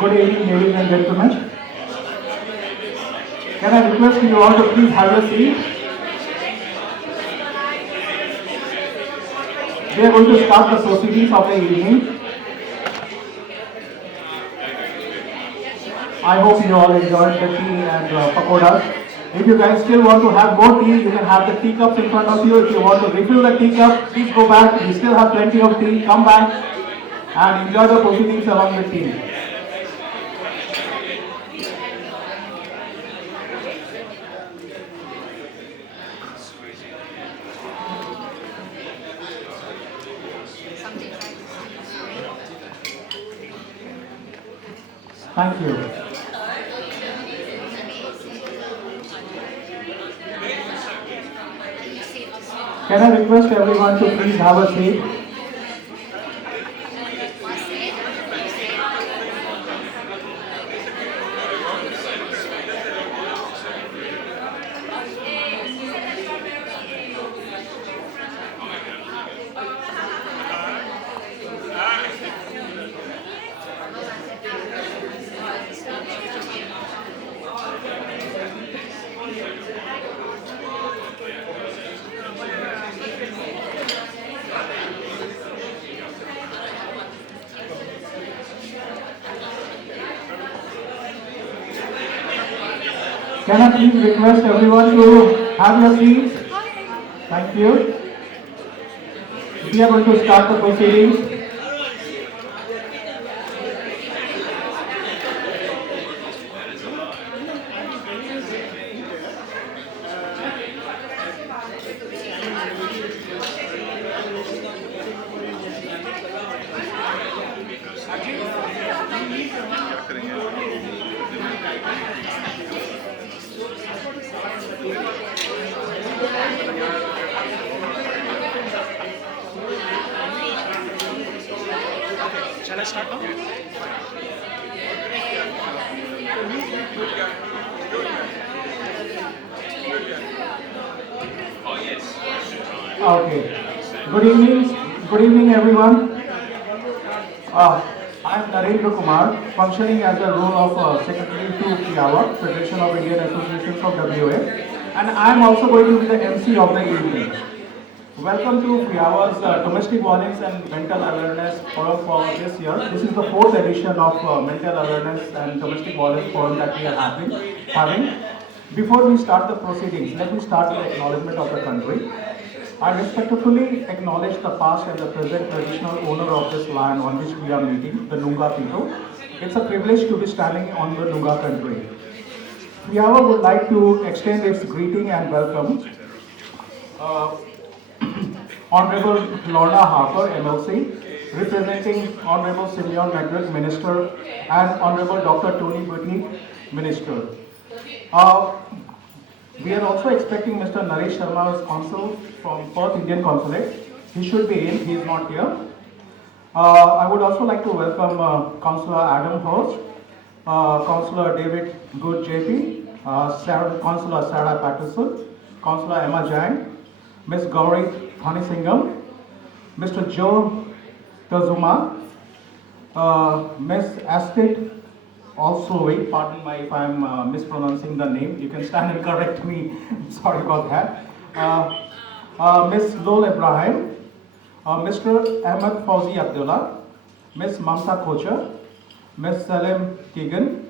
Good evening, ladies and gentlemen. Can I request you all to please have a seat? We are going to start the proceedings of the evening. I hope you all enjoyed the tea and pakoras. If you guys still want to have more tea, you can have the teacups in front of you. If you want to refill the teacup, please go back. We still have plenty of tea. Come back and enjoy the proceedings along with tea. Thank you. Can I request everyone to please have a seat? Can I please request everyone to have your seats? Thank you. We are going to start the proceedings. Shall I start now? Okay. Good evening everyone. I am Narendra Kumar, functioning as the role of Secretary to FIAWA, Federation of Indian Associations of WA, and I am also going to be the MC of the evening. Welcome to FIAWA's Domestic Violence and Mental Awareness Forum for this year. This is the fourth edition of Mental Awareness and Domestic Violence Forum that we are having. Before we start the proceedings, let me start with the acknowledgement of the country. I respectfully acknowledge the past and the present traditional owner of this land on which we are meeting, the Noongar people. It's a privilege to be standing on the Noongar country. FIAWA would like to extend its greeting and welcome. Honorable Lorna Harper, MLC, representing Honorable Simeon Madrid, Minister, and Honorable Dr. Tony Buttigieg, Minister. We are also expecting Mr. Naresh Sharma's consul from Perth Indian Consulate. He should be in, he is not here. I would also like to welcome Councillor Adam Host, Councillor David Good JP, Councillor Sarah Patterson, Councillor Emma Jang, Ms. Gauri Thanisingham, Mr. Joe Tazuma, Ms. Astrid Alslowy, pardon me if I am mispronouncing the name, you can stand and correct me, sorry about that. Ms. Lol Ibrahim, Mr. Ahmed Fauzi Abdullah, Ms. Mamta Kocher, Ms. Salim Keegan,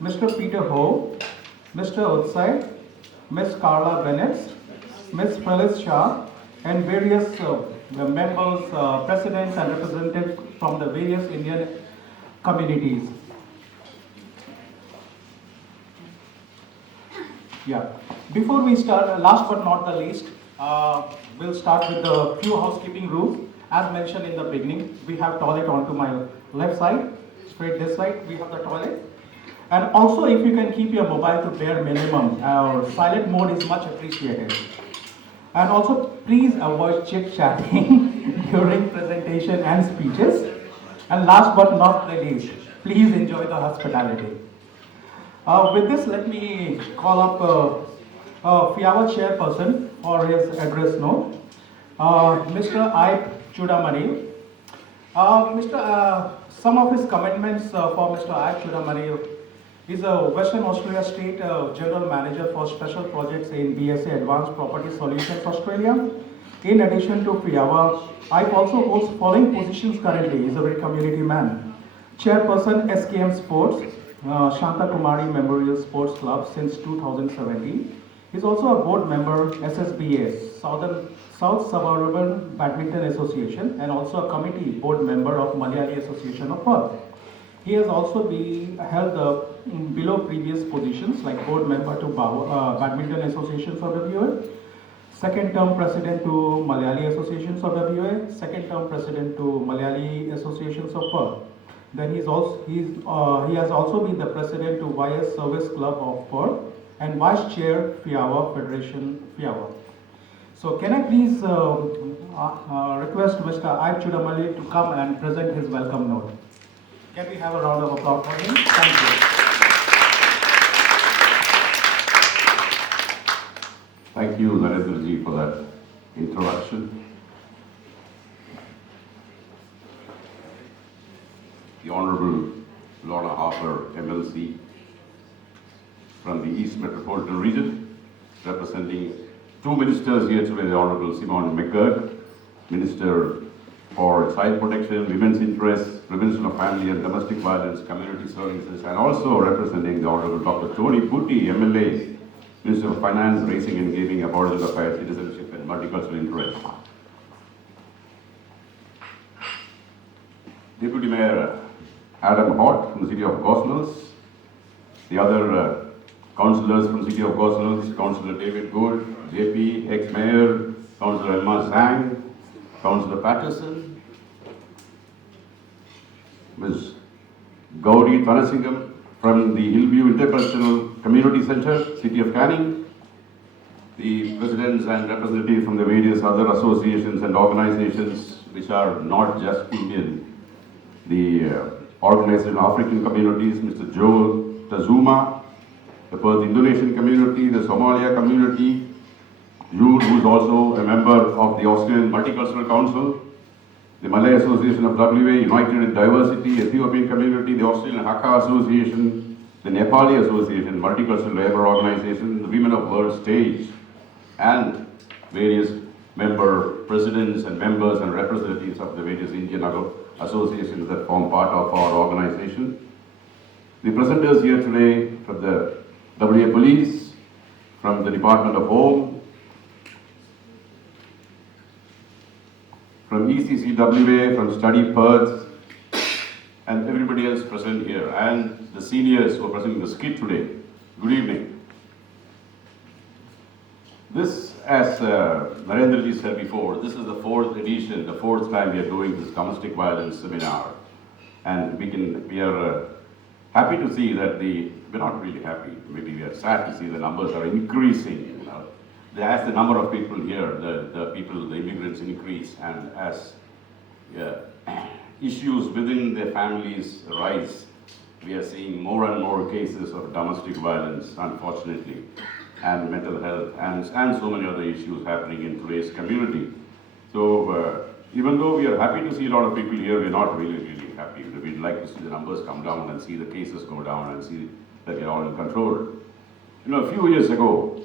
Mr. Peter Ho, Mr. Utsai, Ms. Carla Bennett, Ms. Phyllis Shah, and various members, presidents and representatives from the various Indian communities. Yeah. Before we start, last but not the least, we'll start with the few housekeeping rules. As mentioned in the beginning, we have toilet onto my left side, straight this side, we have the toilet. And also, if you can keep your mobile to bare minimum, or silent mode is much appreciated. And also, please avoid chit-chatting during presentation and speeches. And last but not the least, please enjoy the hospitality. With this, let me call up FIAWA chairperson for his address note, Mr. Aip Chudamani. Some of his commitments for Mr. Ad Chudamani is a Western Australia State General Manager for Special Projects in BSA Advanced Property Solutions Australia. In addition to FIAWA, I also holds following positions currently. He's a very community man. Chairperson SKM Sports, Shanta Kumari Memorial Sports Club since 2017. He's also a board member SSBA, South Suburban Badminton Association, and also a committee board member of Malayali Association of Perth. He has also held below previous positions like board member to Badminton Associations of WA, second term president to Malayali Associations of WA, second term president to Malayali Associations of Perth. Then he has also been the president to YS Service Club of Perth and vice chair FIAWA Federation FIAWA. So can I please request Mr. Ad Chudamani to come and present his welcome note? Can we have a round of applause for him? Thank you. Thank you, Narendraji, for that introduction. The Honorable Lorna Harper, MLC, from the East Metropolitan Region, representing two ministers here today, the Honorable Simon McGurk, Minister for Child Protection, Women's Interests, Prevention of Family and Domestic Violence, Community Services, and also representing the Honorable Dr. Tony Putti, MLA, Minister of Finance, Raising and Giving, Aboriginal Affairs, Citizenship and Multicultural Interests. Deputy Mayor Adam Hott from the City of Gosnells, the other councillors from the City of Gosnells, Councillor David Good, JP, ex-mayor, Councillor Elma Zhang, Councillor Patterson, Ms. Gauri Thanasingam from the Hillview Intercultural Community Centre, City of Canning, the presidents and representatives from the various other associations and organizations which are not just Indian, the Organization of African Communities, Mr. Joel Tazuma, the Perth Indonesian community, the Somalia community, Jude, who is also a member of the Australian Multicultural Council, the Malay Association of WA, United in Diversity, Ethiopian Community, the Australian Hakka Association, the Nepali Association, Multicultural Labour Organization, the Women of World Stage, and various member presidents and members and representatives of the various Indian associations that form part of our organization. The presenters here today from the WA Police, from the Department of Home, from ECCWA, from Study Perth, and everybody else present here, and the seniors who are presenting the skit today. Good evening. This, as Narendraji said before, this is the fourth edition, the fourth time we are doing this domestic violence seminar. And we are happy to see that we're not really happy, maybe we are sad to see the numbers are increasing. As the number of people here, the immigrants increase, and as issues within their families rise, we are seeing more and more cases of domestic violence, unfortunately, and mental health, and so many other issues happening in today's community. So even though we are happy to see a lot of people here, we're not really happy. We'd like to see the numbers come down and see the cases go down and see that they're all in control. A few years ago,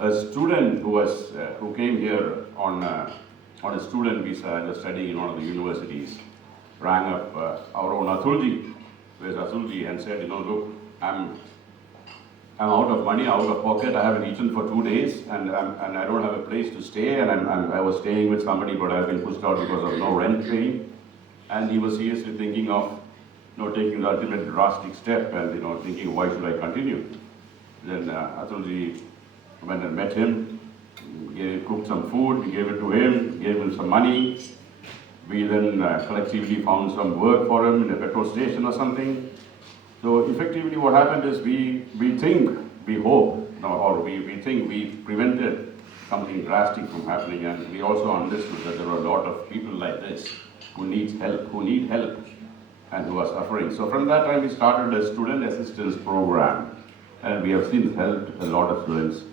a student who came here on a student visa, just studying in one of the universities, rang up our own Atulji, where's Atulji, and said, look, I'm out of money, out of pocket, I haven't eaten for 2 days, and I don't have a place to stay, and I was staying with somebody, but I've been pushed out because of no rent paying. And he was seriously thinking of taking the ultimate drastic step and thinking, why should I continue? Then Atulji went and met him, cooked some food, we gave it to him, gave him some money. We then collectively found some work for him in a petrol station or something. So effectively what happened is we hope, or we think we prevented something drastic from happening, and we also understood that there are a lot of people like this who need help, and who are suffering. So from that time we started a student assistance program, and we have since helped a lot of students.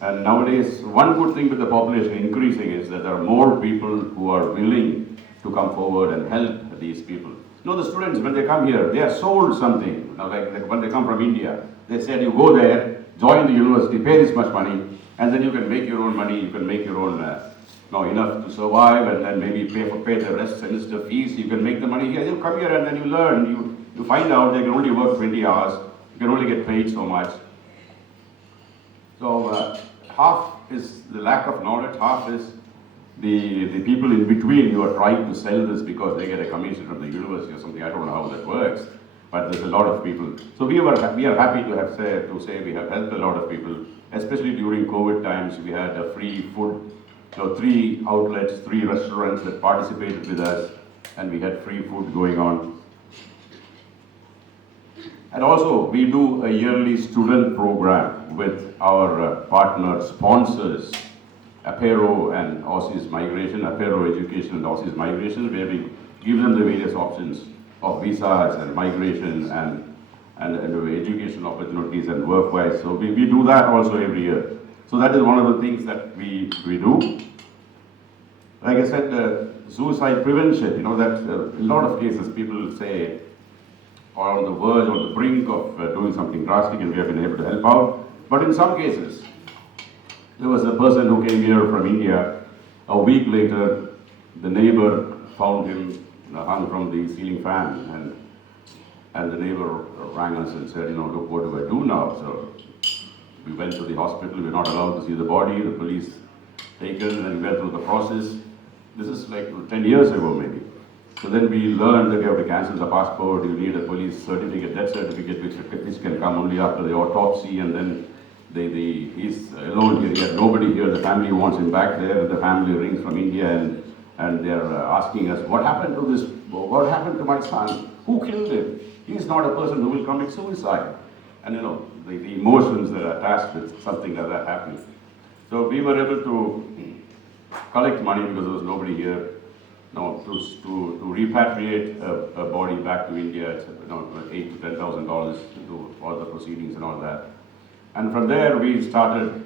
And nowadays, one good thing with the population increasing is that there are more people who are willing to come forward and help these people. You know, the students, when they come here, they are sold something. You know, like when they come from India, they said, you go there, join the university, pay this much money, and then you can make your own money, you can make your own, enough to survive, and then maybe pay the rest semester fees. You can make the money here. You come here and then you learn. You find out they can only work 20 hours. You can only get paid so much. So half is the lack of knowledge, half is the people in between who are trying to sell this because they get a commission from the university or something. I don't know how that works, but there's a lot of people. So we are happy to say we have helped a lot of people, especially during COVID times. We had a free food, so 3 outlets, 3 restaurants that participated with us, and we had free food going on. And also, we do a yearly student program with our partner sponsors, Apero and Aussies Migration, Apero Education and Aussies Migration, where we give them the various options of visas and migration and education opportunities and work-wise. So we do that also every year. So that is one of the things that we do. Like I said, suicide prevention, you know, that a lot of cases people say are on the verge, on the brink of doing something drastic, and we have been able to help out. But in some cases, there was a person who came here from India. A week later, the neighbor found him hung from the ceiling fan, and the neighbor rang us and said, look, what do I do now? So we went to the hospital. We're not allowed to see the body. The police taken, and we went through the process. This is like 10 years ago, maybe. So then we learned that you have to cancel the passport. You need a police certificate, death certificate, which can come only after the autopsy, and then he's alone here. He had nobody here. The family wants him back there. The family rings from India, and they're asking us, what happened to this? What happened to my son? Who killed him? He's not a person who will commit suicide. And the emotions that are attached with something like that happening. So we were able to collect money because there was nobody here. To repatriate a body back to India, it's $8,000 to $10,000 to do all the proceedings and all that. And from there we started,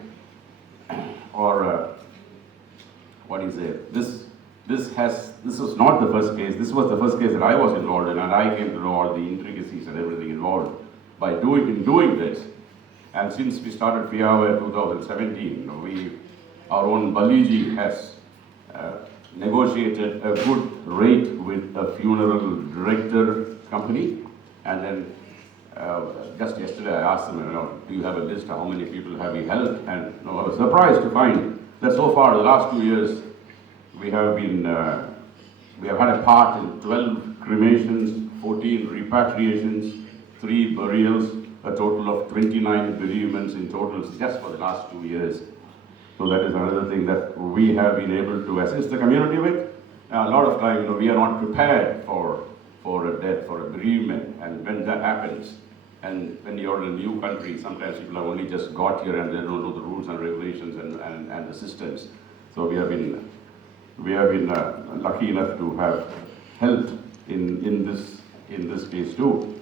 this was not the first case. This was the first case that I was involved in, and I came to know all the intricacies and everything involved by doing this. And since we started FIAWA in 2017, our own Baliji has negotiated a good rate with a funeral director company, and then just yesterday I asked them, do you have a list of how many people have you helped? And I was surprised to find that so far, the last 2 years, we have had a part in 12 cremations, 14 repatriations, 3 burials, a total of 29 bereavements in total just for the last 2 years. So that is another thing that we have been able to assist the community with. Now, a lot of time, we are not prepared for a death, for a bereavement, and when that happens, and when you're in a new country, sometimes people have only just got here and they don't know the rules and regulations and the systems. So we have been lucky enough to have helped in this case too.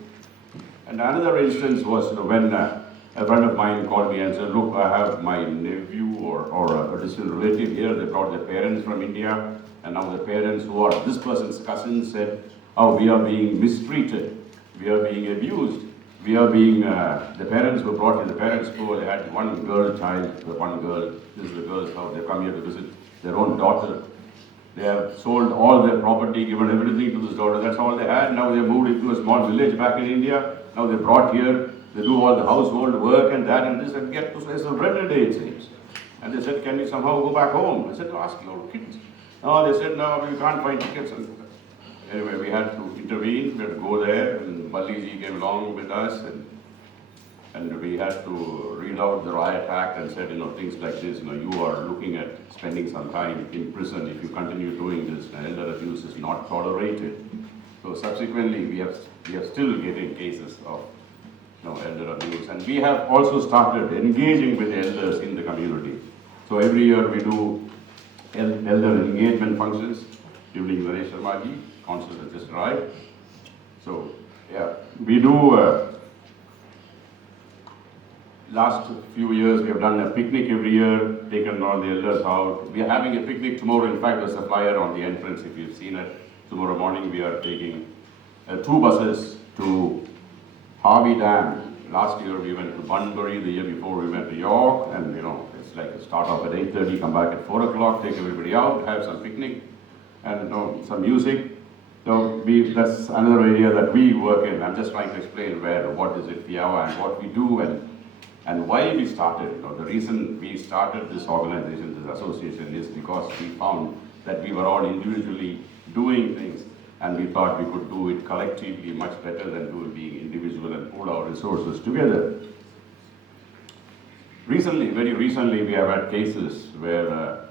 And another instance was when a friend of mine called me and said, look, I have my nephew or a distant relative here. They brought their parents from India, and now the parents, who are this person's cousins, said, oh, we are being mistreated. We are being abused. We are being, the parents were brought to the parents' school. They had one girl child, one girl. This is the girl's house. They come here to visit their own daughter. They have sold all their property, given everything to this daughter. That's all they had. Now they moved into a small village back in India. Now they're brought here. They do all the household work and that and this, and get to place of bread a day, it seems. And they said, can we somehow go back home? I said, ask your kids. No, they said, no, we can't find tickets. And anyway, we had to intervene. We had to go there, and Baliji came along with us, and we had to read out the riot act and said, things like this. You are looking at spending some time in prison if you continue doing this. Elder abuse is not tolerated. So subsequently, we are still getting cases of elder abuse, and we have also started engaging with the elders in the community. So every year we do elder engagement functions during Naresh Sharmaji. Council has just arrived. So yeah, we do last few years, we have done a picnic every year, taken all the elders out. We are having a picnic tomorrow. In fact, there's a flyer on the entrance, if you've seen it. Tomorrow morning, we are taking 2 buses to Harvey Dam. Last year, we went to Bunbury. The year before, we went to York. And, it's like a start off at 8:30, come back at 4 o'clock, take everybody out, have some picnic, and some music. So that's another area that we work in. I'm just trying to explain what is it, FIAWA, and what we do, and why we started. The reason we started this organization, this association, is because we found that we were all individually doing things, and we thought we could do it collectively much better than being individual and pool our resources together. Very recently, we have had cases where,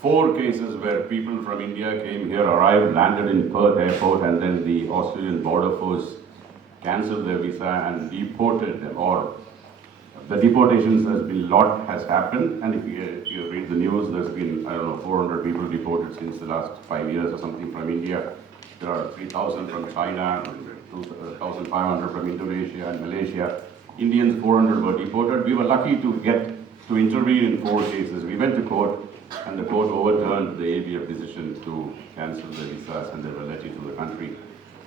4 cases where people from India came here, arrived, landed in Perth airport, and then the Australian Border Force cancelled their visa and deported them, or the deportations has happened, and if you read the news, there's been, 400 people deported since the last 5 years or something from India. There are 3,000 from China, 2,500 from Indonesia and Malaysia. Indians, 400 were deported. We were lucky to get to intervene in 4 cases. We went to court, and the court overturned the ABF decision to cancel the visas, and they were let into the country.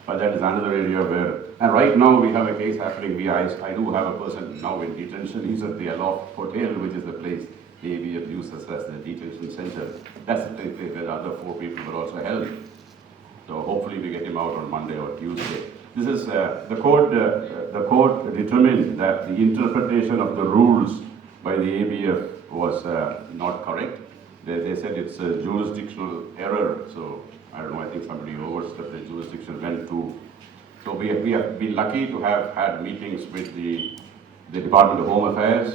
But that is another area where, and right now we have a case happening. I do have a person now in detention. He's at the Aloft Hotel, which is the place the ABF uses as the detention center. That's the place where the other 4 people were also held. So hopefully we get him out on Monday or Tuesday. This is the court determined that the interpretation of the rules by the ABF was not correct. They said it's a jurisdictional error. So I don't know, I think somebody overstepped the jurisdiction, went to. So we have been lucky to have had meetings with the Department of Home Affairs,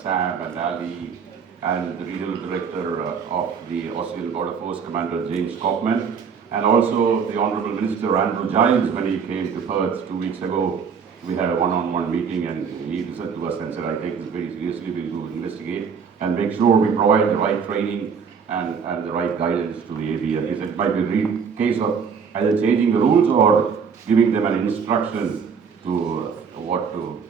Sam and Ali, and the regional director of the Australian Border Force, Commander James Cockman, and also the Honourable Minister Andrew Giles. When he came to Perth 2 weeks ago, we had a one-on-one meeting, and he listened to us and said, I take this very seriously, we'll investigate and make sure we provide the right training and the right guidance to the ABF. He said it might be a case of either changing the rules or giving them an instruction to what to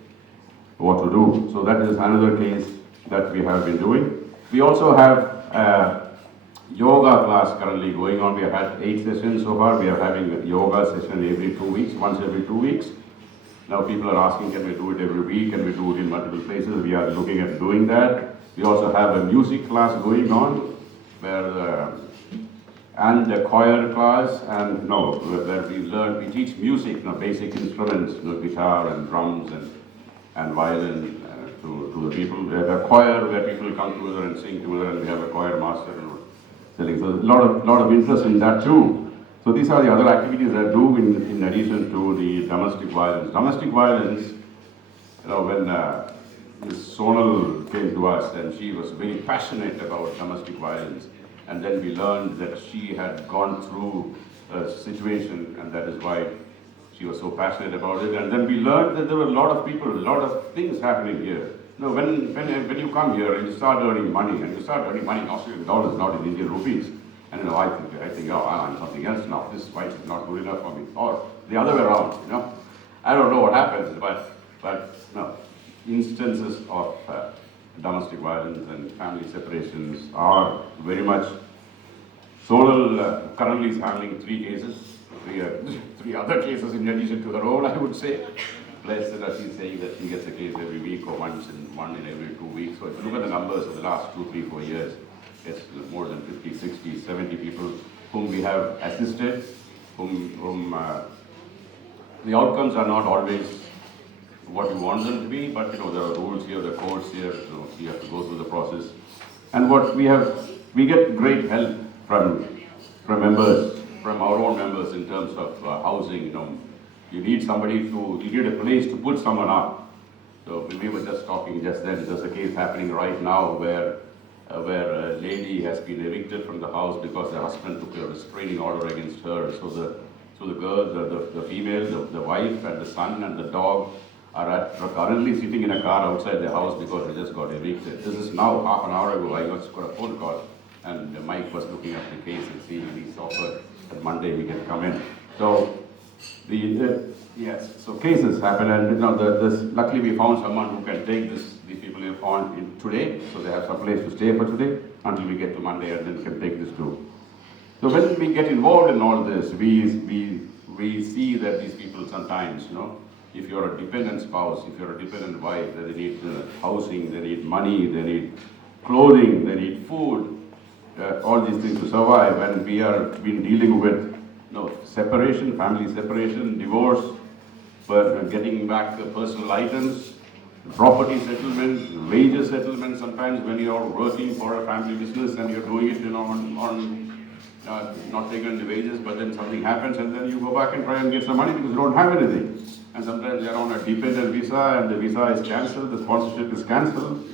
do. So that is another case that we have been doing. We also have a yoga class currently going on. We have had 8 sessions so far. We are having a yoga session every 2 weeks, once every 2 weeks. Now people are asking, can we do it every week? Can we do it in multiple places? We are looking at doing that. We also have a music class going on, and a choir class, and where we teach music, basic instruments, guitar and drums and violin to the people. We have a choir where people come together and sing together, and we have a choir master. So a lot of interest in that too. So these are the other activities that I do in addition to the domestic violence. Domestic violence, when Ms. Sonal came to us, and she was very passionate about domestic violence. And then we learned that she had gone through a situation, and that is why she was so passionate about it. And then we learned that there were a lot of people, a lot of things happening here. When you come here and you start earning money, in Australian dollars, not in Indian rupees, and I think, oh, I'm something else now. This fight is not good enough for me, or the other way around. I don't know what happens, but instances of domestic violence and family separations are very much. Sonal currently is handling 3 cases, 3 other cases in addition to her own, I would say. Plus, she's saying that she gets a case every week or one in every 2 weeks. So if you look at the numbers of the last 2, 3, 4 years, it's more than 50, 60, 70 people whom we have assisted, whom the outcomes are not always what you want them to be, but there are rules here, the courts here, so you have to go through the process. And we get great help from members, from our own members in terms of housing. You need a place to put someone up. So we were just talking just then. There's a case happening right now where a lady has been evicted from the house because her husband took a restraining order against her. So the girl, the female, the wife, and the son and the dog are currently sitting in a car outside the house because they just got evicted. This is now half an hour ago. I just got a phone call, and Mike was looking at the case and seeing he's offered that Monday we can come in. So Yes, so cases happen, and luckily we found someone who can take these people on in today, so they have some place to stay for today until we get to Monday, and then can take this too. So when we get involved in all this, we see that these people sometimes, if you're a dependent spouse, if you're a dependent wife, that they need housing, they need money, they need clothing, they need food, all these things to survive, and we are been dealing with separation, family separation, divorce, but getting back the personal items, property settlement, wages settlement. Sometimes when you're working for a family business and you're doing it, on not taking the wages, but then something happens and then you go back and try and get some money because you don't have anything. And sometimes they're on a dependent visa and the visa is cancelled, the sponsorship is cancelled.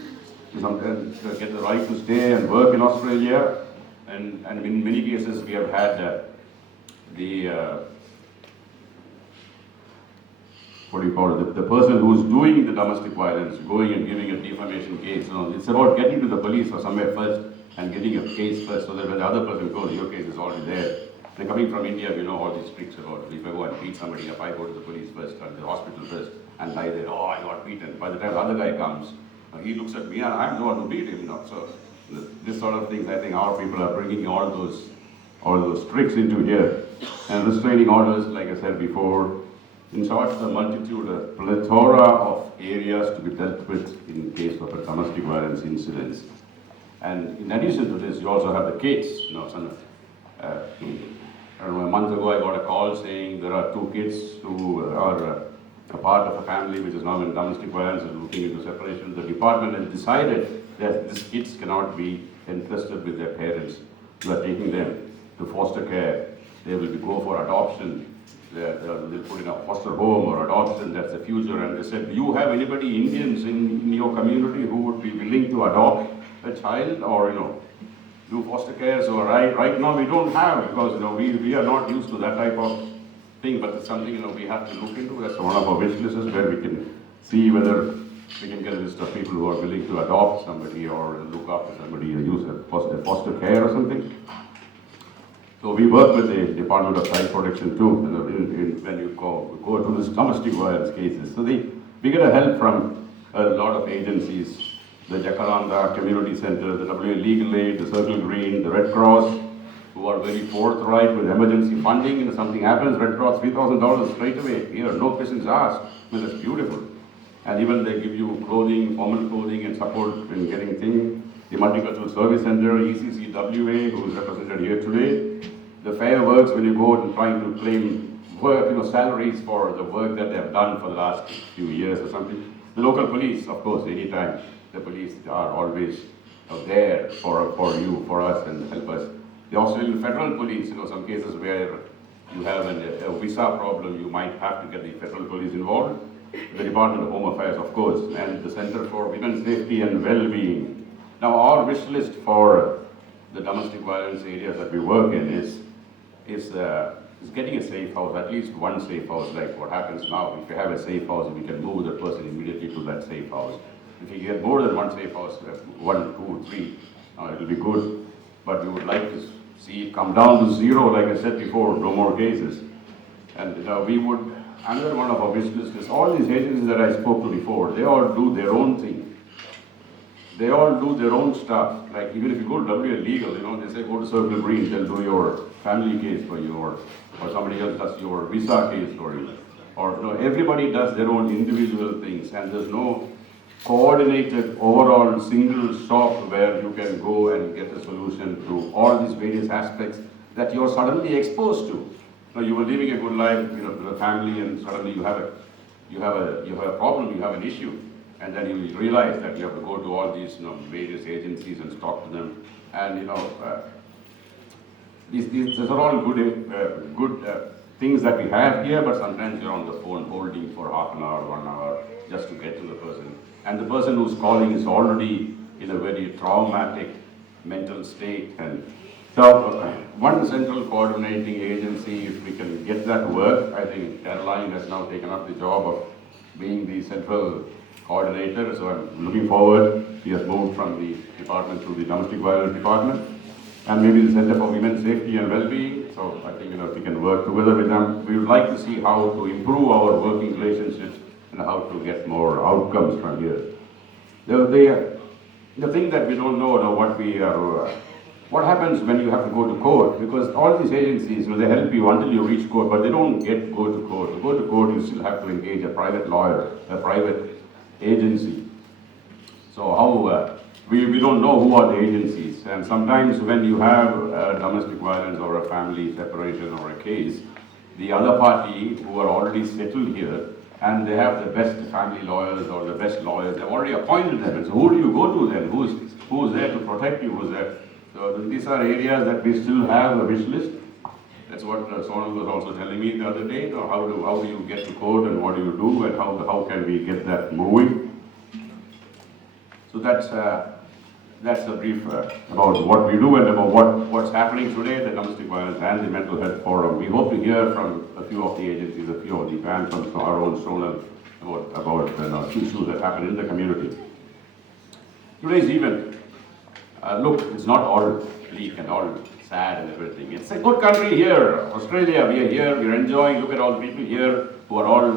You sometimes get the right to stay and work in Australia. And in many cases we have had the person who's doing the domestic violence going and giving a defamation case. It's about getting to the police or somewhere first and getting a case first, so that when the other person goes, your case is already there. And coming from India, we know all these tricks about if I go and beat somebody up, I go to the police first or the hospital first and lie there. Oh, I got beaten. By the time the other guy comes, he looks at me and I'm the one who beat him. So this sort of things, I think our people are bringing all those tricks into here. And restraining orders, like I said before, in short, a multitude, a plethora of areas to be dealt with in case of a domestic violence incidents. And in addition to this, you also have the kids. I don't know, a month ago I got a call saying there are 2 kids who are a part of a family which is now in domestic violence and looking into separation. The department has decided that these kids cannot be entrusted with their parents. We are taking them to foster care. They will go for adoption. They'll put in a foster home or adoption. That's the future. And they said, do you have anybody, Indians in your community who would be willing to adopt a child or, do foster care? So right now we don't have, because, we are not used to that type of thing, but it's something, we have to look into. That's one of our wish lists where we can see whether we can get a list of people who are willing to adopt somebody or look after somebody or use a foster care or something. So we work with the Department of Child Protection too, when you go to these domestic violence cases. So we get a help from a lot of agencies, the Jacaranda Community Center, the WA Legal Aid, the Circle Green, the Red Cross, who are very forthright with emergency funding. If something happens, Red Cross $3,000 straight away. Here, no questions asked. That's beautiful. And even they give you clothing, formal clothing and support in getting things. The Multicultural Service Center, ECCWA, who is represented here today. The FIAWA, when you go and trying to claim work, salaries for the work that they have done for the last few years or something. The local police, of course, anytime. The police are always there for you, for us, and help us. The Australian Federal Police, some cases where you have a visa problem, you might have to get the Federal Police involved. The Department of Home Affairs, of course, and the Center for Women's Safety and Well-Being. Now, our wish list for the domestic violence areas that we work in is getting a safe house, at least one safe house, like what happens now. If you have a safe house, we can move the person immediately to that safe house. If you get more than one safe house, 1, 2, 3, it will be good. But we would like to see it come down to 0, like I said before, no more cases. And another one of our wish list is all these agencies that I spoke to before, they all do their own thing. They all do their own stuff. Like even if you go to WA Legal, they say go to Circle Green, they'll do your family case for you, or somebody else does your visa case for you. Or everybody does their own individual things, and there's no coordinated overall single shop where you can go and get a solution to all these various aspects that you're suddenly exposed to. You were living a good life, with a family, and suddenly you have a problem, you have an issue. And then you realize that you have to go to all these various agencies and talk to them. And these are all good things that we have here, but sometimes you're on the phone holding for half an hour, 1 hour, just to get to the person. And the person who's calling is already in a very traumatic mental state. And so one central coordinating agency, if we can get that to work, I think Caroline has now taken up the job of being the central coordinator, so I'm looking forward. She has moved from the department to the domestic violence department, and maybe the Center for Women's Safety and Well-Being. So So I think if we can work together with them, we would like to see how to improve our working relationships and how to get more outcomes from here. The thing that we don't know what we are, what happens when you have to go to court, because all these agencies, they help you until you reach court, but they don't go to court. To go to court, you still have to engage a private lawyer, a private agency. So how, we don't know who are the agencies, and sometimes when you have domestic violence or a family separation or a case, the other party who are already settled here, and they have the best family lawyers or the best lawyers, they've already appointed them. And so who do you go to then? Who's there to protect you? Who's there? So these are areas that we still have a wish list. That's what Sonal was also telling me the other day. So how do you get to court and what do you do and how can we get that moving? So that's a brief about what we do and about what's happening today at the Domestic Violence and the Mental Health Forum. We hope to hear from a few of the agencies, a few of the fans from our own Sonal about issues that happen in the community. Today's event, look, it's not all bleak and all sad and everything. It's a good country here, Australia. We are here, we are enjoying. Look at all the people here who are all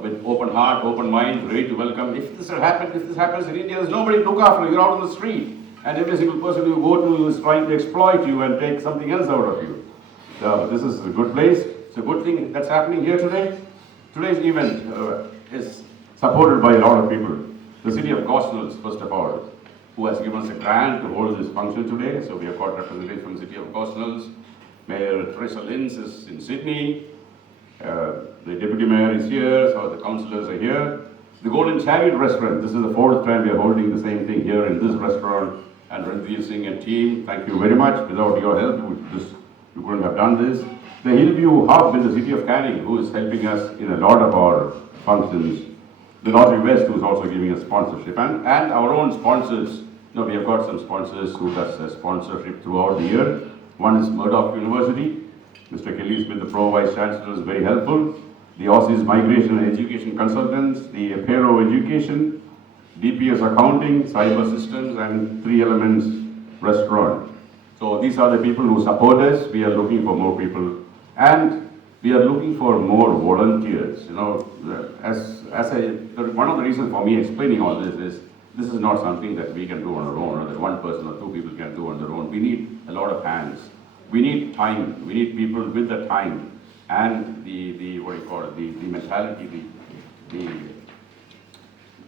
with open heart, open mind, ready to welcome. If this happens in India, there's nobody to look after you. You're out on the street, and every single person you go to is trying to exploit you and take something else out of you. So this is a good place. It's a good thing that's happening here today. Today's event is supported by a lot of people. The city of Gosnells, first of all, who has given us a grant to hold this function today. So we have got representatives from the city of Gosnells. Mayor Teresa Linz is in Sydney. The deputy mayor is here, so the councillors are here. The Golden Chariot restaurant, this is the fourth time we are holding the same thing here in this restaurant. And Ranveer Singh and team, thank you very much. Without your help, we couldn't have done this. The Hillview Hub in the city of Canning, who is helping us in a lot of our functions. The Lottery West, who is also giving us sponsorship. And our own sponsors. We have got some sponsors who does sponsorship throughout the year. One is Murdoch University. Mr. Kelly Smith, the Pro Vice Chancellor, is very helpful. The Aussies Migration and Education Consultants, the Apero Education, DPS Accounting, Cyber Systems, and Three Elements Restaurant. So these are the people who support us. We are looking for more people. And we are looking for more volunteers. One of the reasons for me explaining all this is not something that we can do on our own, or that one person or two people can do on their own. We need a lot of hands. We need time. We need people with the time and the mentality,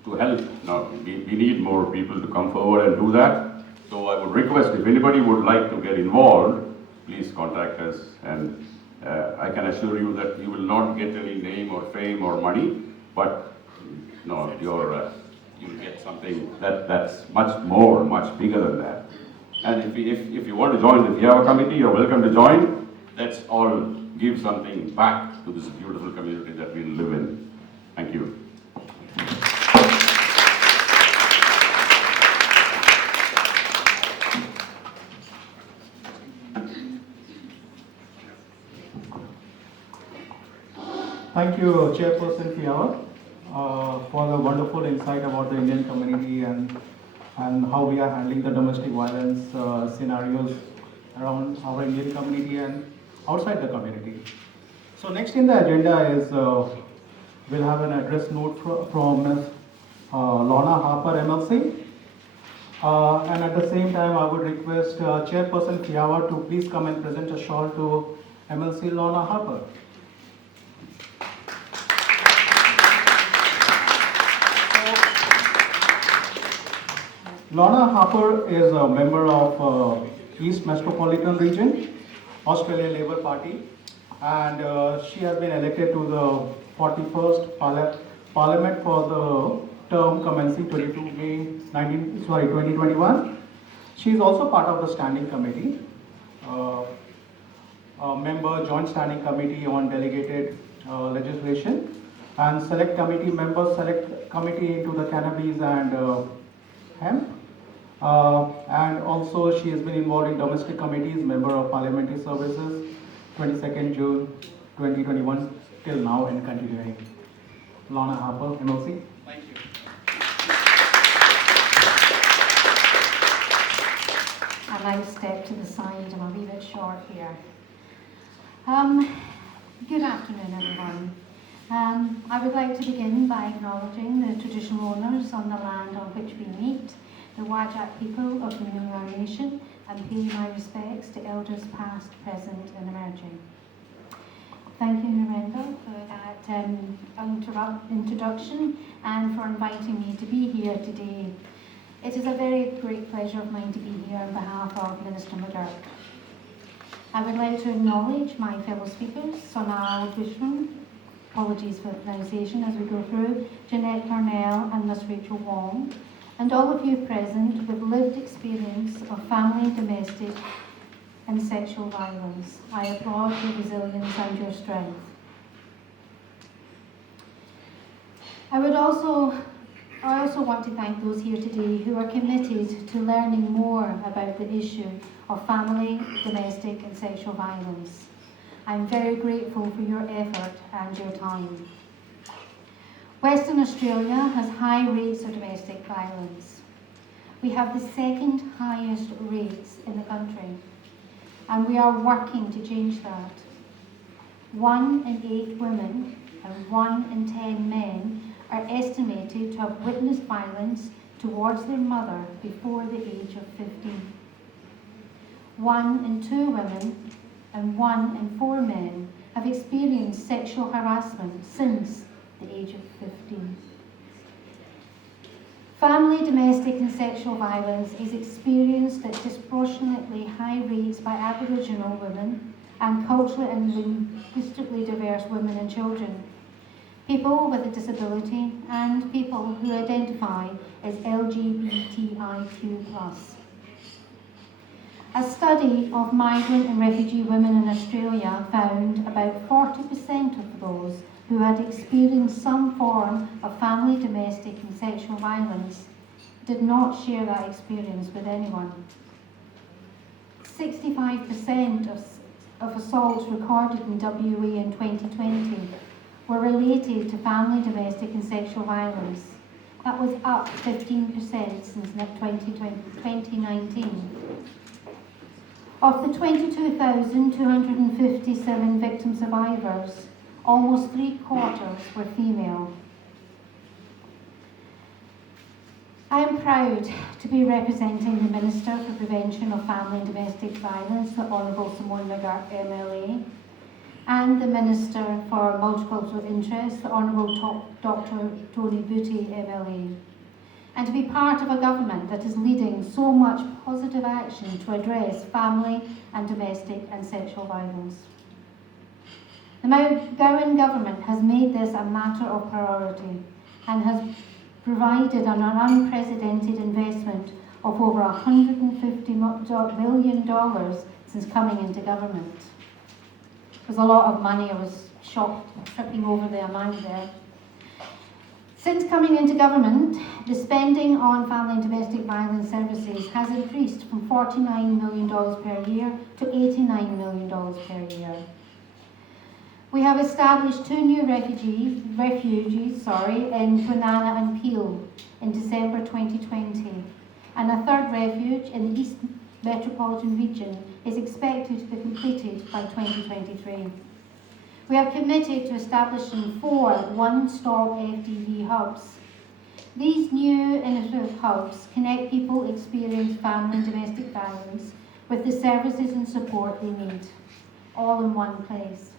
to help. We need more people to come forward and do that. So I would request, if anybody would like to get involved, please contact us. And I can assure you that you will not get any name or fame or money, but you'll get something that's much bigger than that. And if you want to join the FIAWA committee, you're welcome to join. Let's all give something back to this beautiful community that we live in. Thank you. Thank you, Chairperson FIAWA, for the wonderful insight about the Indian community and how we are handling the domestic violence scenarios around our Indian community and outside the community. So next in the agenda is we'll have an address note from Ms. Lorna Harper, MLC. And at the same time, I would request Chairperson FIAWA to please come and present a shawl to MLC Lorna Harper. Lorna Harper is a member of East Metropolitan Region, Australian Labour Party, and she has been elected to the 41st Parliament for the term commencing 22 May 2021. She is also part of the Standing Committee, a member Joint Standing Committee on Delegated Legislation, and Select Committee member, Select Committee into the Cannabis and Hemp. And also she has been involved in domestic committees, member of Parliamentary Services, 22nd June 2021 till now and continuing. Lorna Harper, MLC. Thank you. I might step to the side, I'm a wee bit short here. Good afternoon, everyone. I would like to begin by acknowledging the traditional owners on the land on which we meet, the Wajak people of the Noongar Nation, and pay my respects to elders past, present and emerging. Thank you, Narendra, for that introduction and for inviting me to be here today. It is a very great pleasure of mine to be here on behalf of Minister McGurk. I would like to acknowledge my fellow speakers, Sonal Wishram, apologies for the pronunciation as we go through, Jeanette Cornell and Miss Rachel Wong, and all of you present with lived experience of family, domestic and sexual violence. I applaud your resilience and your strength. I also want to thank those here today who are committed to learning more about the issue of family, domestic and sexual violence. I'm very grateful for your effort and your time. Western Australia has high rates of domestic violence. We have the second highest rates in the country, and we are working to change that. 1 in 8 women and 1 in 10 men are estimated to have witnessed violence towards their mother before the age of 15. 1 in 2 women and 1 in 4 men have experienced sexual harassment since the age of 15. Family, domestic and sexual violence is experienced at disproportionately high rates by Aboriginal women and culturally and linguistically diverse women and children, people with a disability and people who identify as LGBTIQ+. A study of migrant and refugee women in Australia found about 40% of those who had experienced some form of family, domestic and sexual violence did not share that experience with anyone. 65% of assaults recorded in WA in 2020 were related to family, domestic and sexual violence. That was up 15% since 2019. Of the 22,257 victim survivors, almost 3/4 were female. I am proud to be representing the Minister for Prevention of Family and Domestic Violence, the Honourable Simone McGurk MLA, and the Minister for Multicultural Interests, the Honourable Dr. Tony Booty MLA, and to be part of a government that is leading so much positive action to address family and domestic and sexual violence. The McGowan government has made this a matter of priority and has provided an unprecedented investment of over $150 million since coming into government. It was a lot of money. I was shocked, tripping over the amount there. Since coming into government, the spending on family and domestic violence services has increased from $49 million per year to $89 million per year. We have established 2 new refuges in Kwinana and Peel in December 2020, and a 3rd refuge in the East Metropolitan Region is expected to be completed by 2023. We are committed to establishing 4 one-stop FDV hubs. These new innovative hubs connect people experiencing family and domestic violence with the services and support they need, all in one place.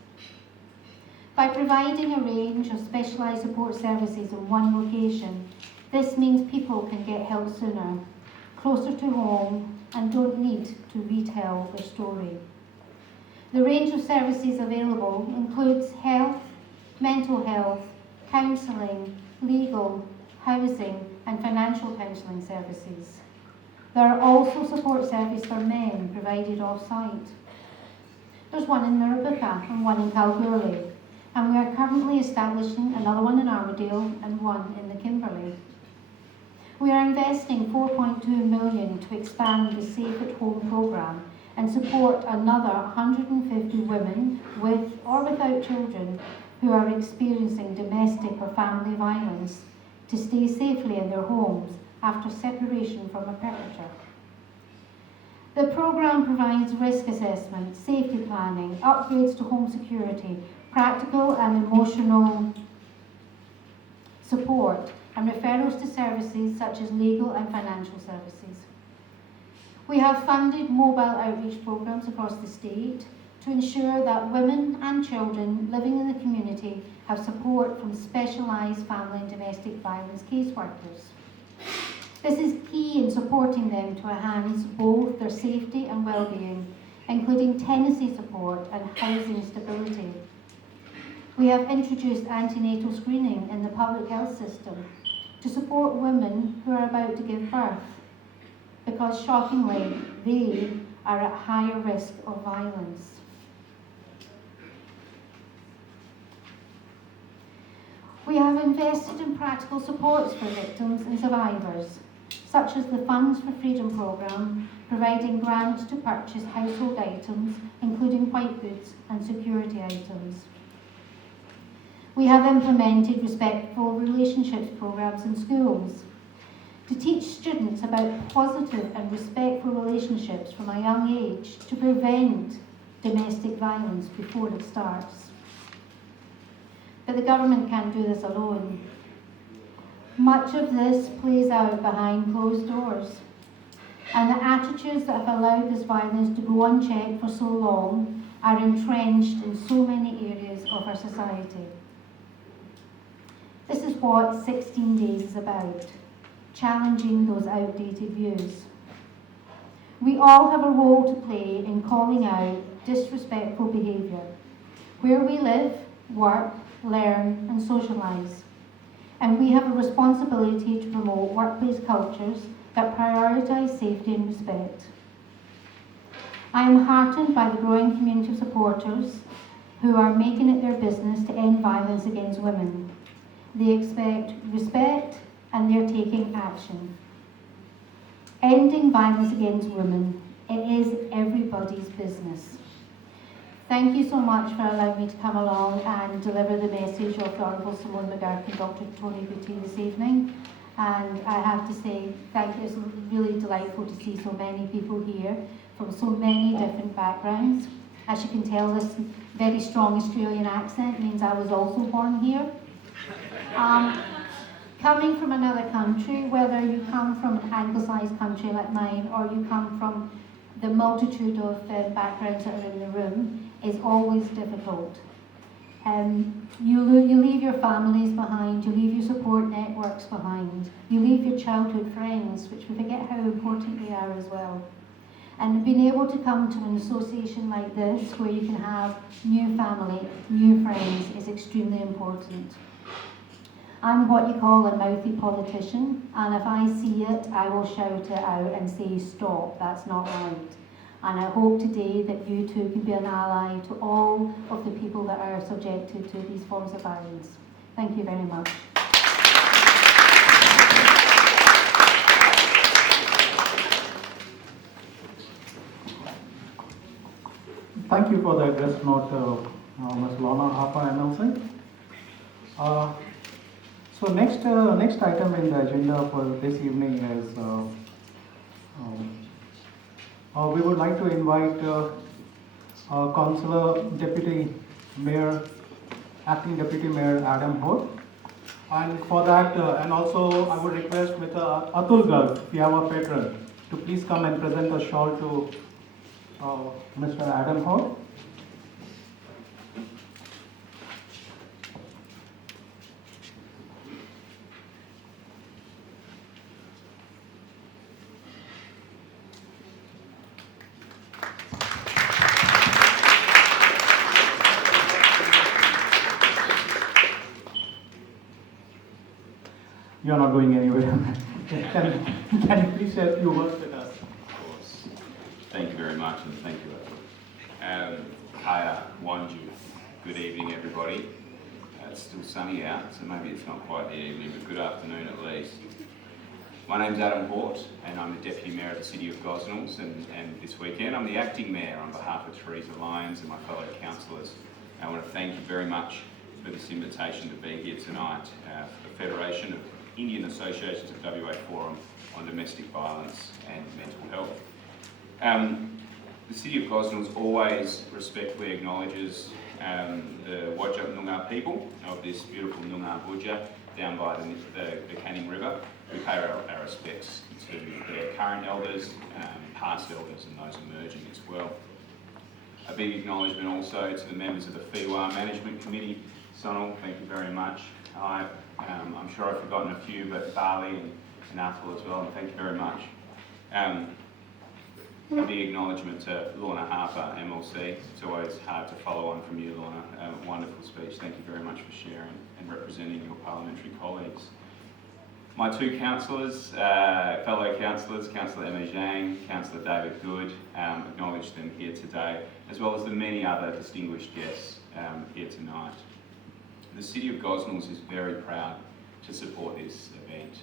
By providing a range of specialised support services in one location, this means people can get help sooner, closer to home, and don't need to retell their story. The range of services available includes health, mental health, counselling, legal, housing and financial counselling services. There are also support services for men provided off-site. There's one in Mirrabooka and one in Kalgoorlie, and we are currently establishing another one in Armadale and one in the Kimberley. We are investing $4.2 million to expand the Safe at Home programme and support another 150 women with or without children who are experiencing domestic or family violence to stay safely in their homes after separation from a perpetrator. The programme provides risk assessment, safety planning, upgrades to home security, practical and emotional support, and referrals to services such as legal and financial services. We have funded mobile outreach programmes across the state to ensure that women and children living in the community have support from specialised family and domestic violence caseworkers. This is key in supporting them to enhance both their safety and well-being, including tenancy support and housing stability. We have introduced antenatal screening in the public health system to support women who are about to give birth, because shockingly, they are at higher risk of violence. We have invested in practical supports for victims and survivors, such as the Funds for Freedom programme, providing grants to purchase household items, including white goods and security items. We have implemented respectful relationships programmes in schools to teach students about positive and respectful relationships from a young age to prevent domestic violence before it starts. But the government can't do this alone. Much of this plays out behind closed doors, and the attitudes that have allowed this violence to go unchecked for so long are entrenched in so many areas of our society. This is what 16 Days is about, challenging those outdated views. We all have a role to play in calling out disrespectful behaviour, where we live, work, learn and socialise. And we have a responsibility to promote workplace cultures that prioritise safety and respect. I am heartened by the growing community of supporters who are making it their business to end violence against women. They expect respect and they're taking action. Ending violence against women, it is everybody's business. Thank you so much for allowing me to come along and deliver the message of the Honourable Simone McGurk and Dr. Tony Booty this evening. And I have to say, thank you. It's really delightful to see so many people here from so many different backgrounds. As you can tell, this very strong Australian accent means I was also born here. Coming from another country, whether you come from an anglicised country like mine or you come from the multitude of backgrounds that are in the room, is always difficult. You leave your families behind, you leave your support networks behind, you leave your childhood friends, which we forget how important they are as well. And being able to come to an association like this, where you can have new family, new friends, is extremely important. I'm what you call a mouthy politician, and if I see it, I will shout it out and say, stop, that's not right. And I hope today that you too can be an ally to all of the people that are subjected to these forms of violence. Thank you very much. Thank you for the address note, Ms. Lorna Harper MLC. So next item in the agenda for this evening is we would like to invite Councillor Deputy Mayor, Acting Deputy Mayor Adam Holt. And for that, and also I would request Mr. Atul Garg, FIAWA patron, to please come and present a shawl to Mr. Adam Holt. You're not going anywhere. Can you please share a few words with us? Of course. Thank you very much, and thank you. Hi, Wanju. Good evening, everybody. It's still sunny out, so maybe it's not quite the evening, but good afternoon at least. My name's Adam Hort, and I'm the Deputy Mayor of the City of Gosnells, and this weekend I'm the Acting Mayor on behalf of Theresa Lyons and my fellow councillors. I want to thank you very much for this invitation to be here tonight for the Federation of Indian Associations of WA Forum on Domestic Violence and Mental Health. The City of Gosnells always respectfully acknowledges the Whadjuk Noongar people of this beautiful Noongar Budja down by the Canning River. We pay our respects to their current elders, past elders and those emerging as well. A big acknowledgement also to the members of the FIAWA Management Committee. Sonal, thank you very much. I'm sure I've forgotten a few, but Barley and Athol as well, and thank you very much. A big acknowledgement to Lorna Harper, MLC. It's always hard to follow on from you, Lorna. Wonderful speech. Thank you very much for sharing and representing your parliamentary colleagues. My two councillors, fellow councillors, Councillor Emma Zhang, Councillor David Good, acknowledge them here today, as well as the many other distinguished guests here tonight. The City of Gosnells is very proud to support this event.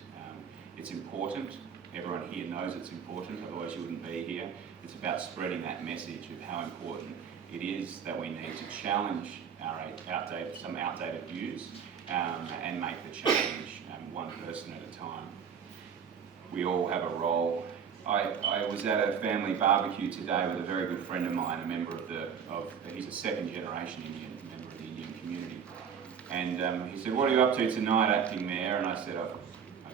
It's important. Everyone here knows it's important, otherwise you wouldn't be here. It's about spreading that message of how important it is that we need to challenge some outdated views and make the change one person at a time. We all have a role. I was at a family barbecue today with a very good friend of mine, a member he's a second generation Indian, member of the Indian community. And he said, "What are you up to tonight, Acting Mayor?" And I said, I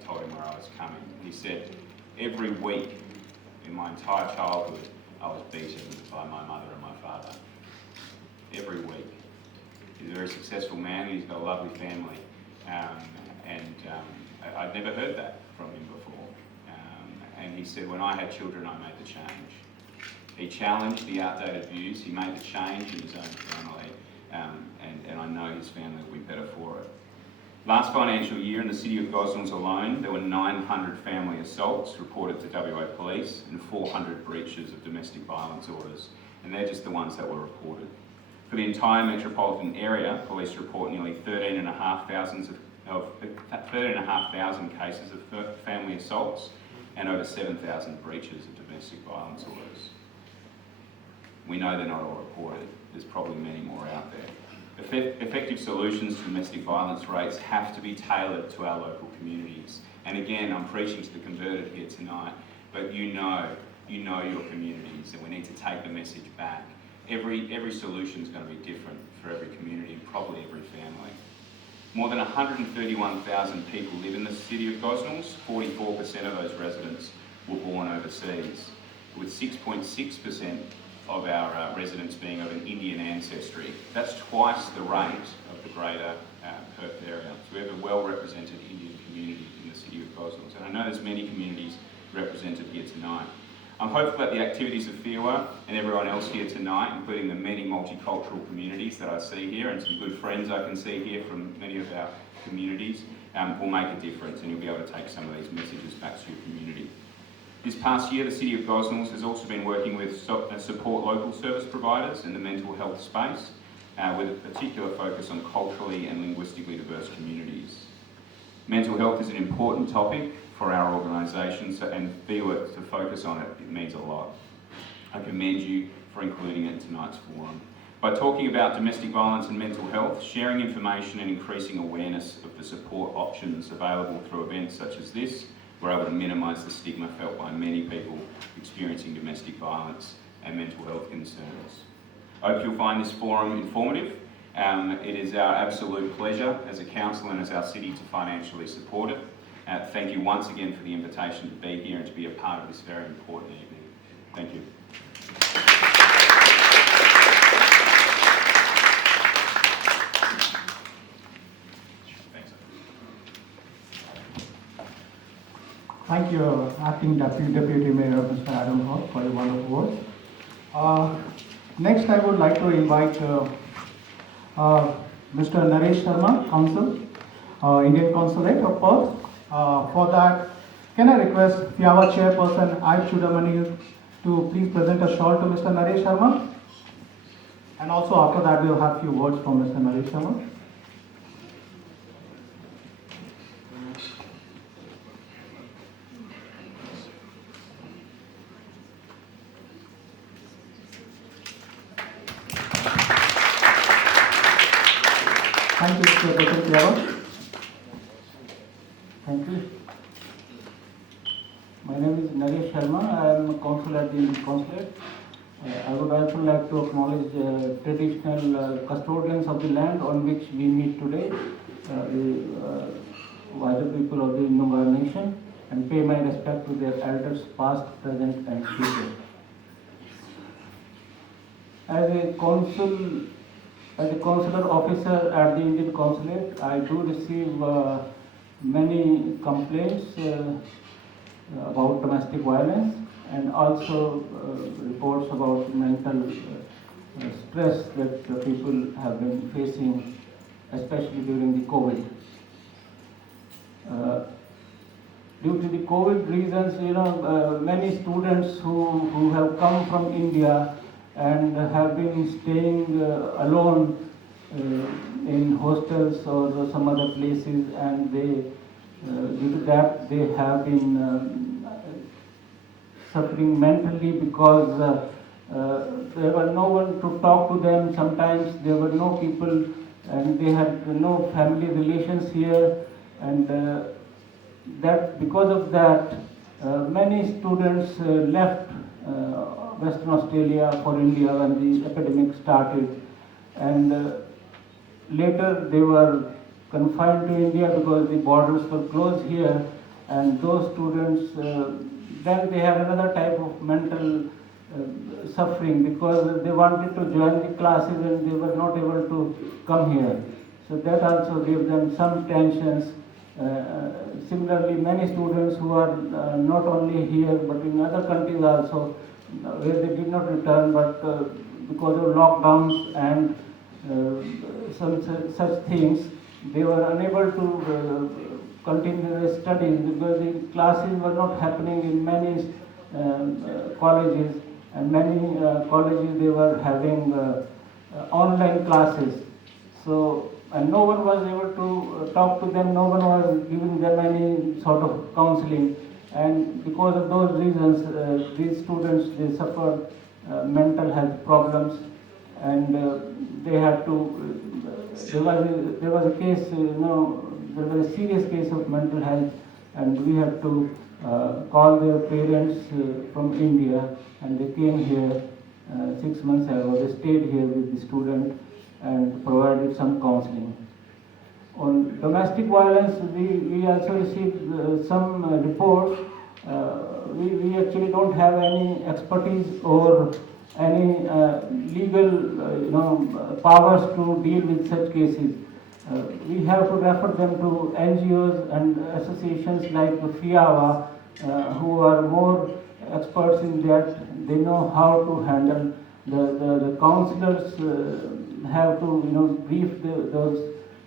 told him where I was coming. He said, "Every week in my entire childhood, I was beaten by my mother and my father. Every week." He's a very successful man, he's got a lovely family, I'd never heard that from him before. And he said, when I had children, I made the change. He challenged the outdated views, he made the change in his own family, and I know his family will be better for it. Last financial year in the City of Gosnells alone, there were 900 family assaults reported to WA Police and 400 breaches of domestic violence orders, and they're just the ones that were reported. For the entire metropolitan area, police report nearly 13,500 cases of family assaults and over 7,000 breaches of domestic violence orders. We know they're not all reported. There's probably many more out there. Effective solutions to domestic violence rates have to be tailored to our local communities. And again, I'm preaching to the converted here tonight, but you know your communities, and we need to take the message back. Every solution is going to be different for every community and probably every family. More than 131,000 people live in the City of Gosnells. 44% of those residents were born overseas, with 6.6% of our residents being of an Indian ancestry. That's twice the rate of the greater Perth area. So we have a well-represented Indian community in the City of Gosnells, and I know there's many communities represented here tonight. I'm hopeful that the activities of FIAWA and everyone else here tonight, including the many multicultural communities that I see here and some good friends I can see here from many of our communities, will make a difference, and you'll be able to take some of these messages back to your community. This past year, the City of Gosnells has also been working with support local service providers in the mental health space, with a particular focus on culturally and linguistically diverse communities. Mental health is an important topic for our organisation, and FIAWA to focus on it means a lot. I commend you for including it in tonight's forum. By talking about domestic violence and mental health, sharing information and increasing awareness of the support options available through events such as this, we're able to minimise the stigma felt by many people experiencing domestic violence and mental health concerns. I hope you'll find this forum informative. It is our absolute pleasure as a council and as our city to financially support it. Thank you once again for the invitation to be here and to be a part of this very important evening. Thank you. Thanks. Thank you, Acting Deputy Mayor Mr. Adam Hall, for your wonderful words. Next, I would like to invite Mr. Naresh Sharma, Consul, Indian Consulate of Perth. For that, can I request FIAWA Chairperson Aib Chudamani to please present a shawl to Mr. Naresh Sharma? And also after that, we'll have a few words from Mr. Naresh Sharma. Thank you, Mr. FIAWA. Thank you. My My name is Naresh Sharma. I am a consul at the Indian Consulate. I would also like to acknowledge traditional custodians of the land on which we meet today, the wider people of the Noongar nation, and pay my respect to their elders past, present and future. As a consular officer at the Indian Consulate, I do receive many complaints about domestic violence and also reports about mental stress that people have been facing, especially during the COVID. Due to the COVID reasons, many students who have come from India and have been staying alone in hostels or some other places, and they, due to that, they have been suffering mentally because there were no one to talk to them. Sometimes there were no people, and they had no family relations here, and that because of that, many students left Western Australia for India when the epidemic started, and later they were confined to India because the borders were closed here, and those students then they had another type of mental suffering because they wanted to join the classes and they were not able to come here. So that also gave them some tensions. Similarly, many students who are not only here but in other countries also, where they did not return, but because of lockdowns and some such things, they were unable to continue their studies because the classes were not happening in many colleges, and many colleges they were having online classes. So, and no one was able to talk to them, no one was giving them any sort of counseling, and because of those reasons, these students, they suffered mental health problems, and they had to, there was a case, there was a serious case of mental health, and we had to call their parents from India, and they came here 6 months ago. They stayed here with the student and provided some counseling. On domestic violence, we also received some reports. We actually don't have any expertise or any legal powers to deal with such cases. We have to refer them to NGOs and associations like the FIAWA, who are more experts in that. They know how to handle. The counselors have to brief those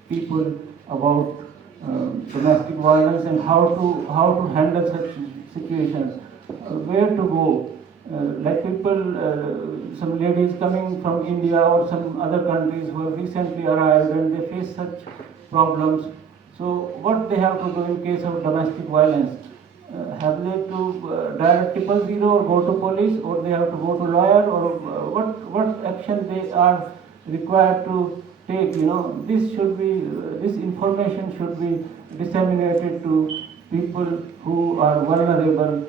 people about domestic violence and how to handle such situations, where to go. Like people, some ladies coming from India or some other countries who have recently arrived and they face such problems. So what they have to do in case of domestic violence? Have they to dial 000 or go to police, or they have to go to lawyer, or what action they are required to take? This information should be disseminated to people who are vulnerable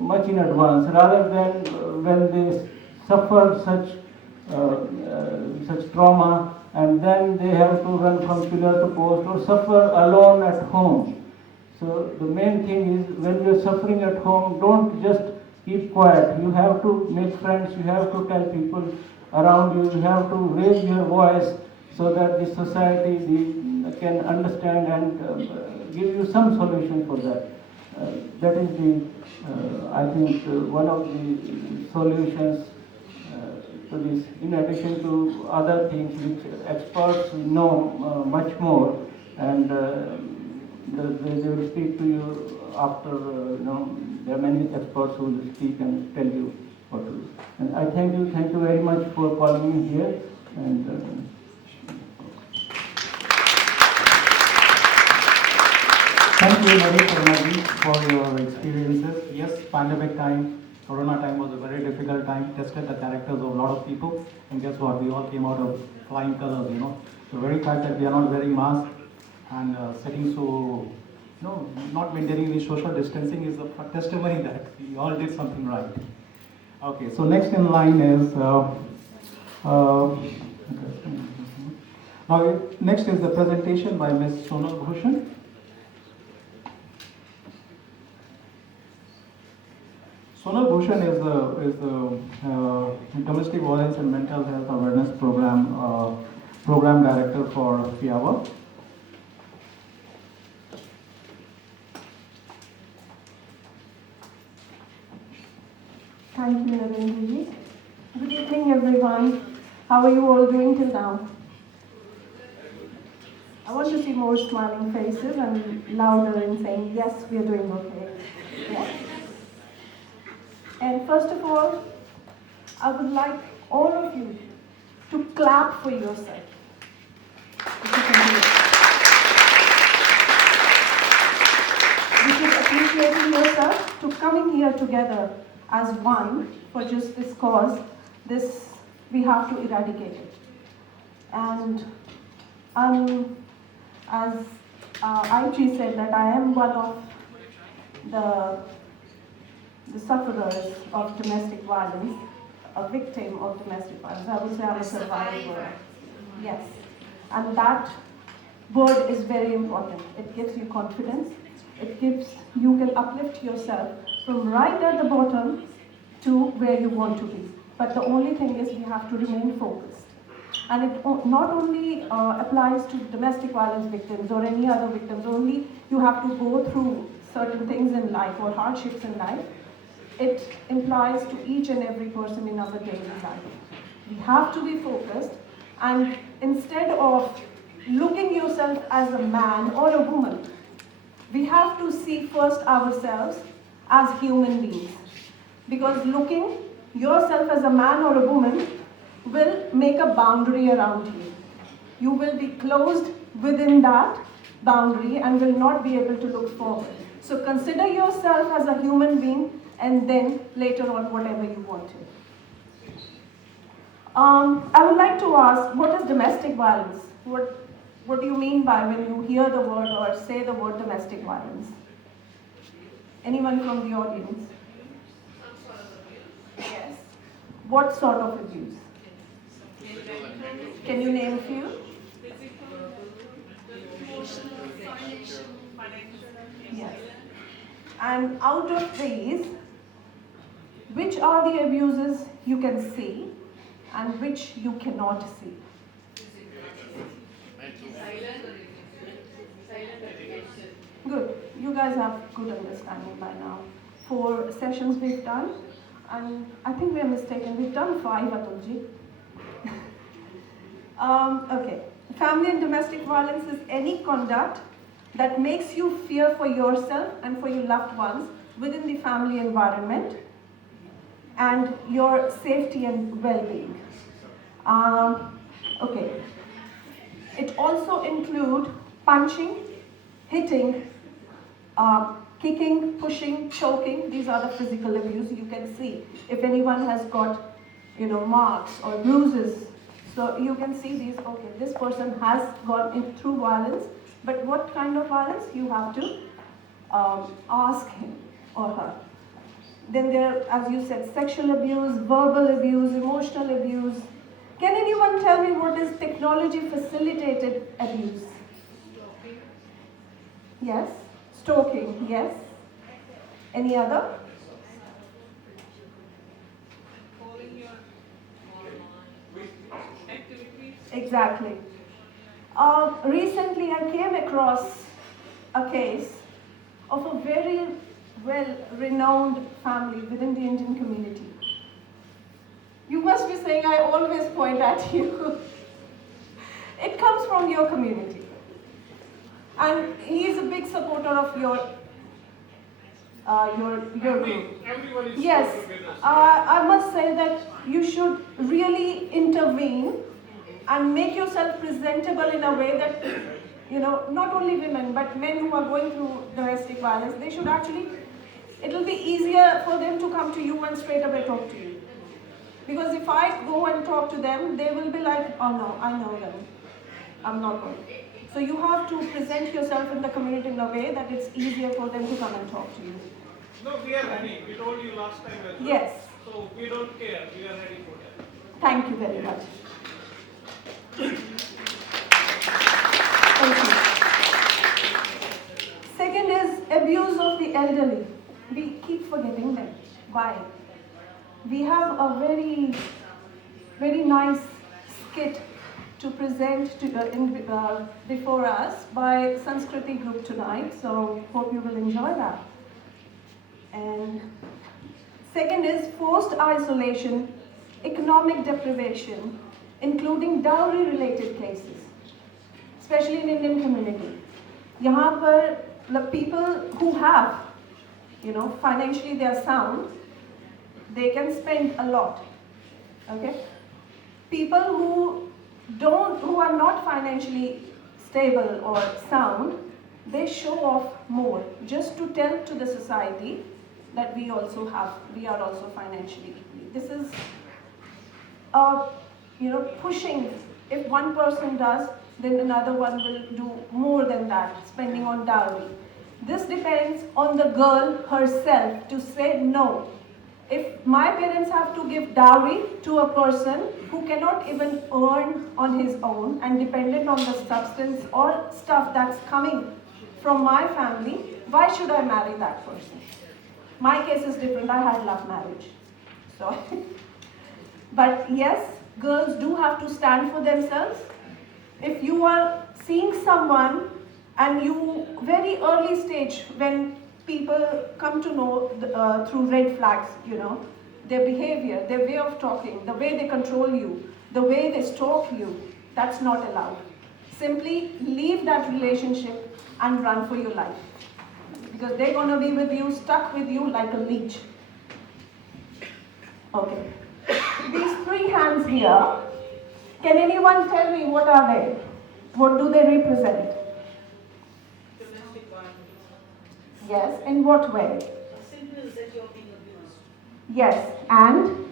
much in advance, rather than when they suffer such trauma and then they have to run from pillar to post or suffer alone at home. So the main thing is, when you are suffering at home, don't just keep quiet. You have to make friends, you have to tell people around you, you have to raise your voice so that the society can understand and give you some solution for that. That is I think one of the solutions to this, in addition to other things which experts know much more, and they will speak to you after, there are many experts who will speak and tell you what to do. And I thank you very much for calling me here. And thank you, Naresh Sharma, for your experiences. Yes, pandemic time, Corona time was a very difficult time, tested the characters of a lot of people, and guess what? We all came out of flying colors, The very fact that we are not wearing masks and sitting so no, not maintaining any social distancing is a testimony that we all did something right. Okay, so next in line is, now next is the presentation by Ms. Sonal Bhushan. Sonal Bhushan is the Domestic Violence and Mental Health Awareness Program Director for FIAWA. Thank you, Narendraji. Good evening, everyone. How are you all doing till now? I want to see more smiling faces and louder in saying, yes, we are doing okay. Yeah? And first of all, I would like all of you to clap for yourself. If you can do it. This is appreciating yourself to coming here together as one for just this cause. This, we have to eradicate it. And as IG said, that I am one of the sufferers of domestic violence, a victim of domestic violence. I would say I'm a survivor. Yes. And that word is very important. It gives you confidence. It gives, you can uplift yourself from right at the bottom to where you want to be. But the only thing is we have to remain focused. And it not only applies to domestic violence victims or any other victims, only you have to go through certain things in life or hardships in life. It implies to each and every person in our daily life. We have to be focused, and instead of looking yourself as a man or a woman, we have to see first ourselves as human beings. Because looking yourself as a man or a woman will make a boundary around you. You will be closed within that boundary and will not be able to look forward. So consider yourself as a human being, and then later on whatever you want to. I would like to ask, what is domestic violence? What do you mean by when you hear the word or say the word domestic violence? Anyone from the audience? Yes. What sort of abuse? Can you name a few? Yes. And out of these, which are the abuses you can see and which you cannot see? Good. You guys have good understanding by now. 4 sessions we've done, and I think we're mistaken. We've done 5, Atulji. Okay. Family and domestic violence is any conduct that makes you fear for yourself and for your loved ones within the family environment and your safety and well-being. Okay. It also includes punching, hitting, kicking, pushing, choking. These are the physical abuse. You can see if anyone has got, marks or bruises. So you can see these, okay, this person has gone through violence, but what kind of violence? You have to ask him or her. Then there, as you said, sexual abuse, verbal abuse, emotional abuse. Can anyone tell me what is technology facilitated abuse? Yes. Stalking, yes. Any other? Exactly. Recently I came across a case of a very well-renowned family within the Indian community. You must be saying, I always point at you. It comes from your community. And he is a big supporter of your group. Yes, I must say that you should really intervene and make yourself presentable in a way that, not only women, but men who are going through domestic violence, they should actually, it'll be easier for them to come to you and straight away talk to you. Because if I go and talk to them, they will be like, oh no, I know them. I'm not going. So you have to present yourself in the community in a way that it's easier for them to come and talk to you. No, we are ready. We told you last time as well. Yes. So we don't care. We are ready for that. Thank you very much. Thank you. Second is abuse of the elderly. We keep forgetting them. Why? We have a very, very nice skit to present to, before us by Sanskriti group tonight, so hope you will enjoy that. And second is forced isolation, economic deprivation, including dowry related cases, especially in Indian community. यहाँ पर the people who have, financially they are sound, they can spend a lot, okay? People who are not financially stable or sound, they show off more just to tell to the society that we are also financially equal. This is, pushing. If one person does, then another one will do more than that, spending on dowry. This depends on the girl herself to say no. If my parents have to give dowry to a person who cannot even earn on his own and dependent on the substance or stuff that's coming from my family, why should I marry that person? My case is different. I had love marriage. So, but yes, girls do have to stand for themselves. If you are seeing someone and you, very early stage, when people come to know through red flags, their behavior, their way of talking, the way they control you, the way they stalk you, that's not allowed. Simply leave that relationship and run for your life. Because they're going to be with you, stuck with you like a leech. Okay. These three hands here, can anyone tell me what are they? What do they represent? Domestic violence. Yes, in what way? Simple is that you're being abused. Yes, and?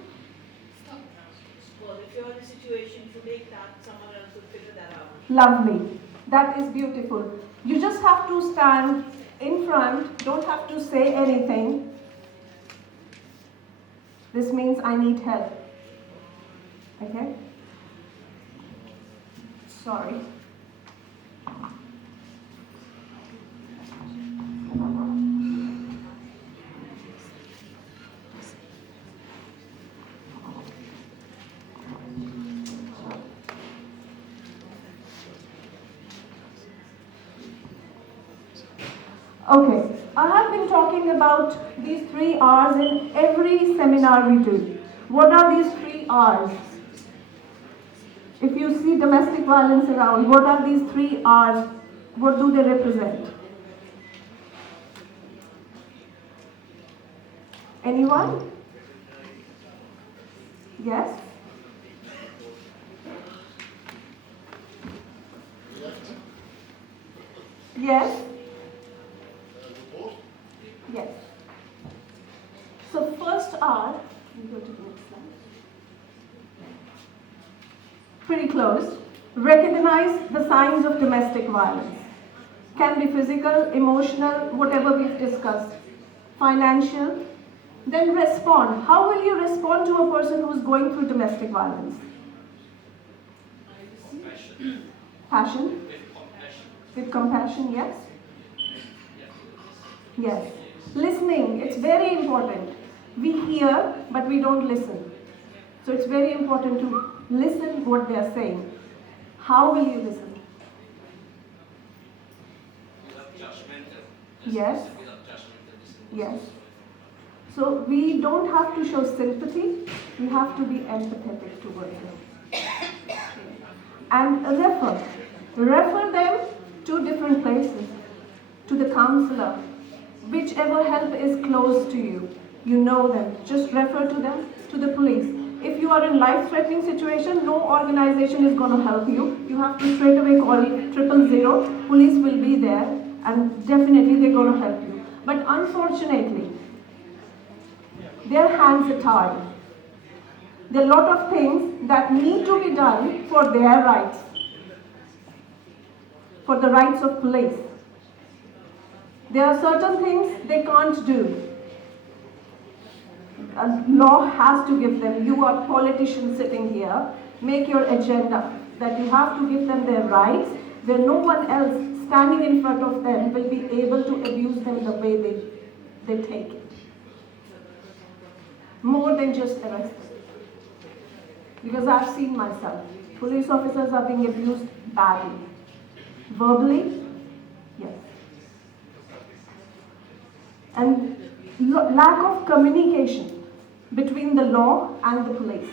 Well, if you're in a situation to make that, someone else will figure that out. Lovely. That is beautiful. You just have to stand in front, don't have to say anything. This means I need help. Okay? Sorry. Okay, I have been talking about these 3 R's in every seminar we do. What are these 3 R's? If you see domestic violence around, what are these 3 R's? What do they represent? Anyone? Yes? Yes? Yes. So first R, we go to the next slide. Pretty close. Recognize the signs of domestic violence. Can be physical, emotional, whatever we've discussed. Financial. Then respond. How will you respond to a person who is going through domestic violence? Passion. With compassion, yes? Yes. Listening, it's very important. We hear, but we don't listen. So it's very important to listen what they are saying. How will you listen? Without judgmental. Yes. Without judgmental listening. Yes. So we don't have to show sympathy, we have to be empathetic towards them. And refer. Refer them to different places, to the counselor. Whichever help is close to you, you know them. Just refer to them, to the police. If you are in life-threatening situation, no organization is going to help you. You have to straight away call 000. Police will be there and definitely they're going to help you. But unfortunately, their hands are tied. There are a lot of things that need to be done for their rights. for the rights of police. There are certain things they can't do. A law has to give them. You are politicians sitting here, make your agenda that you have to give them their rights, where no one else standing in front of them will be able to abuse them the way they take it. More than just arrested. Because I've seen myself. Police officers are being abused badly. Verbally, yes. And lack of communication between the law and the police.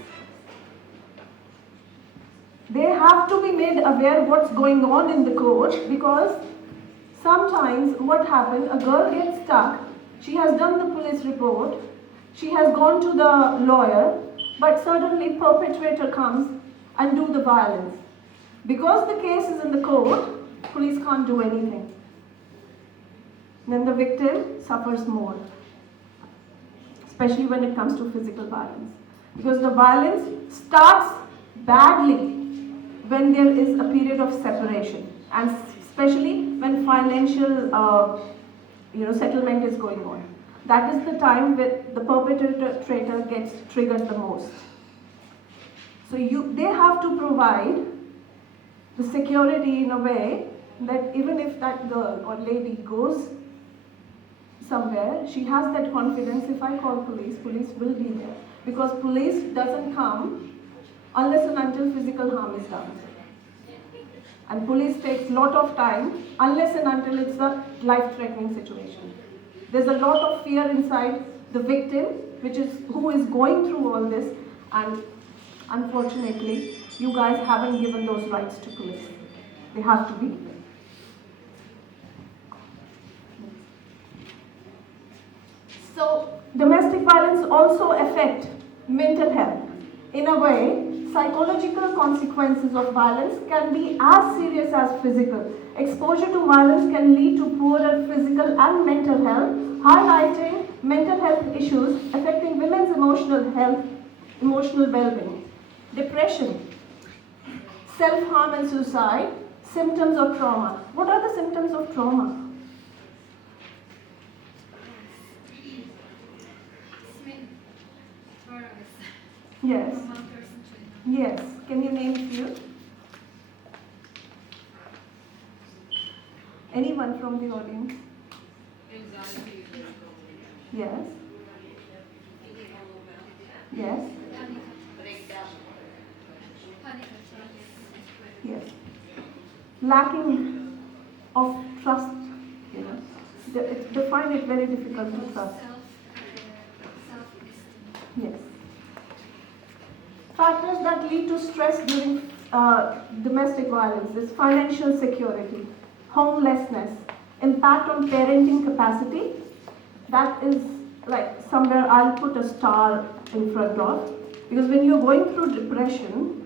They have to be made aware what's going on in the court, because sometimes what happens, a girl gets stuck, she has done the police report, she has gone to the lawyer, but suddenly perpetrator comes and do the violence. Because the case is in the court, police can't do anything. Then the victim suffers more, especially when it comes to physical violence. Because the violence starts badly when there is a period of separation, and especially when financial settlement is going on. That is the time where the perpetrator gets triggered the most. So they have to provide the security in a way that even if that girl or lady goes somewhere, she has that confidence, if I call police, police will be there. Because police doesn't come unless and until physical harm is done. And police takes a lot of time unless and until it's a life-threatening situation. There's a lot of fear inside the victim, who is going through all this, and unfortunately, you guys haven't given those rights to police. They have to be given. So, domestic violence also affects mental health. In a way, psychological consequences of violence can be as serious as physical. Exposure to violence can lead to poorer physical and mental health, highlighting mental health issues affecting women's emotional health, emotional well-being. Depression, self-harm and suicide, symptoms of trauma. What are the symptoms of trauma? Yes. Yes. Can you name a few? Anyone from the audience? Anxiety. Yes. Yes. Yes. Lacking of trust. They find it very difficult to trust. Yes. Factors that lead to stress during domestic violence is financial security, homelessness, impact on parenting capacity. That is like somewhere I'll put a star in front of, because when you're going through depression,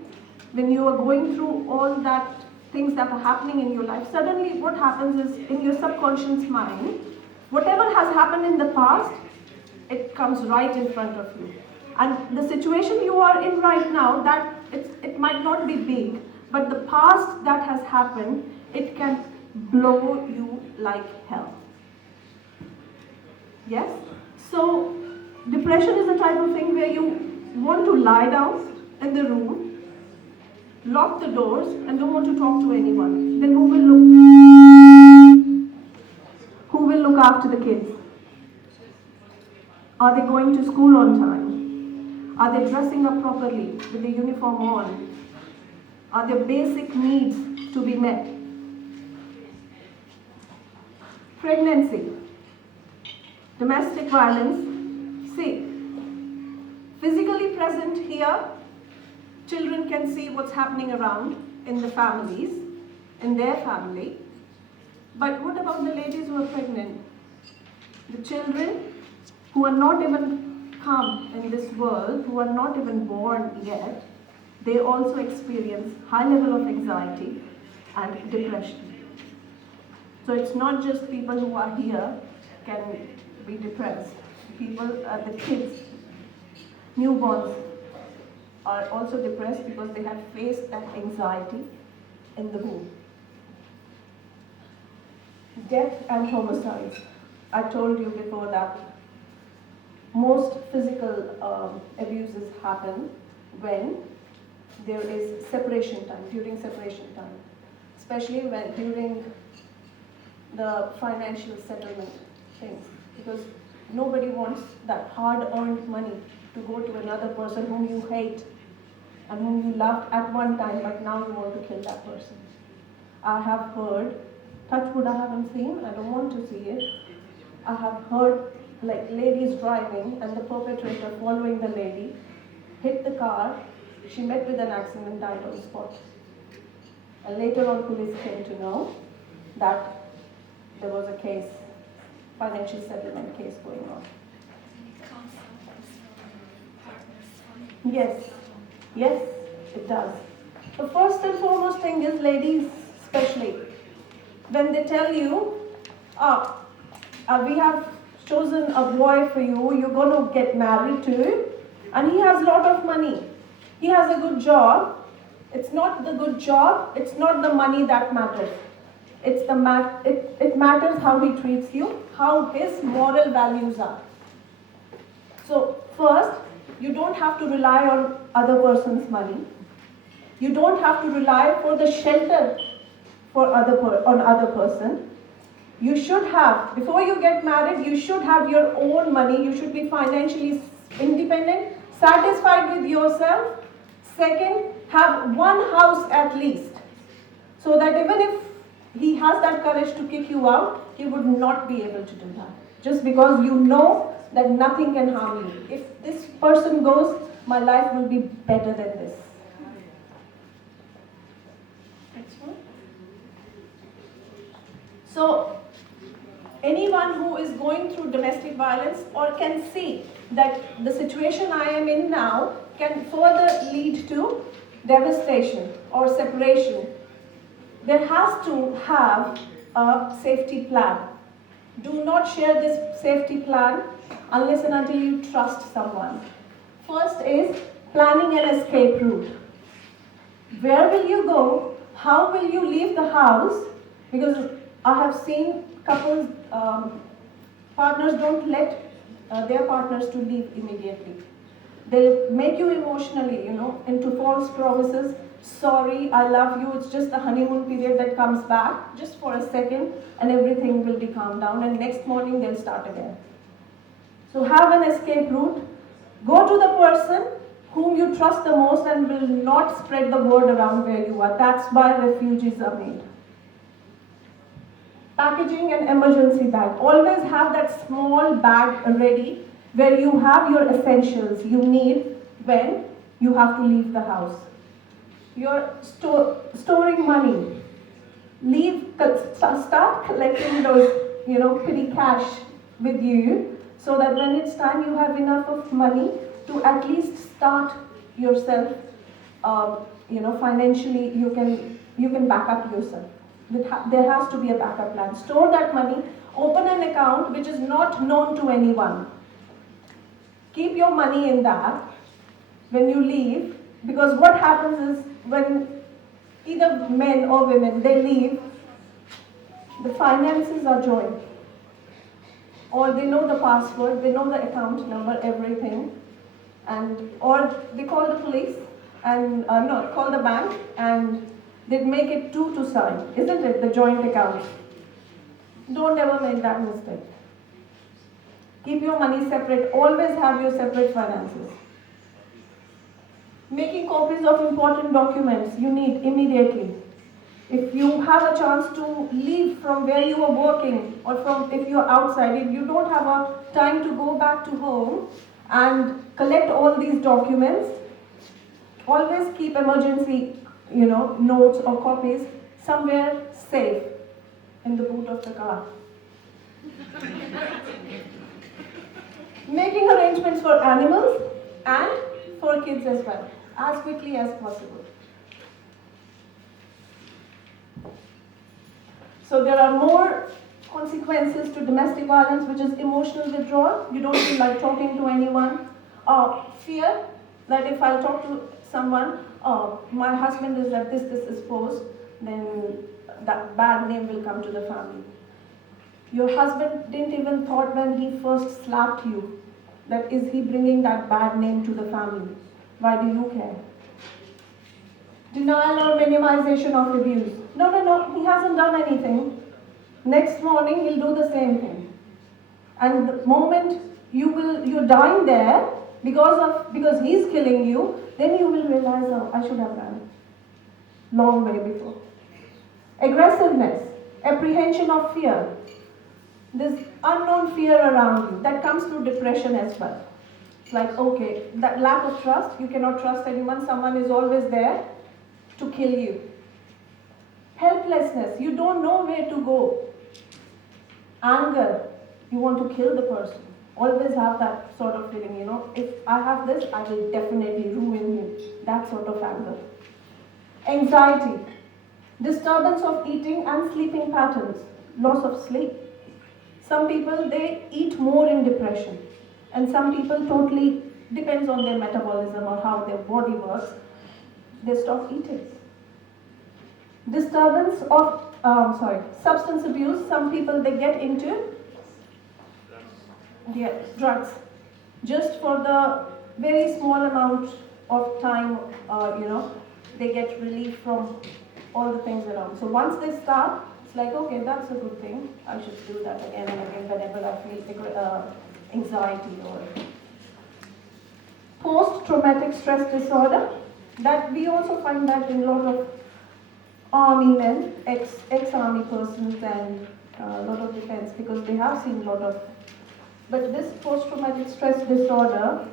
when you are going through all that things that are happening in your life, suddenly what happens is in your subconscious mind, whatever has happened in the past, it comes right in front of you. And the situation you are in right now, that it might not be big, but the past that has happened, it can blow you like hell. Yes? So, depression is a type of thing where you want to lie down in the room, lock the doors, and don't want to talk to anyone. Then who will look after the kids? Are they going to school on time? Are they dressing up properly with the uniform on? Are their basic needs to be met? Pregnancy, domestic violence. See, physically present here, children can see what's happening around in the families, in their family. But what about the ladies who are pregnant? The children who are not even come in this world, who are not even born yet, they also experience high level of anxiety and depression. So it's not just people who are here can be depressed. The kids, newborns are also depressed because they have faced that anxiety in the womb. death and homicides. I told you before that most physical abuses happen when there is separation time, during separation time, especially when during the financial settlement things, because nobody wants that hard-earned money to go to another person whom you hate and whom you loved at one time, but now you want to kill that person. I have heard, touch wood I haven't seen, I don't want to see it. I have heard like ladies driving and the perpetrator following the lady, hit the car, she met with an accident, died on the spot. And later on police came to know that there was a case, financial settlement case going on. Yes, yes, it does. The first and foremost thing is, ladies especially, when they tell you, we have chosen a boy for you, you're going to get married to, and he has a lot of money, he has a good job. It's not the good job, it's not the money that matters. It's it matters how he treats you, how his moral values are. So first, you don't have to rely on other person's money. You don't have to rely for the shelter for on other person. You should have, before you get married, you should have your own money. You should be financially independent, satisfied with yourself. Second, have one house at least, so that even if he has that courage to kick you out, he would not be able to do that. Just because you know that nothing can harm you. If this person goes, my life will be better than this. Next one. So, anyone who is going through domestic violence or can see that the situation I am in now can further lead to devastation or separation, there has to have a safety plan. Do not share this safety plan unless and until you trust someone. First is planning an escape route. Where will you go? How will you leave the house? Because I have seen couples, partners don't let their partners to leave immediately. They'll make you emotionally, into false promises. Sorry, I love you, it's just the honeymoon period that comes back, just for a second, and everything will be calmed down, and next morning they'll start again. So have an escape route. Go to the person whom you trust the most and will not spread the word around where you are. That's why refugees are made. Packaging an emergency bag. Always have that small bag ready where you have your essentials you need when you have to leave the house. You're storing money. Start collecting those, petty cash with you, so that when it's time you have enough of money to at least start yourself, financially you can back up yourself. There has to be a backup plan. Store that money, open an account which is not known to anyone. Keep your money in that when you leave, because what happens is when either men or women, they leave, the finances are joined. Or they know the password, they know the account number, everything. Or they call the police, and call the bank, and they make it two to sign, isn't it, the joint account? Don't ever make that mistake. Keep your money separate, always have your separate finances. Making copies of important documents you need immediately. If you have a chance to leave from where you are working, or if you are outside, if you don't have a time to go back to home and collect all these documents, always keep emergency, notes or copies somewhere safe in the boot of the car. Making arrangements for animals and for kids as well, as quickly as possible. So there are more consequences to domestic violence, which is emotional withdrawal. You don't feel like talking to anyone. Fear that if I talk to someone, my husband is at this is posed, then that bad name will come to the family. Your husband didn't even thought when he first slapped you that is he bringing that bad name to the family. Why do you care? Denial or minimization of abuse. No, no, no, he hasn't done anything. Next morning he'll do the same thing. And the moment you're dying there because he's killing you, then you will realize, oh, I should have run long way before. Aggressiveness, apprehension of fear. This unknown fear around you that comes through depression as well. Like, okay, that lack of trust, you cannot trust anyone, someone is always there to kill you. Helplessness, you don't know where to go. Anger, you want to kill the person. Always have that sort of feeling, if I have this, I will definitely ruin him. That sort of anger. Anxiety, disturbance of eating and sleeping patterns, loss of sleep. Some people, they eat more in depression, and some people totally depends on their metabolism or how their body works, they stop eating. Disturbance of, substance abuse, some people, they get into drugs, just for the very small amount of time, they get relief from all the things around. So once they start, it's like, okay, that's a good thing. I should do that again and again whenever I feel anxiety or post-traumatic stress disorder. That we also find that in a lot of army men, ex-army persons, and a lot of defense, because they have seen a lot of. But this post-traumatic stress disorder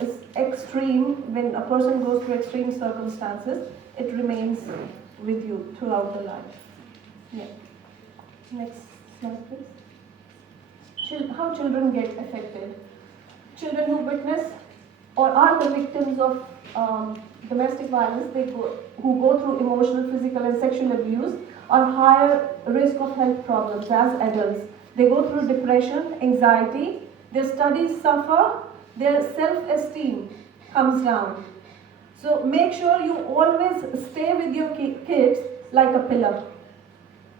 is extreme. When a person goes through extreme circumstances, it remains with you throughout the life. Yeah. Next slide, please. How children get affected. Children who witness or are the victims of domestic violence, who go through emotional, physical, and sexual abuse, are higher risk of health problems as adults. They go through depression, anxiety, their studies suffer, their self-esteem comes down. So make sure you always stay with your kids like a pillar.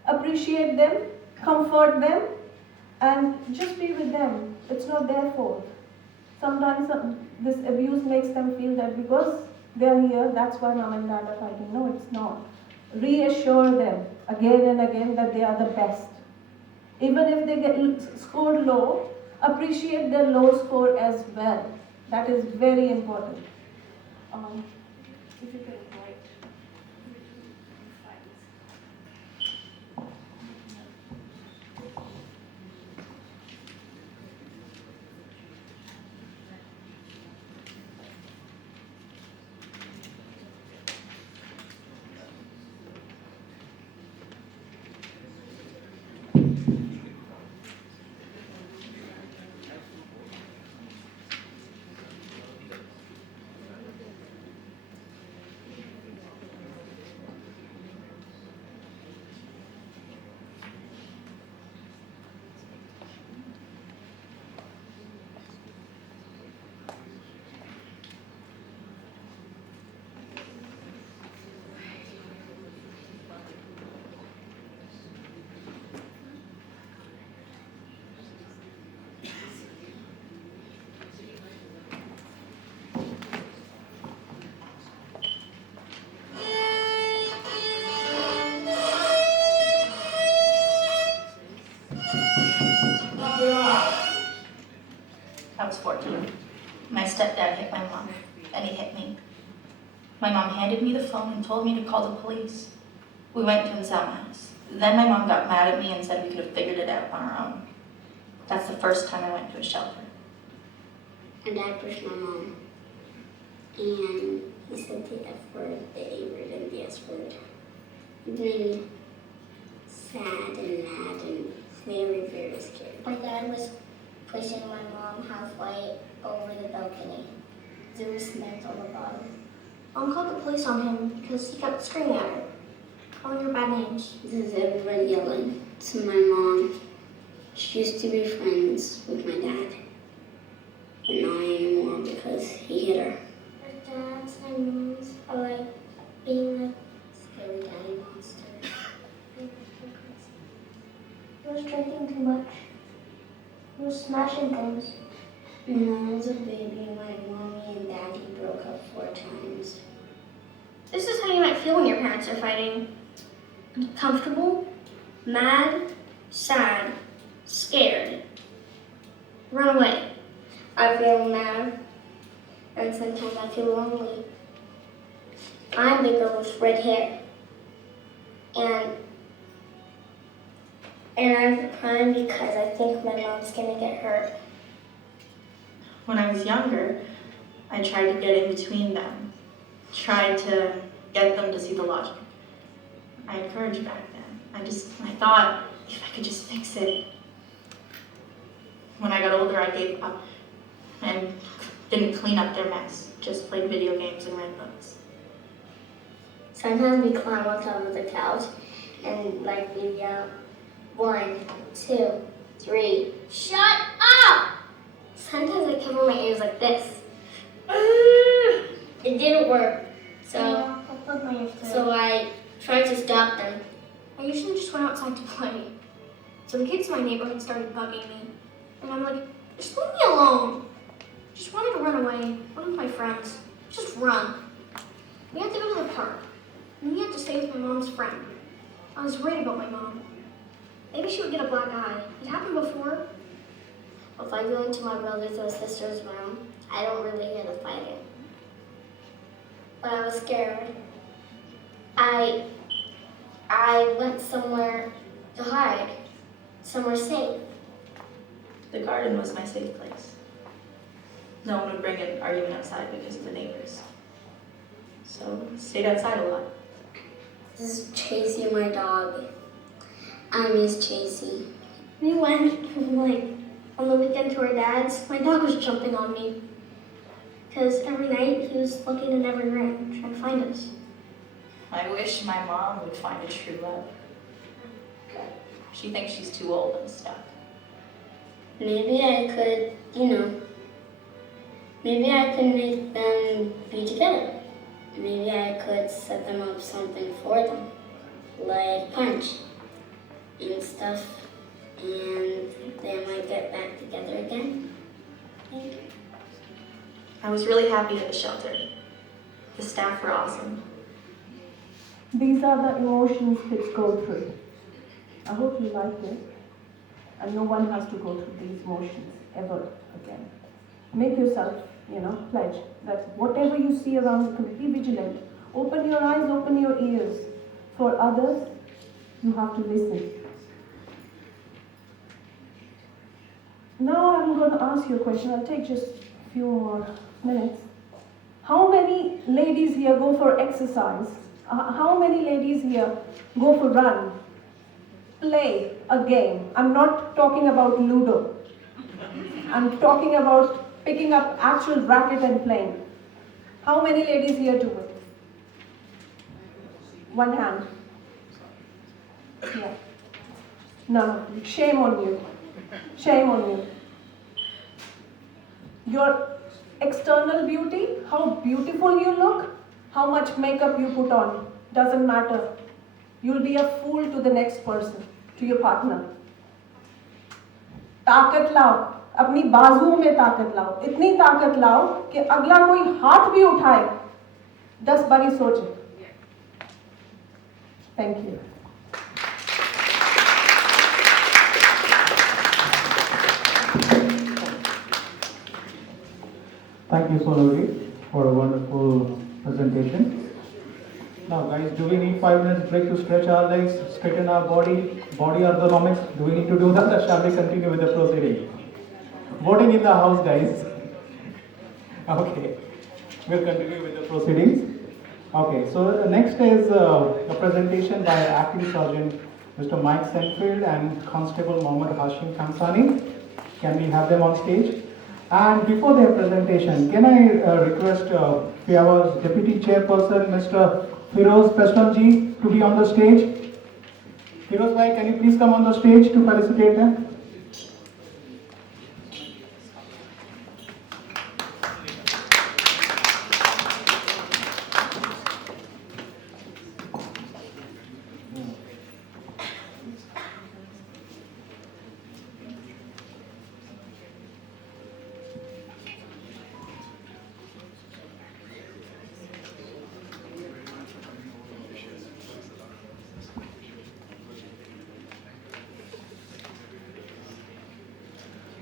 Appreciate them, comfort them, and just be with them. It's not their fault. Sometimes this abuse makes them feel that because they're here, that's why mom and dad are fighting. No, it's not. Reassure them again and again that they are the best. Even if they get scored low, appreciate their low score as well. That is very important. If you can invite. I was 14. My stepdad hit my mom, and he hit me. My mom handed me the phone and told me to call the police. We went to his house. Then my mom got mad at me and said we could have figured it out on our own. That's the first time I went to a shelter. My dad pushed my mom, and he said the F word, the A word, and the S word. It made me sad and mad and very, very scared. My dad was pushing my mom halfway over the balcony. There was cement on the bottom. Mom called the police on him because he kept screaming at her, calling her bad names. This is everybody yelling to my mom. She used to be friends with my dad, but not anymore because he hit her. Her dads and moms are like being like scary daddy monsters. It was was drinking too much. He was smashing things. When I was a baby, my mommy and daddy broke up 4 times. This is how you might feel when your parents are fighting. Comfortable, mad, sad, scared. Run away. I feel mad, and sometimes I feel lonely. I'm the girl with red hair. And I'm crying because I think my mom's gonna get hurt. When I was younger, I tried to get in between them, tried to get them to see the logic. I encouraged back then. I thought if I could just fix it. When I got older, I gave up and didn't clean up their mess, just played video games and read books. Sometimes we climb on top of the couch and we yell, 1, 2, 3, shut up! Sometimes I cover my ears like this. It didn't work, so I tried to stop them. I usually just went outside to play. So the kids in my neighborhood started bugging me. And I'm like, just leave me alone. Just wanted to run away, run with my friends. Just run. We had to go to the park. And we had to stay with my mom's friend. I was worried about my mom. Maybe she would get a black eye. It happened before. If I go into my brother's or sister's room, I don't really hear the fighting. But I was scared. I went somewhere to hide, somewhere safe. The garden was my safe place. No one would bring an argument outside because of the neighbors. So I stayed outside a lot. This is Chasey, my dog. I miss Chasey. We went on the weekend to our dad's. My dog was jumping on me. Because every night he was looking in every room, trying to find us. I wish my mom would find a true love. She thinks she's too old and stuck. Maybe I could, maybe I could make them be together. Maybe I could set them up something for them, like punch and stuff, and they might get back together again. Maybe. I was really happy at the shelter. The staff were awesome. These are the emotions kids go through. I hope you liked it. And no one has to go through these emotions ever again. Make yourself, pledge that whatever you see around you, be vigilant. Open your eyes, open your ears. For others, you have to listen. Now I'm going to ask you a question. I'll take just a few more minutes. How many ladies here go for exercise? How many ladies here go for run? Play a game. I'm not talking about Ludo. I'm talking about picking up actual racket and playing. How many ladies here do it? One hand. Yeah. No, shame on you. Shame on you. Your external beauty, how beautiful you look, how much makeup you put on, doesn't matter. You'll be a fool to the next person, to your partner. ताकत लाओ, अपनी बाजुओं में ताकत लाओ, इतनी ताकत लाओ कि अगला कोई हाथ भी उठाए, 10 बारी सोचे. Thank you. Thank you, Sonali, for a wonderful presentation. Now, guys, do we need 5 minutes break to stretch our legs, straighten our body ergonomics? Do we need to do that, or shall we continue with the proceeding? Voting in the house, guys. Okay, we'll continue with the proceedings. Okay, so next is a presentation by Acting Sergeant Mr. Mike Senfield and Constable Mohammad Hashim Kamsani. Can we have them on stage? And before their presentation, can I request FIAWA's Deputy Chairperson, Mr. Firoz Pestamji, to be on the stage? Firoz bhai, can you please come on the stage to felicitate them?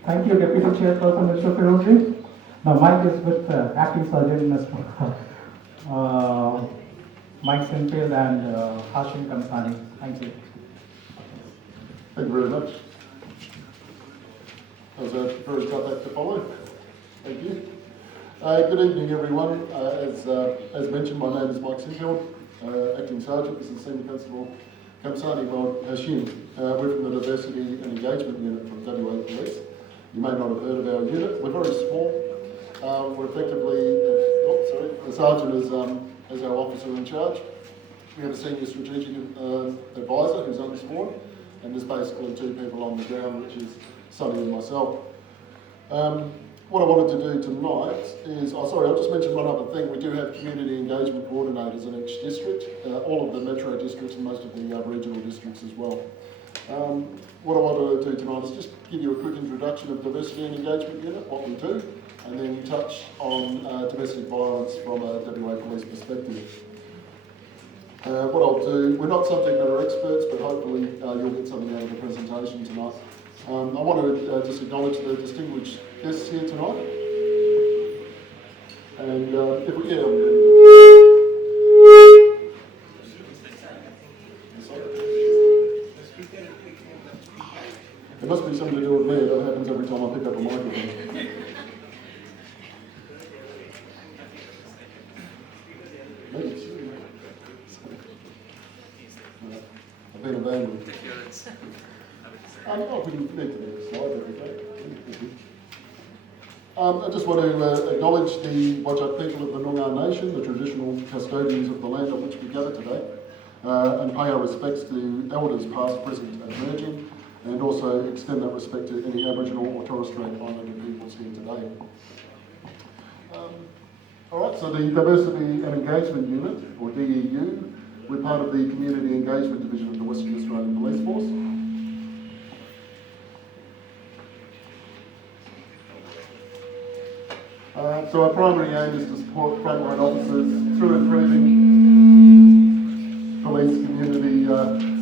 Thank you, Deputy Chairperson, Mr. Firozi. The mic is with Acting Surgeon, Mr. Mike Sinfield and Hashim Kamsani. Thank you. Thank you very much. That was a very tough act to follow. Thank you. Good evening, everyone. As mentioned, my name is Mike Sinfield, Acting Sergeant. This is Senior Constable Kamsani Hashim. We're from the Diversity and Engagement Unit from WA Police. You may not have heard of our unit. We're very small. We're effectively, the Sergeant is our officer in charge. We have a Senior Strategic Advisor who's undersworn, and there's basically two people on the ground, which is Sonny and myself. What I wanted to do tonight is, I'll just mention one other thing. We do have community engagement coordinators in each district, all of the metro districts and most of the regional districts as well. What I wanted to do tonight is just give you a quick introduction of Diversity and Engagement Unit, what we do, and then touch on domestic violence from a WA Police perspective. What I'll do, we're not subject matter experts, but hopefully you'll get something out of the presentation tonight. I want to just acknowledge the distinguished guests here tonight. And if we get there must be something to do with me. That happens every time I pick up a microphone. I've been abandoned. We can connect to the next slide, that'd be great. I just want to acknowledge the Whadjuk people of the Noongar Nation, the traditional custodians of the land on which we gather today, and pay our respects to elders past, present and emerging, and also extend that respect to any Aboriginal or Torres Strait Islander peoples here today. Alright, so the Diversity and Engagement Unit, or DEU, we're part of the Community Engagement Division of the Western Australian Police Force. So our primary aim is to support frontline officers through improving police community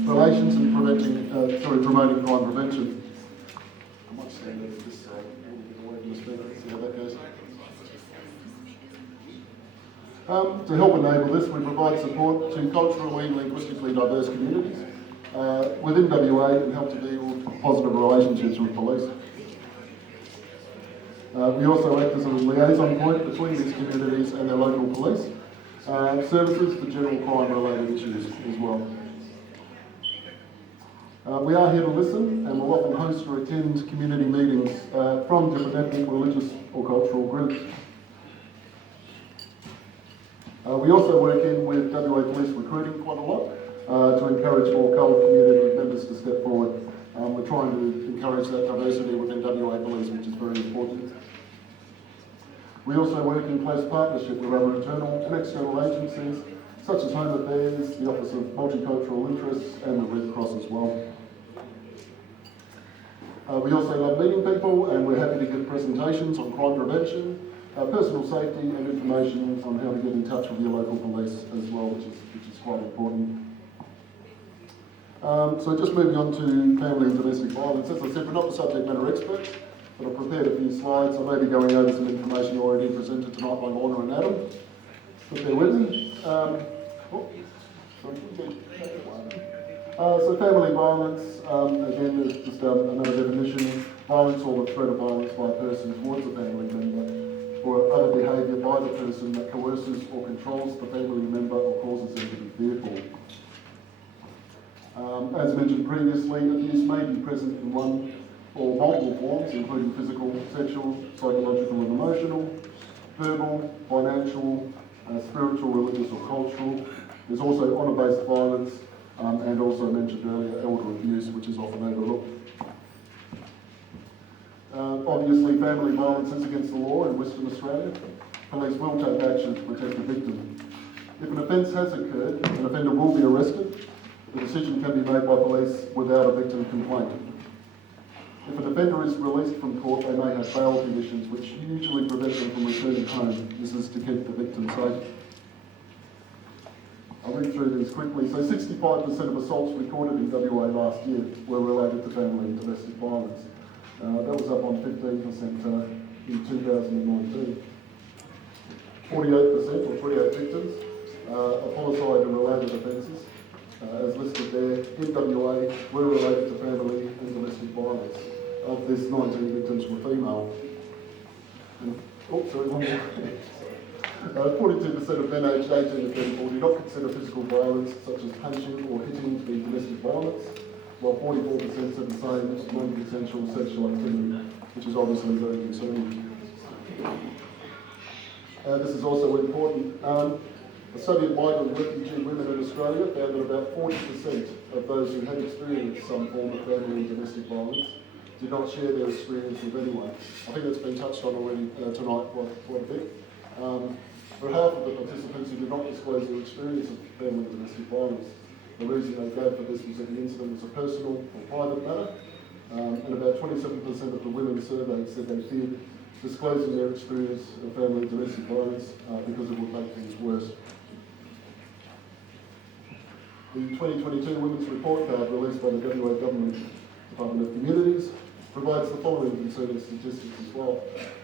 relations and promoting crime prevention. I might stand over this side, away from the speaker, see how that goes. To help enable this, we provide support to culturally and linguistically diverse communities within WA and help to build positive relationships with police. We also act as a liaison point between these communities and their local police services for general crime-related issues as well. We are here to listen and will often host or attend community meetings from different ethnic, religious or cultural groups. We also work in with WA Police recruiting quite a lot to encourage more coloured community members to step forward. We're trying to encourage that diversity within WA Police, which is very important. We also work in close partnership with other internal and external agencies, such as Home Affairs, the Office of Multicultural Interests, and the Red Cross as well. We also love meeting people, and we're happy to give presentations on crime prevention, personal safety, and information on how to get in touch with your local police as well, which is quite important. So just moving on to family and domestic violence. As I said, we're not the subject matter experts, but I've prepared a few slides. I may be going over some information already presented tonight by Lorna and Adam. But bear with me. So family violence, again, is just another definition. Violence or the threat of violence by a person towards a family member or other behaviour by the person that coerces or controls the family member or causes them to be fearful. As mentioned previously, abuse may be present in one or multiple forms, including physical, sexual, psychological and emotional, verbal, financial, spiritual, religious or cultural. There's also honour-based violence and also mentioned earlier elder abuse, which is often overlooked. Obviously, family violence is against the law in Western Australia. Police will take action to protect the victim. If an offence has occurred, an offender will be arrested. The decision can be made by police without a victim complaint. If an offender is released from court, they may have bail conditions which usually prevent them from returning home. This is to keep the victim safe. I'll read through these quickly. So 65% of assaults recorded in WA last year were related to family and domestic violence. That was up on 15% in 2019. 48% or 28 victims are homicide and related offences. As listed there, in WA were related to family and domestic violence. Of this, 19 victims were female. And, 42% of men aged 18 to 34 do not consider physical violence, such as punching or hitting, to be domestic violence, while 44% said the same as non-consensual sexual activity, which is obviously very concerning. This is also important. A study of migrant refugee women in Australia found that about 40% of those who had experienced some form of family and domestic violence did not share their experience with anyone. I think that's been touched on already tonight quite a bit. For half of the participants who did not disclose their experience of family and domestic violence, the reason they gave for this was that the incident was a personal or private matter, and about 27% of the women surveyed said they feared disclosing their experience of family and domestic violence because it would make things worse. The 2022 Women's Report Card released by the WA Government Department of Communities provides the following concerning statistics as well.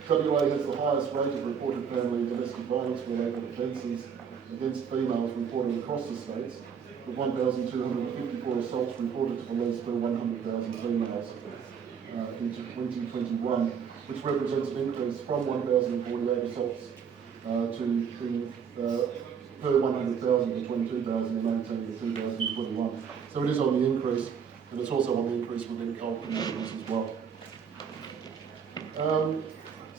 WA has the highest rate of reported family and domestic violence related offences against females reported across the states, with 1,254 assaults reported to police per 100,000 females in 2021, which represents an increase from 1,048 assaults per 100,000 between 2018 and 2021. So it is on the increase, and it's also on the increase within coal communities as well.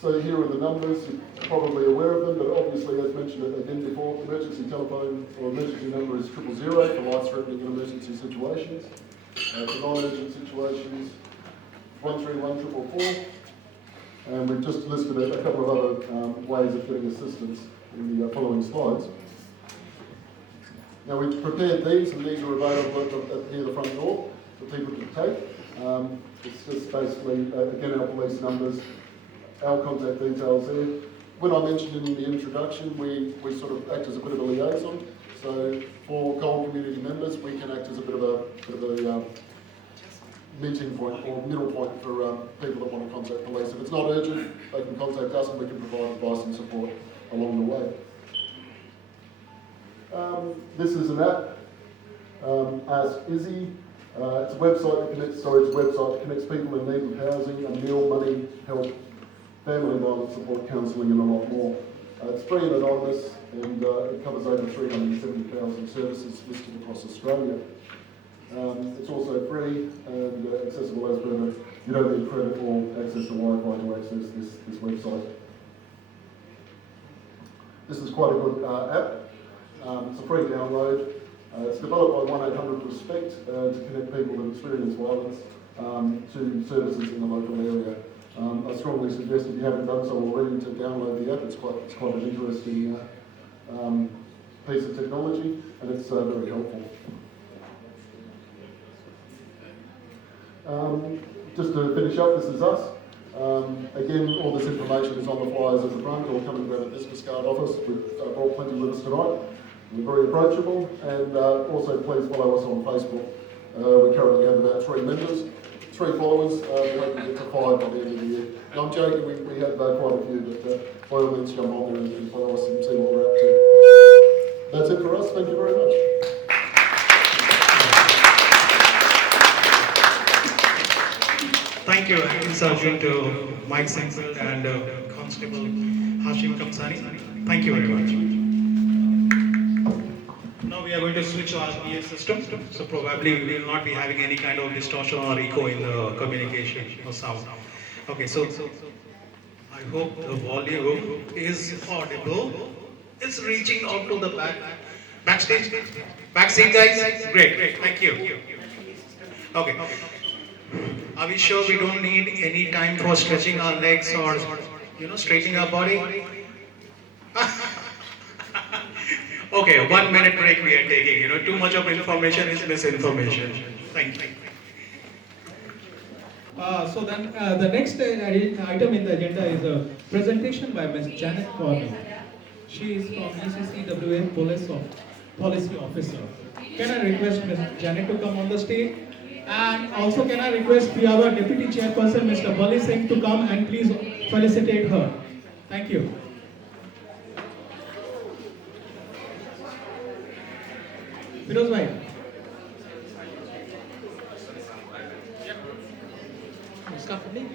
So here are the numbers. You're probably aware of them, but obviously, as mentioned again before, emergency telephone or emergency number is 000 for life-threatening and emergency situations. For non-urgent situations, 131 444. And we've just listed a couple of other ways of getting assistance in the following slides. Now we've prepared these, and these are available near the front door for people to take. It's just basically, again, our police numbers, our contact details there. When I mentioned in the introduction, we sort of act as a bit of a liaison. So for Coal community members, we can act as a bit of a meeting point or middle point for people that want to contact police. If it's not urgent, they can contact us and we can provide advice and support along the way. This is an app, Ask Izzy. It's a website that connects people in need of housing, a meal, money, help, family violence support, counselling, and a lot more. It's free and anonymous, and it covers over 370,000 services listed across Australia. It's also free and accessible as per the, you don't need credit or access to Wi-Fi to access this website. This is quite a good app. It's a free download. It's developed by 1-800-RESPECT to connect people that experience violence to services in the local area. I strongly suggest, if you haven't done so already, to download the app. It's quite an interesting piece of technology, and it's very helpful. Just to finish up, this is us. Again, all this information is on the flyers at the front, or come and grab a business card office. We've brought plenty with us tonight. We're very approachable, and also please follow us on Facebook. We currently have about 3 members, 3 followers. We hope to get to 5 by the end of the year. No, I'm joking, we have quite a few, but by all means jump on there and follow us and see what we're up to. That's it for us. Thank you very much. Thank you, Acting Sergeant Mike Singh and Constable Hashim Kamsani. Thank you very much. Now we are going to switch our PA system, so probably we will not be having any kind of distortion or echo in the communication or sound. Okay, so I hope the volume is audible. It's reaching out to the backstage guys. Great, thank you. Okay. Are we sure we don't need any time for stretching our legs or, straightening our body? Okay, 1 minute break we are taking. Too much of information is misinformation. Thank you. So then the next item in the agenda is a presentation by Ms. Janet Cornell. She is from ECCWA Policy Officer. Can I request Ms. Janet to come on the stage? And also can I request FIAWA Deputy Chairperson Mr. Bali Singh to come and please felicitate her. Thank you. Firoz bhai. उसका नहीं?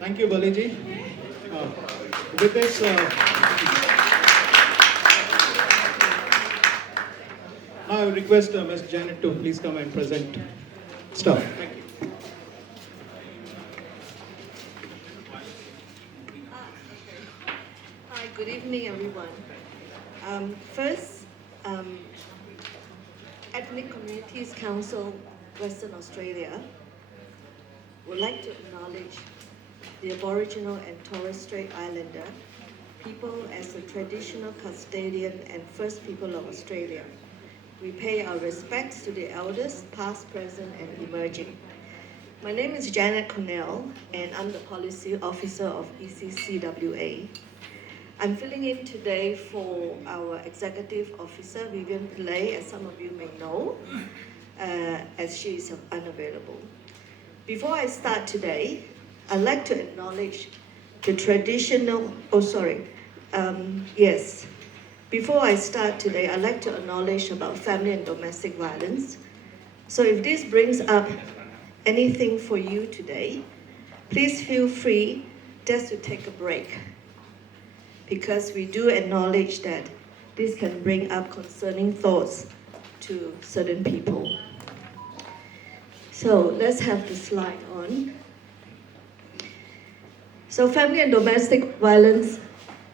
Thank you, Baliji. With this, now I would request Ms. Janet to please come and present stuff. Thank you. Hi, good evening, everyone. First, Ethnic Communities Council, Western Australia, would like to acknowledge the Aboriginal and Torres Strait Islander people as the traditional custodian and first people of Australia. We pay our respects to the elders, past, present, and emerging. My name is Janet Cornell, and I'm the Policy Officer of ECCWA. I'm filling in today for our Executive Officer, Vivian Pillay, as some of you may know, as she is unavailable. Before I start today, I'd like to acknowledge the traditional, Before I start today, I'd like to acknowledge about family and domestic violence. So if this brings up anything for you today, please feel free just to take a break, because we do acknowledge that this can bring up concerning thoughts to certain people. So let's have the slide on. So family and domestic violence,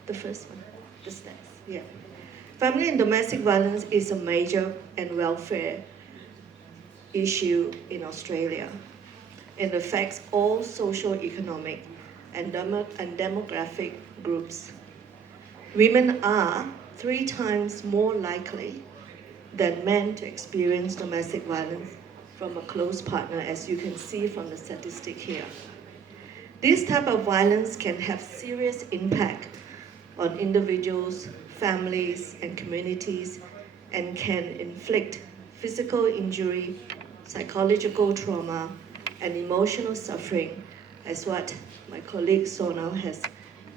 the first one, the stats, yeah. Family and domestic violence is a major and welfare issue in Australia. It affects all socio-economic and demographic groups. Women are 3 times more likely than men to experience domestic violence from a close partner, as you can see from the statistic here. This type of violence can have serious impact on individuals, families, and communities, and can inflict physical injury, psychological trauma, and emotional suffering, as what my colleague Sonal has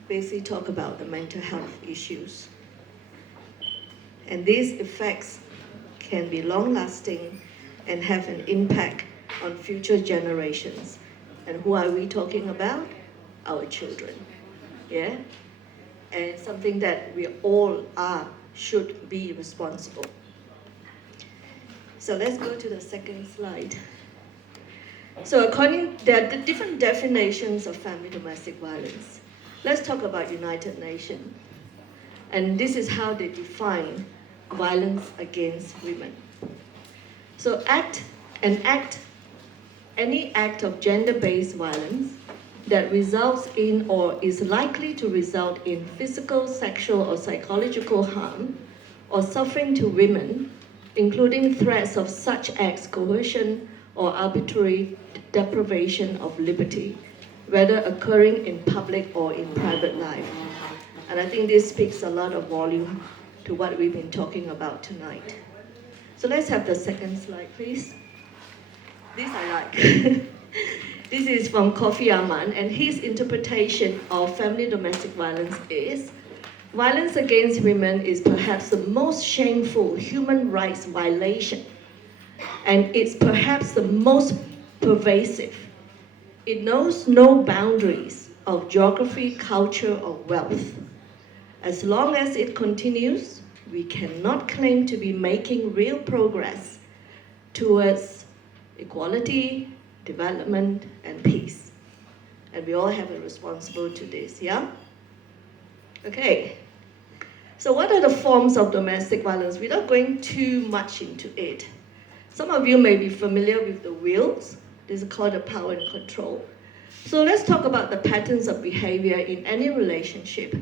basically talked about, the mental health issues. And these effects can be long-lasting and have an impact on future generations. And who are we talking about? Our children, yeah? And something that we all should be responsible. So let's go to the second slide. So there are different definitions of family domestic violence. Let's talk about United Nations. And this is how they define violence against women. So any act of gender-based violence that results in or is likely to result in physical, sexual, or psychological harm or suffering to women, including threats of such acts, coercion, or arbitrary deprivation of liberty, whether occurring in public or in private life. And I think this speaks a lot of volume to what we've been talking about tonight. So let's have the second slide, please. This I like. This is from Kofi Annan, and his interpretation of family domestic violence is: violence against women is perhaps the most shameful human rights violation, and it's perhaps the most pervasive. It knows no boundaries of geography, culture, or wealth. As long as it continues, we cannot claim to be making real progress towards equality, development, and peace. And we all have a responsibility to this, yeah? Okay. So what are the forms of domestic violence? Without going too much into it, some of you may be familiar with the wheels. This is called the power and control. So let's talk about the patterns of behavior in any relationship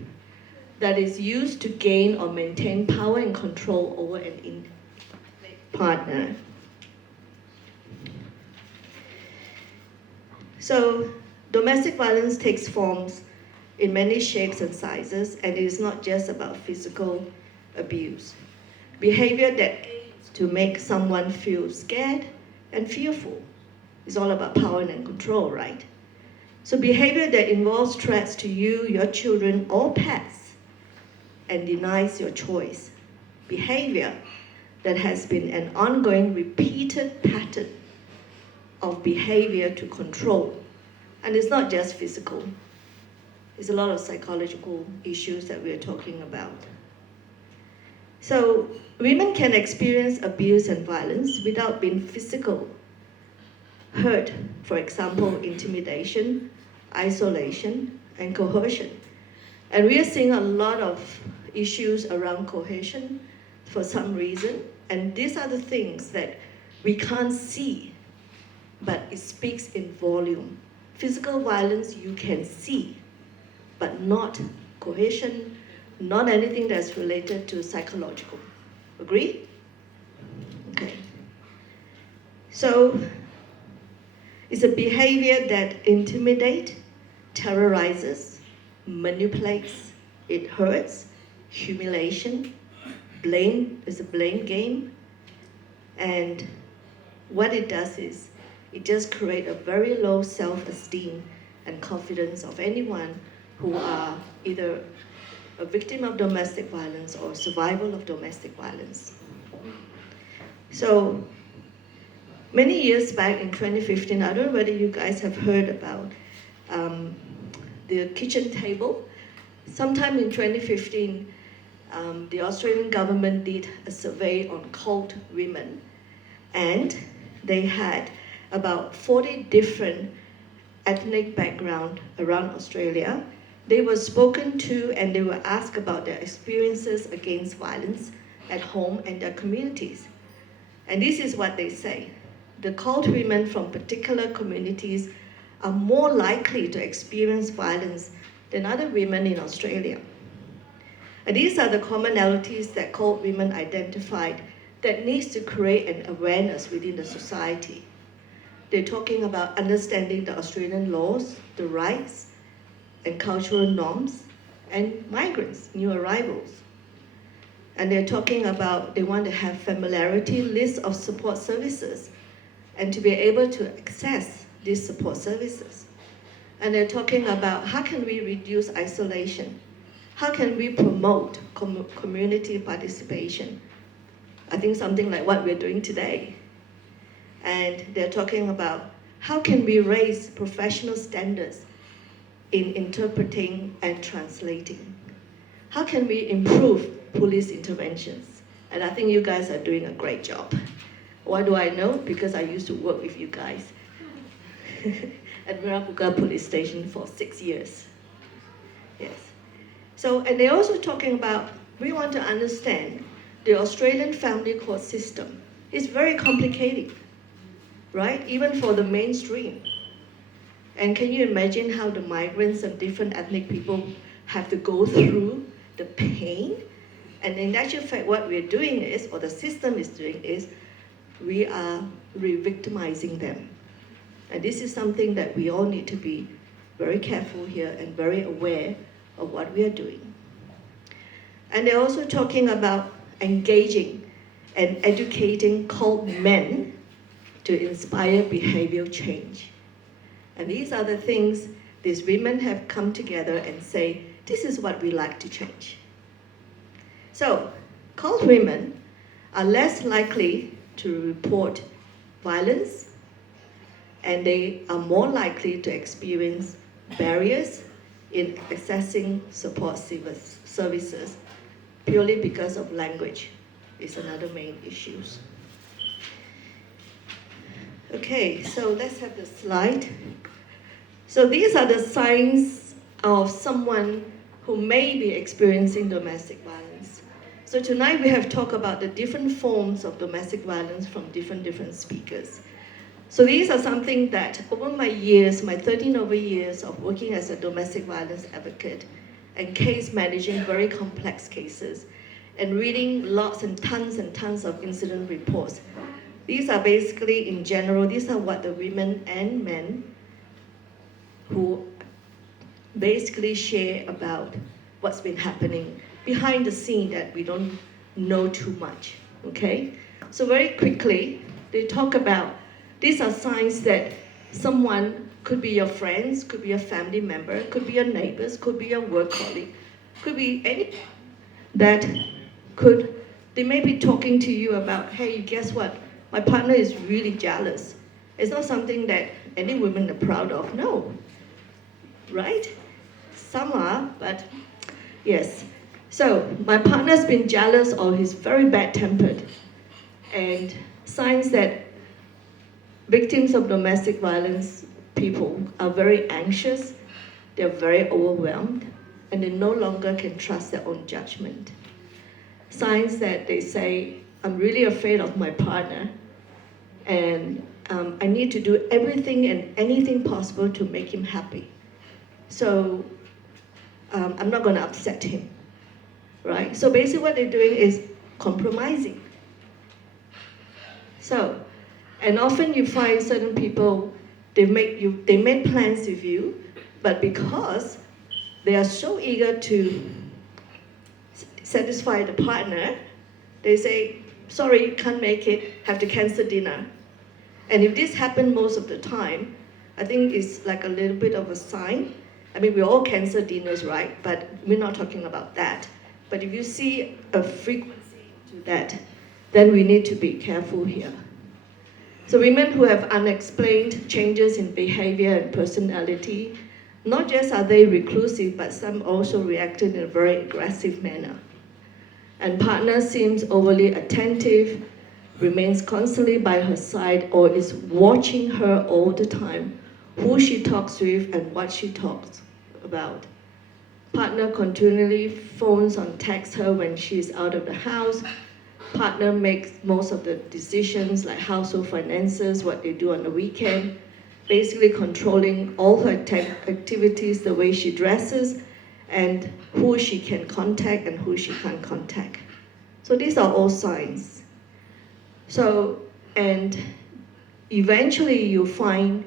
that is used to gain or maintain power and control over an intimate partner. So domestic violence takes forms in many shapes and sizes, and it is not just about physical abuse. Behavior that aims to make someone feel scared and fearful is all about power and control, right? So behavior that involves threats to you, your children, or pets, and denies your choice. Behavior that has been an ongoing repeated pattern of behavior to control. And it's not just physical. There's a lot of psychological issues that we're talking about. So women can experience abuse and violence without being physical. Hurt, for example, intimidation, isolation, and coercion. And we are seeing a lot of issues around coercion for some reason. And these are the things that we can't see, but it speaks in volume. Physical violence you can see, but not coercion, not anything that's related to psychological. Agree? Okay. So it's a behavior that intimidates, terrorizes, manipulates, it hurts, humiliation, blame is a blame game, and what it does is it just creates a very low self-esteem and confidence of anyone who are either a victim of domestic violence or survival of domestic violence. So many years back in 2015, I don't know whether you guys have heard about the kitchen table. Sometime in 2015, the Australian government did a survey on cult women, and they had about 40 different ethnic backgrounds around Australia. They were spoken to and they were asked about their experiences against violence at home and their communities. And this is what they say. The cult women from particular communities are more likely to experience violence than other women in Australia. And these are the commonalities that cult women identified that needs to create an awareness within the society. They're talking about understanding the Australian laws, the rights, and cultural norms, and migrants, new arrivals. And they're talking about they want to have familiarity lists of support services and to be able to access these support services. And they're talking about how can we reduce isolation? How can we promote community participation? I think something like what we're doing today. And they're talking about how can we raise professional standards in interpreting and translating? How can we improve police interventions? And I think you guys are doing a great job. Why do I know? Because I used to work with you guys at Mirapuka Police Station for 6 years. Yes. So, and they're also talking about, we want to understand the Australian family court system. It's very complicated, right? Even for the mainstream. And can you imagine how the migrants and different ethnic people have to go through the pain? And in actual fact, what we're doing is, or the system is doing is, we are re-victimizing them. And this is something that we all need to be very careful here and very aware of what we are doing. And they're also talking about engaging and educating cult men to inspire behavioral change. And these are the things these women have come together and say, this is what we like to change. So, cult women are less likely to report violence, and they are more likely to experience barriers in accessing support services purely because of language is another main issue. Okay, so let's have the slide. So these are the signs of someone who may be experiencing domestic violence. So tonight we have talked about the different forms of domestic violence from different speakers. So these are something that over my years, my 13 over years of working as a domestic violence advocate and case managing very complex cases and reading lots and tons of incident reports. These are basically, in general, these are what the women and men who basically share about what's been happening behind the scene that we don't know too much, okay? So very quickly, they talk about, these are signs that someone, could be your friends, could be a family member, could be your neighbors, could be your work colleague, could be any, that could, they may be talking to you about, hey, guess what? My partner is really jealous. It's not something that any women are proud of, no, right? Some are, but yes. So my partner's been jealous or he's very bad-tempered. And signs that victims of domestic violence people are very anxious, they're very overwhelmed, and they no longer can trust their own judgment. Signs that they say, I'm really afraid of my partner, and I need to do everything and anything possible to make him happy. So I'm not going to upset him, right? So basically what they're doing is compromising. So, and often you find certain people, they made plans with you, but because they are so eager to satisfy the partner, they say, sorry, can't make it, have to cancel dinner. And if this happens most of the time, I think it's like a little bit of a sign. I mean, we all cancel dinners, right? But we're not talking about that. But if you see a frequency to that, then we need to be careful here. So women who have unexplained changes in behavior and personality, not just are they reclusive, but some also reacted in a very aggressive manner. And partner seems overly attentive, remains constantly by her side, or is watching her all the time, who she talks with and what she talks about. Partner continually phones or texts her when she's out of the house. Partner makes most of the decisions like household finances, what they do on the weekend, basically controlling all her activities, the way she dresses, and who she can contact and who she can't contact. So these are all signs. So, and eventually you find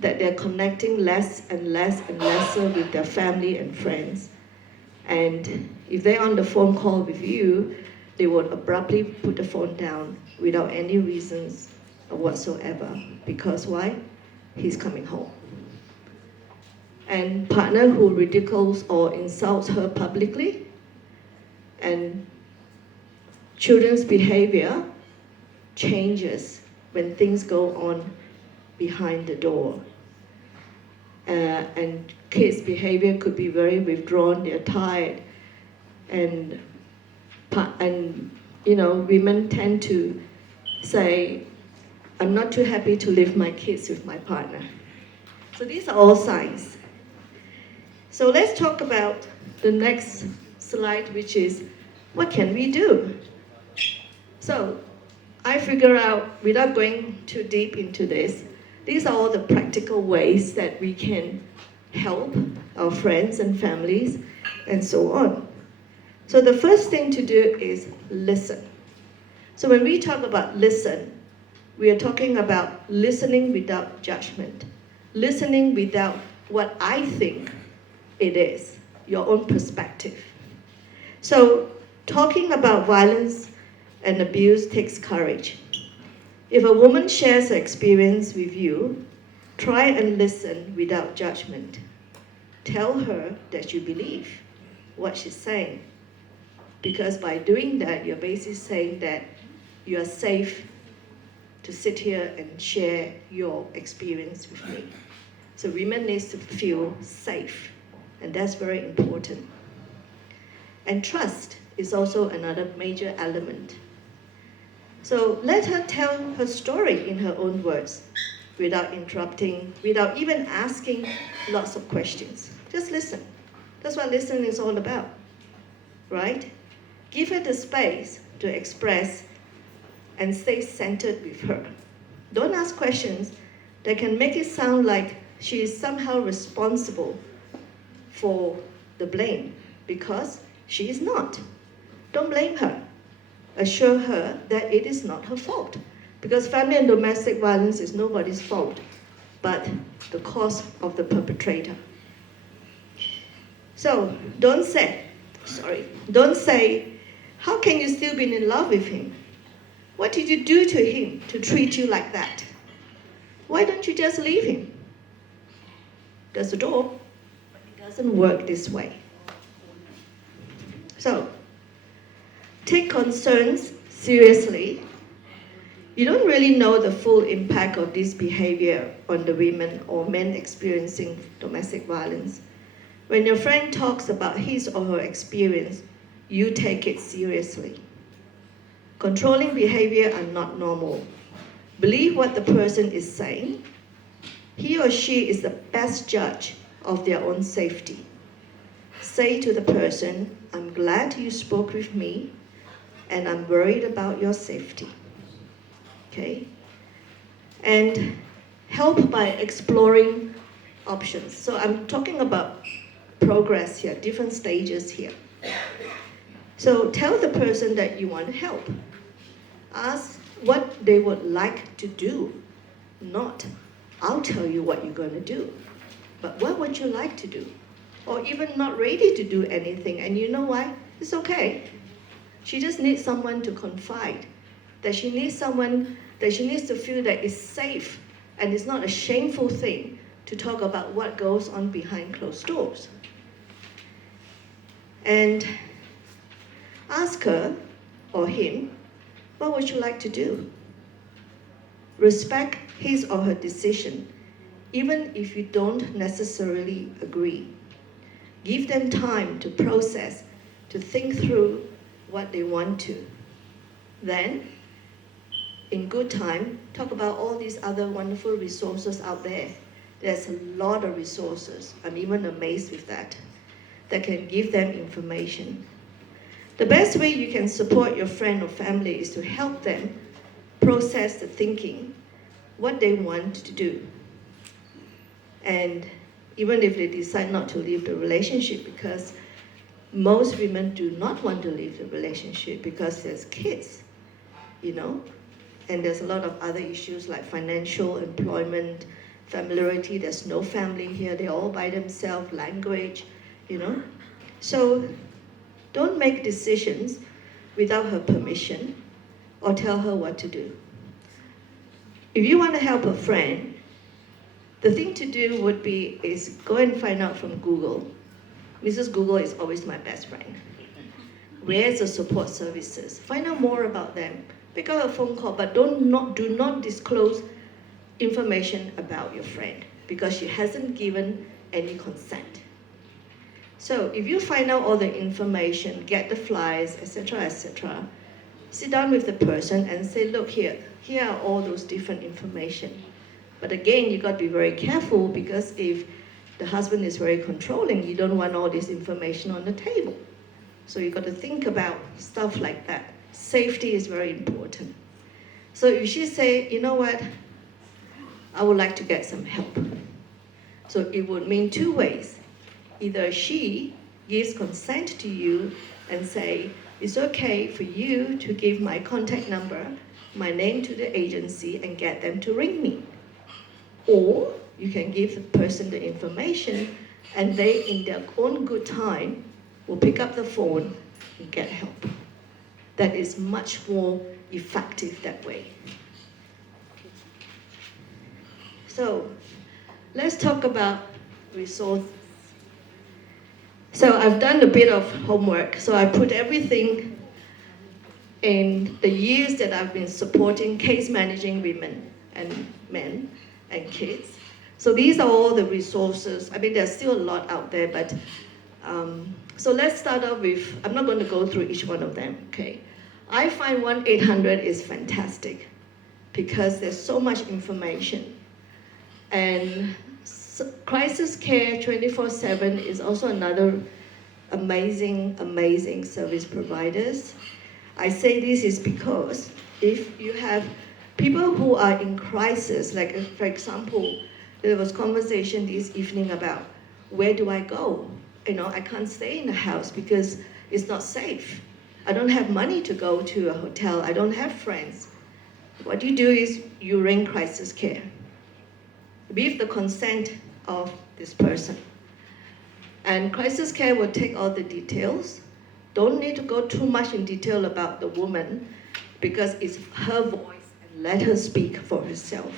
that they're connecting less and less and lesser with their family and friends. And if they're on the phone call with you, they would abruptly put the phone down without any reasons whatsoever. Because why? He's coming home. And partner who ridicules or insults her publicly, and children's behavior changes when things go on behind the door. And kids' behavior could be very withdrawn, they're tired, and you know, women tend to say, I'm not too happy to leave my kids with my partner. So these are all signs. So let's talk about the next slide, which is, what can we do? So I figure out, without going too deep into this, these are all the practical ways that we can help our friends and families and so on. So the first thing to do is listen. So when we talk about listen, we are talking about listening without judgment, listening without what I think it is, your own perspective. So talking about violence and abuse takes courage. If a woman shares her experience with you, try and listen without judgment. Tell her that you believe what she's saying. Because by doing that, you're basically saying that you are safe to sit here and share your experience with me. So women need to feel safe, and that's very important. And trust is also another major element. So let her tell her story in her own words, without interrupting, without even asking lots of questions. Just listen. That's what listening is all about, right? Give her the space to express and stay centered with her. Don't ask questions that can make it sound like she is somehow responsible for the blame, because she is not. Don't blame her. Assure her that it is not her fault, because family and domestic violence is nobody's fault. but the cause of the perpetrator. So don't say, how can you still be in love with him? What did you do to him to treat you like that? Why don't you just leave him? There's a door, but it doesn't work this way. So, take concerns seriously. You don't really know the full impact of this behavior on the women or men experiencing domestic violence. When your friend talks about his or her experience, you take it seriously. Controlling behavior are not normal. Believe what the person is saying. He or she is the best judge of their own safety. Say to the person, I'm glad you spoke with me, and I'm worried about your safety. Okay? And help by exploring options. So I'm talking about progress here, different stages here. So tell the person that you want help. Ask what they would like to do, not I'll tell you what you're going to do, but what would you like to do? Or even not ready to do anything, and you know why? It's okay. She just needs someone to confide, that she needs someone that she needs to feel that it's safe and it's not a shameful thing to talk about what goes on behind closed doors. And ask her or him, what would you like to do? Respect his or her decision, even if you don't necessarily agree. Give them time to process, to think through what they want to. Then, in good time, talk about all these other wonderful resources out there. There's a lot of resources, I'm even amazed with that can give them information. The best way you can support your friend or family is to help them process the thinking, what they want to do. And even if they decide not to leave the relationship, because most women do not want to leave the relationship because there's kids, you know, and there's a lot of other issues like financial, employment, familiarity, there's no family here, they're all by themselves, language, you know. So don't make decisions without her permission or tell her what to do. If you want to help a friend, the thing to do would be is go and find out from Google. Mrs. Google is always my best friend. Where's the support services? Find out more about them. Pick up a phone call, but do not disclose information about your friend because she hasn't given any consent. So if you find out all the information, get the flyers, etc., sit down with the person and say, look here are all those different information. But again, you got to be very careful because if the husband is very controlling, you don't want all this information on the table. So you got to think about stuff like that. Safety is very important. So if she say, you know what, I would like to get some help. So it would mean two ways. Either she gives consent to you and say, it's okay for you to give my contact number, my name to the agency and get them to ring me. Or you can give the person the information and they, in their own good time, will pick up the phone and get help. That is much more effective that way. So let's talk about resources. So I've done a bit of homework. So I put everything in the years that I've been supporting case managing women and men and kids. So these are all the resources. I mean, there's still a lot out there, but so let's start off with, I'm not going to go through each one of them, okay? I find 1-800 is fantastic because there's so much information. And crisis care 24/7 is also another amazing service providers. I say this is because if you have people who are in crisis, like for example, there was conversation this evening about where do I go? You know, I can't stay in the house because it's not safe. I don't have money to go to a hotel. I don't have friends. What you do is you ring crisis care. with the consent of this person. And crisis care will take all the details. Don't need to go too much in detail about the woman because it's her voice and let her speak for herself.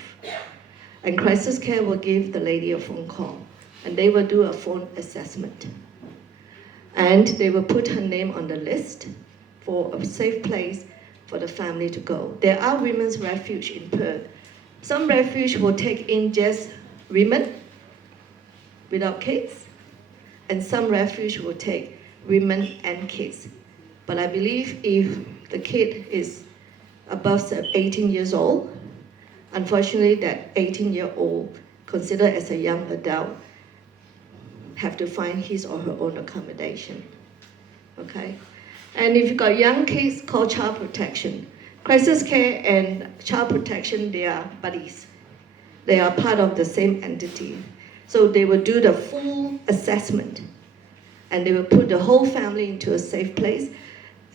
And crisis care will give the lady a phone call and they will do a phone assessment. And they will put her name on the list for a safe place for the family to go. There are women's refuge in Perth. Some refuge will take in just women without kids, and some refuge will take women and kids. But I believe if the kid is above 18 years old, unfortunately that 18-year-old considered as a young adult have to find his or her own accommodation, okay? And if you've got young kids, call child protection. Crisis care and child protection, they are buddies. They are part of the same entity. So they will do the full assessment and they will put the whole family into a safe place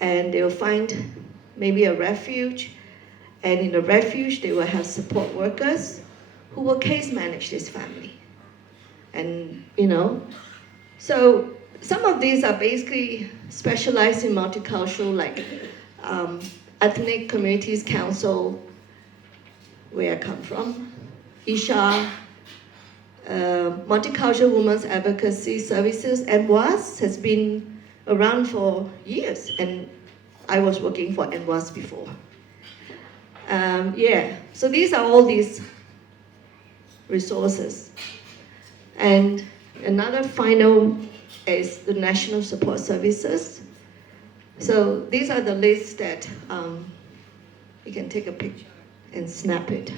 and they will find maybe a refuge, and in the refuge they will have support workers who will case manage this family. And so some of these are basically specialized in multicultural, like Ethnic Communities Council, where I come from, Isha, Multicultural Women's Advocacy Services, NWAS, has been around for years, and I was working for NWAS before. So these are all these resources. And another final is the National Support Services. So these are the lists that you can take a picture and snap it.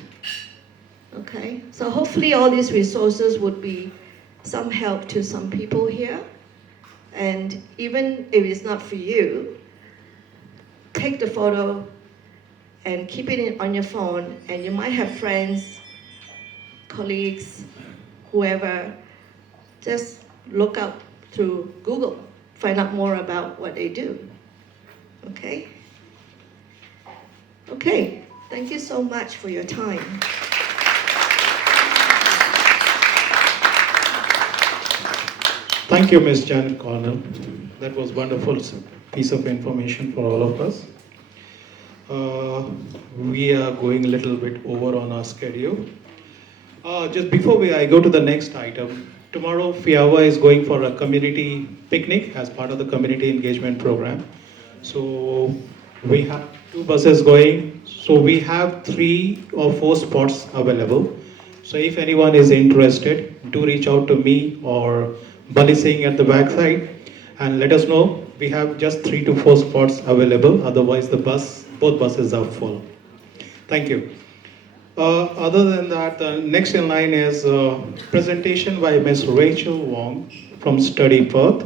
Okay, so hopefully all these resources would be some help to some people here. And even if it's not for you, take the photo and keep it on your phone, and you might have friends, colleagues, whoever, just look up through Google, find out more about what they do. Okay? Okay, thank you so much for your time. Thank you, Ms. Janet Cornell. That was wonderful piece of information for all of us. We are going a little bit over on our schedule. Just before I go to the next item, tomorrow FIAWA is going for a community picnic as part of the community engagement program. So we have 2 buses going. So we have 3 or 4 spots available. So if anyone is interested, do reach out to me or Bali Singh at the backside and let us know. We have just 3 to 4 spots available. Otherwise, both buses are full. Thank you. Other than that, the next in line is presentation by Ms. Rachel Wong from Study Perth.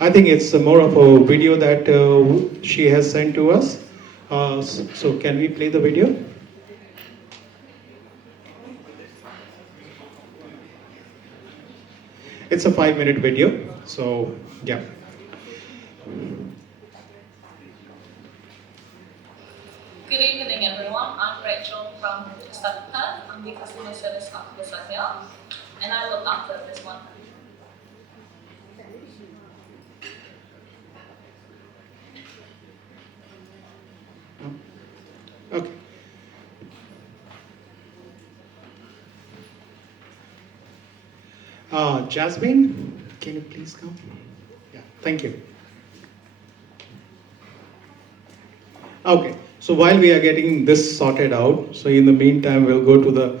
I think it's more of a video that she has sent to us. So can we play the video? It's a 5-minute video, so yeah. Good evening, everyone. I'm Rachel from Study Perth. I'm the customer service officer here, and I look after this one. Okay. Jasmine, can you please come? Yeah, thank you. Okay, so while we are getting this sorted out, so in the meantime, we'll go to the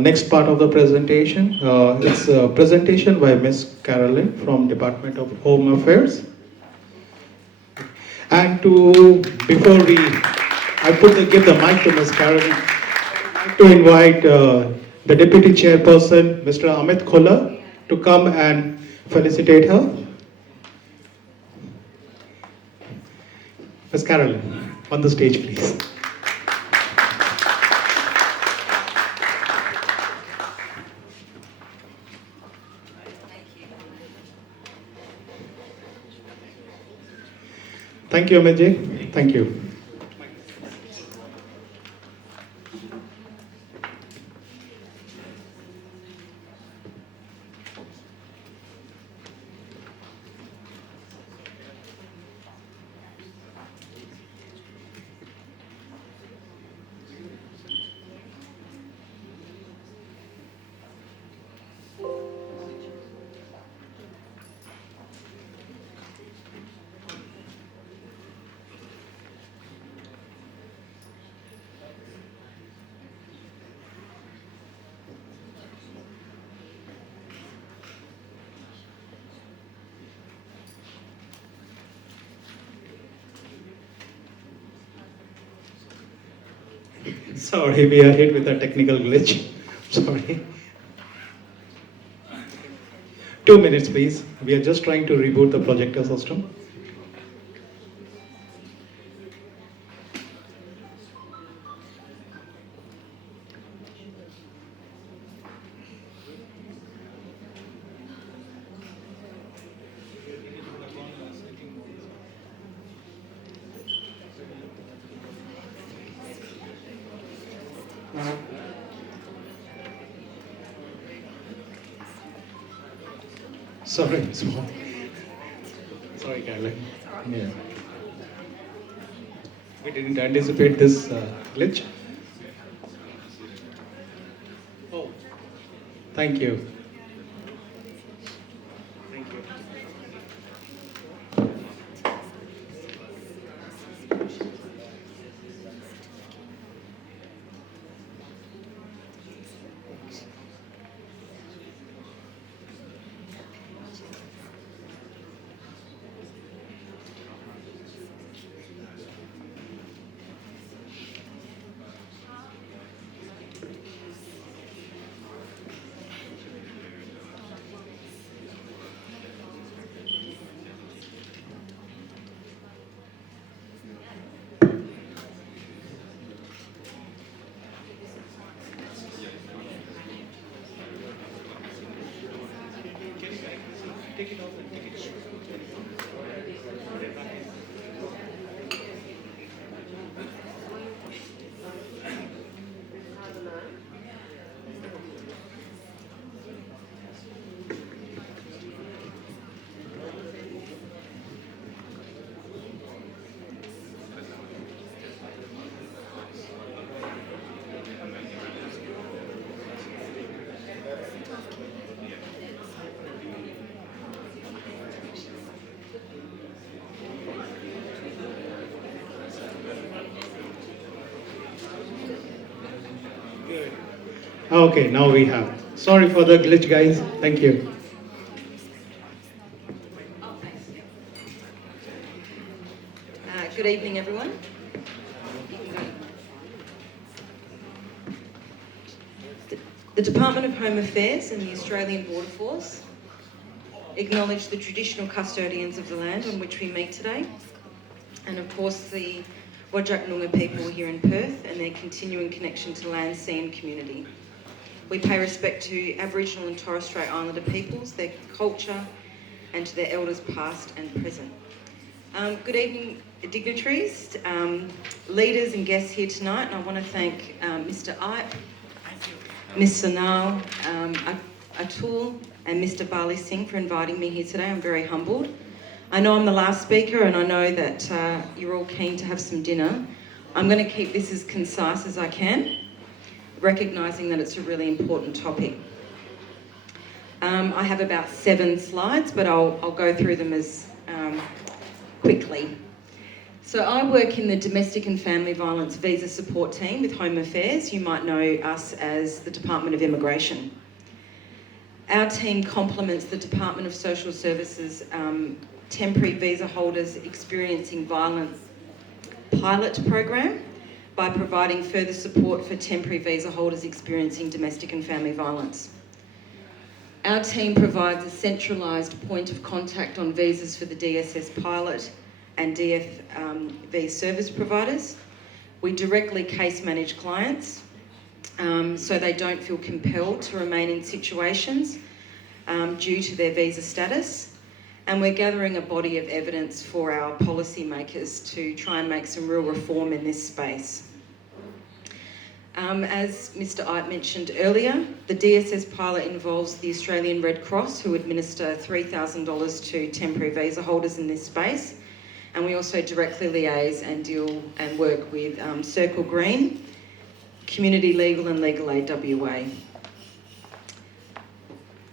next part of the presentation. It's a presentation by Ms. Carolyn from Department of Home Affairs. And before I give the mic to Ms. Carolyn, I'd like to invite the Deputy Chairperson, Mr. Amit Khola, to come and felicitate her. Ms. Carolyn, on the stage, please. Thank you, Amit. Thank you. Sorry, we are hit with a technical glitch. Sorry. 2 minutes, please. We are just trying to reboot the projector system. Sorry, sorry, Caroline. Yeah. We didn't anticipate this glitch. Oh, thank you. Thank you. Take it off and take it Okay, now we have. Sorry for the glitch, guys. Thank you. Good evening, everyone. The Department of Home Affairs and the Australian Border Force acknowledge the traditional custodians of the land on which we meet today, and of course the Whadjuk Noongar people here in Perth and their continuing connection to land, sea and community. We pay respect to Aboriginal and Torres Strait Islander peoples, their culture, and to their elders past and present. Good evening, dignitaries, leaders and guests here tonight, and I want to thank Mr. Ipe, Ms. Sanal, Atul and Mr. Bali Singh for inviting me here today. I'm very humbled. I know I'm the last speaker and I know that you're all keen to have some dinner. I'm going to keep this as concise as I can, recognising that it's a really important topic. I have about 7 slides, but I'll go through them as quickly. So I work in the Domestic and Family Violence Visa Support Team with Home Affairs. You might know us as the Department of Immigration. Our team complements the Department of Social Services temporary visa holders experiencing violence pilot program by providing further support for temporary visa holders experiencing domestic and family violence. Our team provides a centralised point of contact on visas for the DSS pilot and DFV service providers. We directly case manage clients so they don't feel compelled to remain in situations due to their visa status. and we're gathering a body of evidence for our policymakers to try and make some real reform in this space. As Mr. Ite mentioned earlier, the DSS pilot involves the Australian Red Cross, who administer $3,000 to temporary visa holders in this space. And we also directly liaise and deal and work with Circle Green, Community Legal and Legal Aid WA.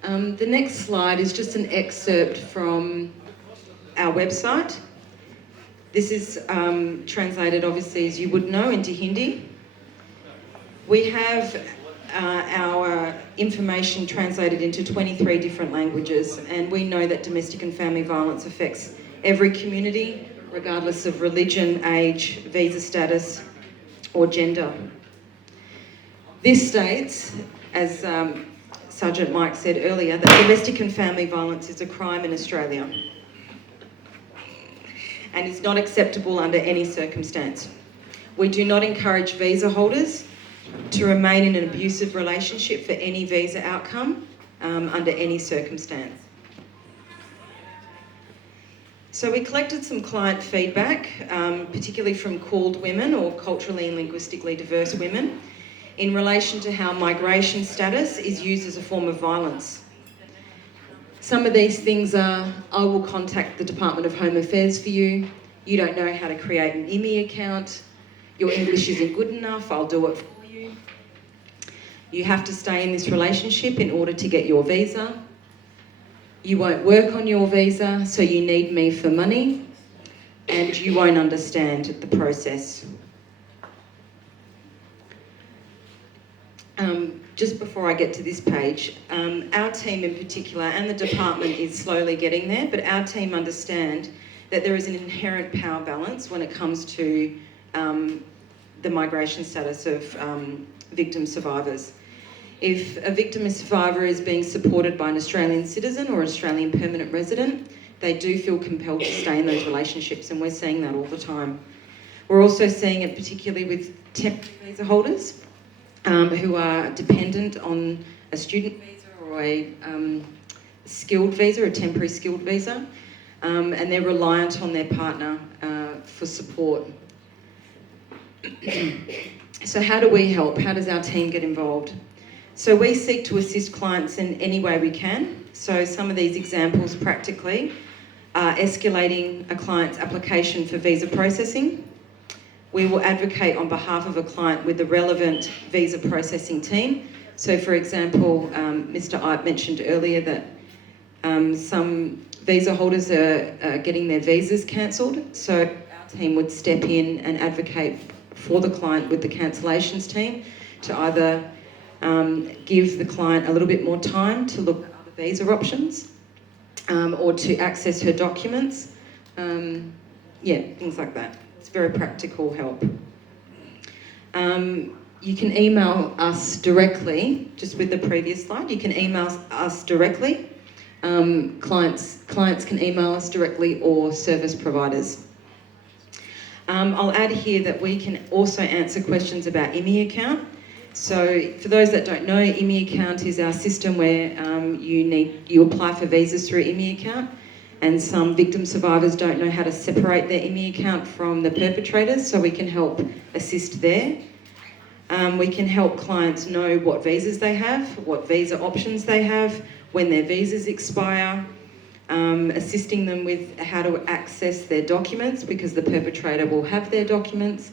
The next slide is just an excerpt from our website. This is translated, obviously, as you would know, into Hindi. We have our information translated into 23 different languages, and we know that domestic and family violence affects every community, regardless of religion, age, visa status, or gender. This states, as Sergeant Mike said earlier, that domestic and family violence is a crime in Australia and is not acceptable under any circumstance. We do not encourage visa holders to remain in an abusive relationship for any visa outcome under any circumstance. So we collected some client feedback, particularly from called women or culturally and linguistically diverse women, in relation to how migration status is used as a form of violence. Some of these things are, I will contact the Department of Home Affairs for you, you don't know how to create an IMI account, your English isn't good enough, I'll do it for you. You have to stay in this relationship in order to get your visa. You won't work on your visa, so you need me for money, and you won't understand the process. Just before I get to this page, our team in particular, and the department is slowly getting there, but our team understand that there is an inherent power balance when it comes to the migration status of victim survivors. If a victim survivor is being supported by an Australian citizen or Australian permanent resident, they do feel compelled to stay in those relationships, and we're seeing that all the time. We're also seeing it particularly with temporary visa holders who are dependent on a student visa or a skilled visa, a temporary skilled visa, and they're reliant on their partner for support. So how do we help? How does our team get involved? So we seek to assist clients in any way we can. So some of these examples practically are escalating a client's application for visa processing. We will advocate on behalf of a client with the relevant visa processing team. So for example, Mr. Ite mentioned earlier that some visa holders are getting their visas cancelled. So our team would step in and advocate for the client with the cancellations team to either give the client a little bit more time to look at other visa options or to access her documents. Things like that. It's very practical help. You can email us directly, just with the previous slide, you can email us directly. Clients can email us directly, or service providers. I'll add here that we can also answer questions about IMI account. So for those that don't know, IMI account is our system where you apply for visas through IMI account, and some victim survivors don't know how to separate their IMI account from the perpetrators, so we can help assist there. We can help clients know what visas they have, what visa options they have, when their visas expire, assisting them with how to access their documents, because the perpetrator will have their documents.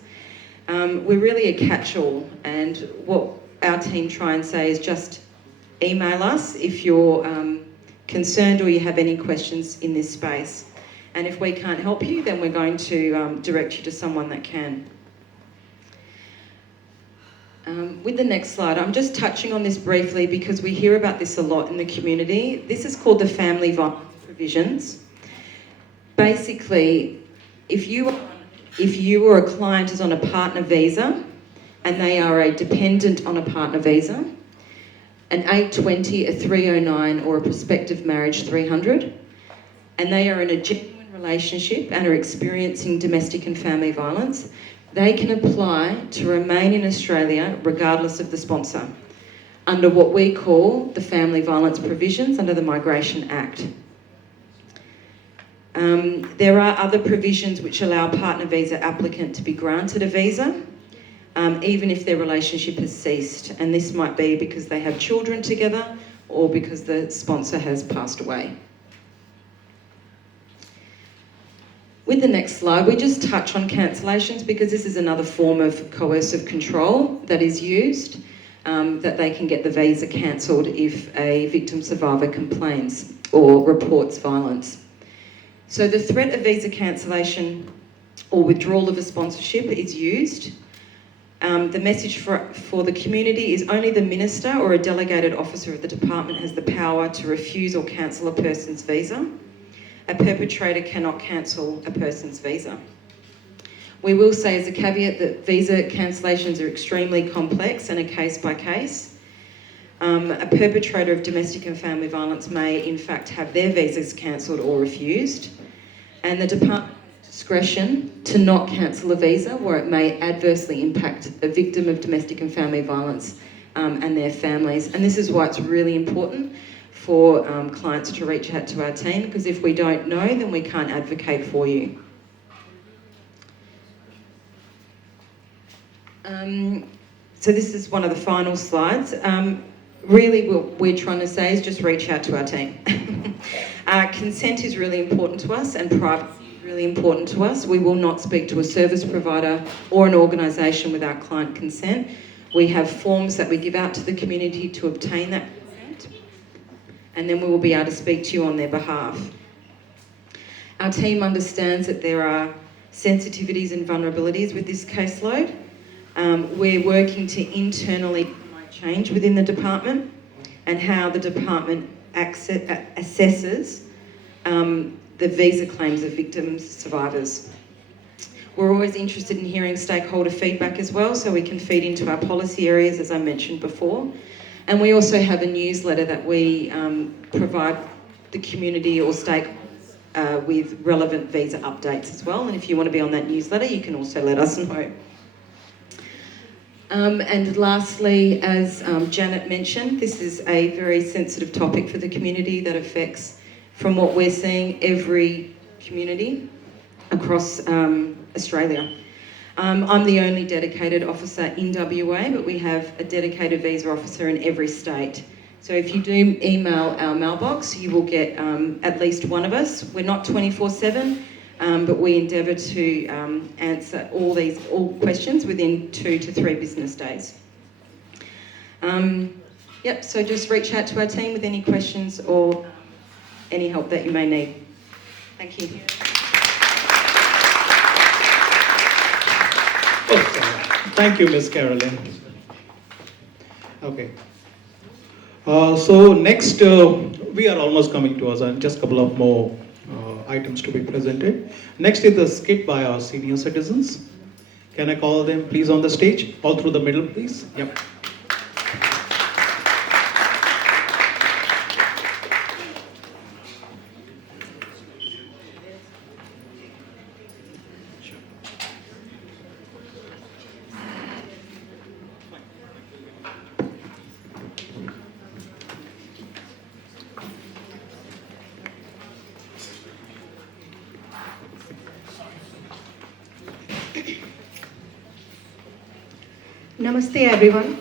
We're really a catch-all, and what our team try and say is just email us if you're concerned or you have any questions in this space. And if we can't help you, then we're going to direct you to someone that can. With the next slide, I'm just touching on this briefly because we hear about this a lot in the community. This is called the family violence provisions. Basically, if you or a client is on a partner visa and they are a dependent on a partner visa, an 820, a 309 or a prospective marriage 300, and they are in a genuine relationship and are experiencing domestic and family violence, they can apply to remain in Australia regardless of the sponsor, under what we call the family violence provisions under the Migration Act. There are other provisions which allow a partner visa applicant to be granted a visa, even if their relationship has ceased. And this might be because they have children together or because the sponsor has passed away. With the next slide, we just touch on cancellations because this is another form of coercive control that is used, that they can get the visa cancelled if a victim survivor complains or reports violence. So the threat of visa cancellation or withdrawal of a sponsorship is used. The message for the community is only the minister or a delegated officer of the department has the power to refuse or cancel a person's visa. A perpetrator cannot cancel a person's visa. We will say as a caveat that visa cancellations are extremely complex and are case by case. A perpetrator of domestic and family violence may in fact have their visas cancelled or refused, and the department has discretion to not cancel a visa where it may adversely impact a victim of domestic and family violence and their families. And this is why it's really important for clients to reach out to our team, because if we don't know, then we can't advocate for you. So this is one of the final slides. Really what we're trying to say is just reach out to our team. Consent is really important to us and privacy is really important to us. We will not speak to a service provider or an organisation without client consent. We have forms that we give out to the community to obtain that consent, and then we will be able to speak to you on their behalf. Our team understands that there are sensitivities and vulnerabilities with this caseload. We're working to internally promote change within the department and how the department assesses the visa claims of victims, survivors. We're always interested in hearing stakeholder feedback as well, so we can feed into our policy areas, as I mentioned before. And we also have a newsletter that we provide the community or stakeholders with relevant visa updates as well. And if you want to be on that newsletter, you can also let us know. And lastly, as Janet mentioned, this is a very sensitive topic for the community that affects, from what we're seeing, every community across Australia. I'm the only dedicated officer in WA, but we have a dedicated visa officer in every state. So if you do email our mailbox, you will get at least one of us. We're not 24/7. But we endeavour to answer all questions within 2 to 3 business days. So just reach out to our team with any questions or any help that you may need. Thank you. Thank you, Ms. Carolyn. Okay. So next, we are almost coming to us, and just a couple of more items to be presented. Next is the skit by our senior citizens. Can I call them please on the stage? All through the middle, please. Yep. Namaste everyone.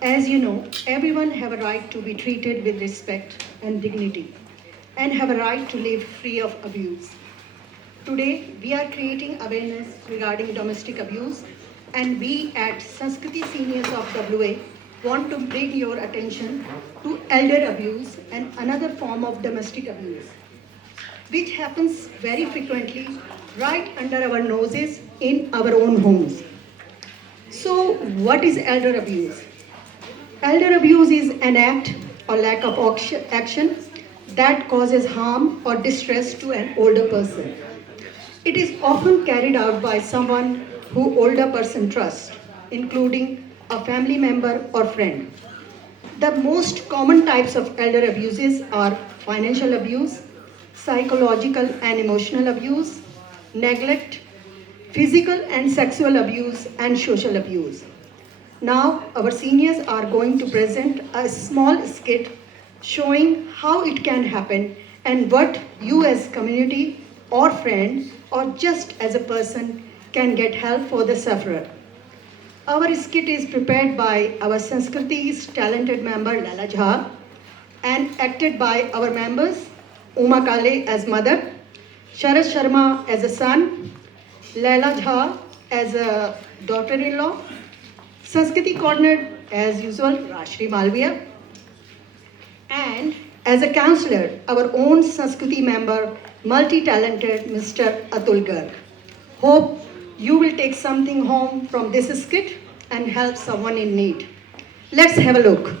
As you know, everyone have a right to be treated with respect and dignity and have a right to live free of abuse. Today, we are creating awareness regarding domestic abuse, and we at Sanskriti Seniors of WA want to bring your attention to elder abuse and another form of domestic abuse, which happens very frequently right under our noses in our own homes. So, what is elder abuse? Elder abuse is an act or lack of action that causes harm or distress to an older person. It is often carried out by someone who older person trusts, including a family member or friend. The most common types of elder abuses are financial abuse, psychological and emotional abuse, neglect, physical and sexual abuse, and social abuse. Now, our seniors are going to present a small skit showing how it can happen and what you as community or friend or just as a person can get help for the sufferer. Our skit is prepared by our Sanskriti's talented member Lala Jha and acted by our members Uma Kale as mother, Sharad Sharma as a son, Laila Jha as a daughter-in-law, Sanskriti coordinator as usual Rashri Malviya, and as a counselor, our own Sanskriti member, multi-talented Mr. Atul Garg. Hope you will take something home from this skit and help someone in need. Let's have a look.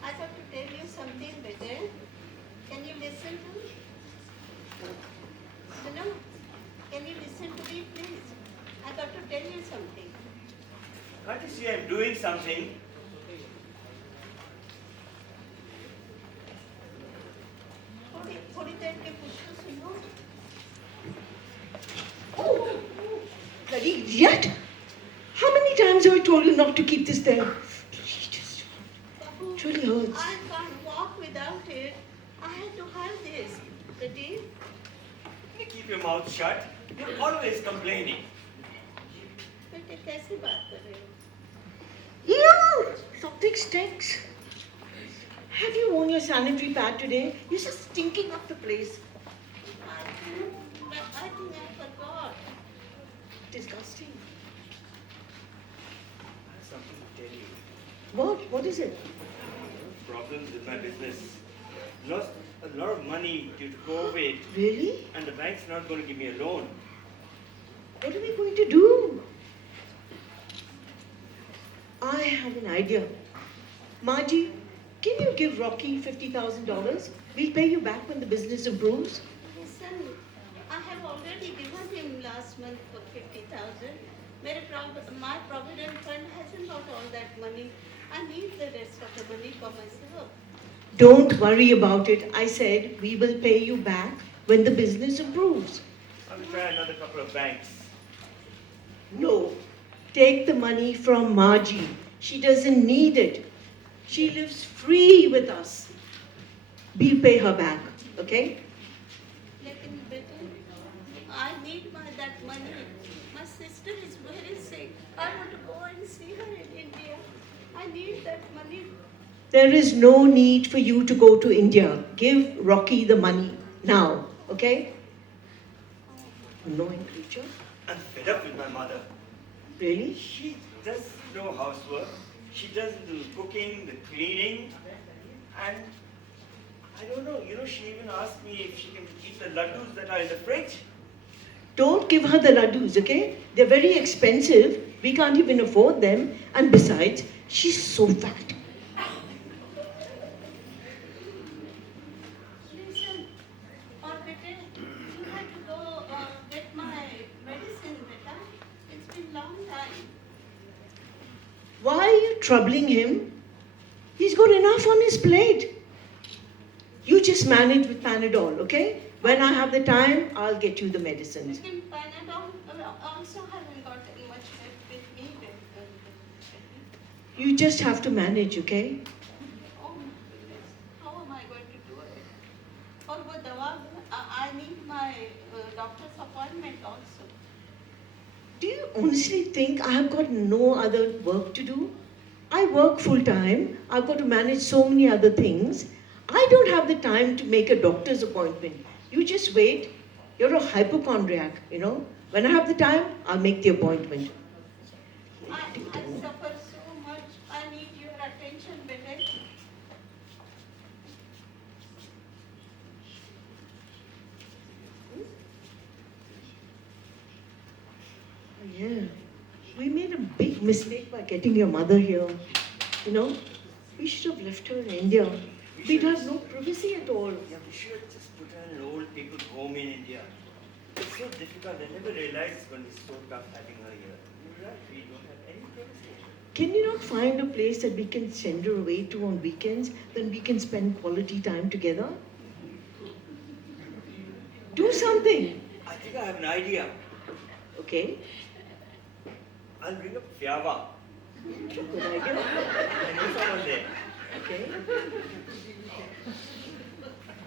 I got to tell you something better. Can you listen to me? Hello? Can you listen to me, please? I got to tell you something. Can't you see I'm doing something? थोड़ी देर के कुछ तो सुनो. Bloody idiot! How many times have I told you not to keep this there? It really hurts. I can't walk without it. I had to have this. Pretty? Keep your mouth shut. You're always complaining. बेटे कैसी बात कर रहे हो? Ew! Something stinks. Have you worn your sanitary pad today? You're just stinking up the place. I think I forgot. Disgusting. I have something to tell you. What? What is it? Problems with my business. Lost a lot of money due to COVID. Really? And the bank's not going to give me a loan. What are we going to do? I have an idea. Margie, can you give Rocky $50,000? We'll pay you back when the business improves. Listen, I have already given him last month for 50,000. My provident fund hasn't got all that money. I need the rest of the money for myself. Don't worry about it. I said we will pay you back when the business improves. I'll try another couple of banks. No. Take the money from Margie. She doesn't need it. She lives free with us. We'll pay her back, okay? Lekin beta, I need that money. My sister is very sick. I want to go and see her in India. I need that money. There is no need for you to go to India. Give Rocky the money now, okay? Annoying creature. I'm fed up with my mother. Really? She does no housework. She does the cooking, the cleaning, and I don't know, she even asked me if she can eat the laddus that are in the fridge. Don't give her the laddus, okay? They're very expensive. We can't even afford them. And besides, she's so fat. Listen, or beta, you have to go get my medicine, beta. It's been long time. Why are you troubling him? He's got enough on his plate. You just manage with Panadol, okay? When I have the time, I'll get you the medicines. Lekin Panadol also haven't got much left with me. You just have to manage, okay? Oh my goodness, how am I going to do it? Or wo dawa, I need my doctor's appointment also. Do you honestly think I have got no other work to do? I work full time. I've got to manage so many other things. I don't have the time to make a doctor's appointment. You just wait. You're a hypochondriac, When I have the time, I'll make the appointment. I suffer so much. I need your attention, better. Yeah, we made a big mistake by getting your mother here. You know, we should have left her in India. We'd have no privacy at all. Yeah, we should just put her in an old people's home in India. It's so difficult. I never realized it's going to be so tough having her here. You're right. We don't have any privacy. Can you not find a place that we can send her away to on weekends? Then we can spend quality time together? Do something. I think I have an idea. Okay. I'll bring up FIAWA. Good idea. I know someone there. Okay.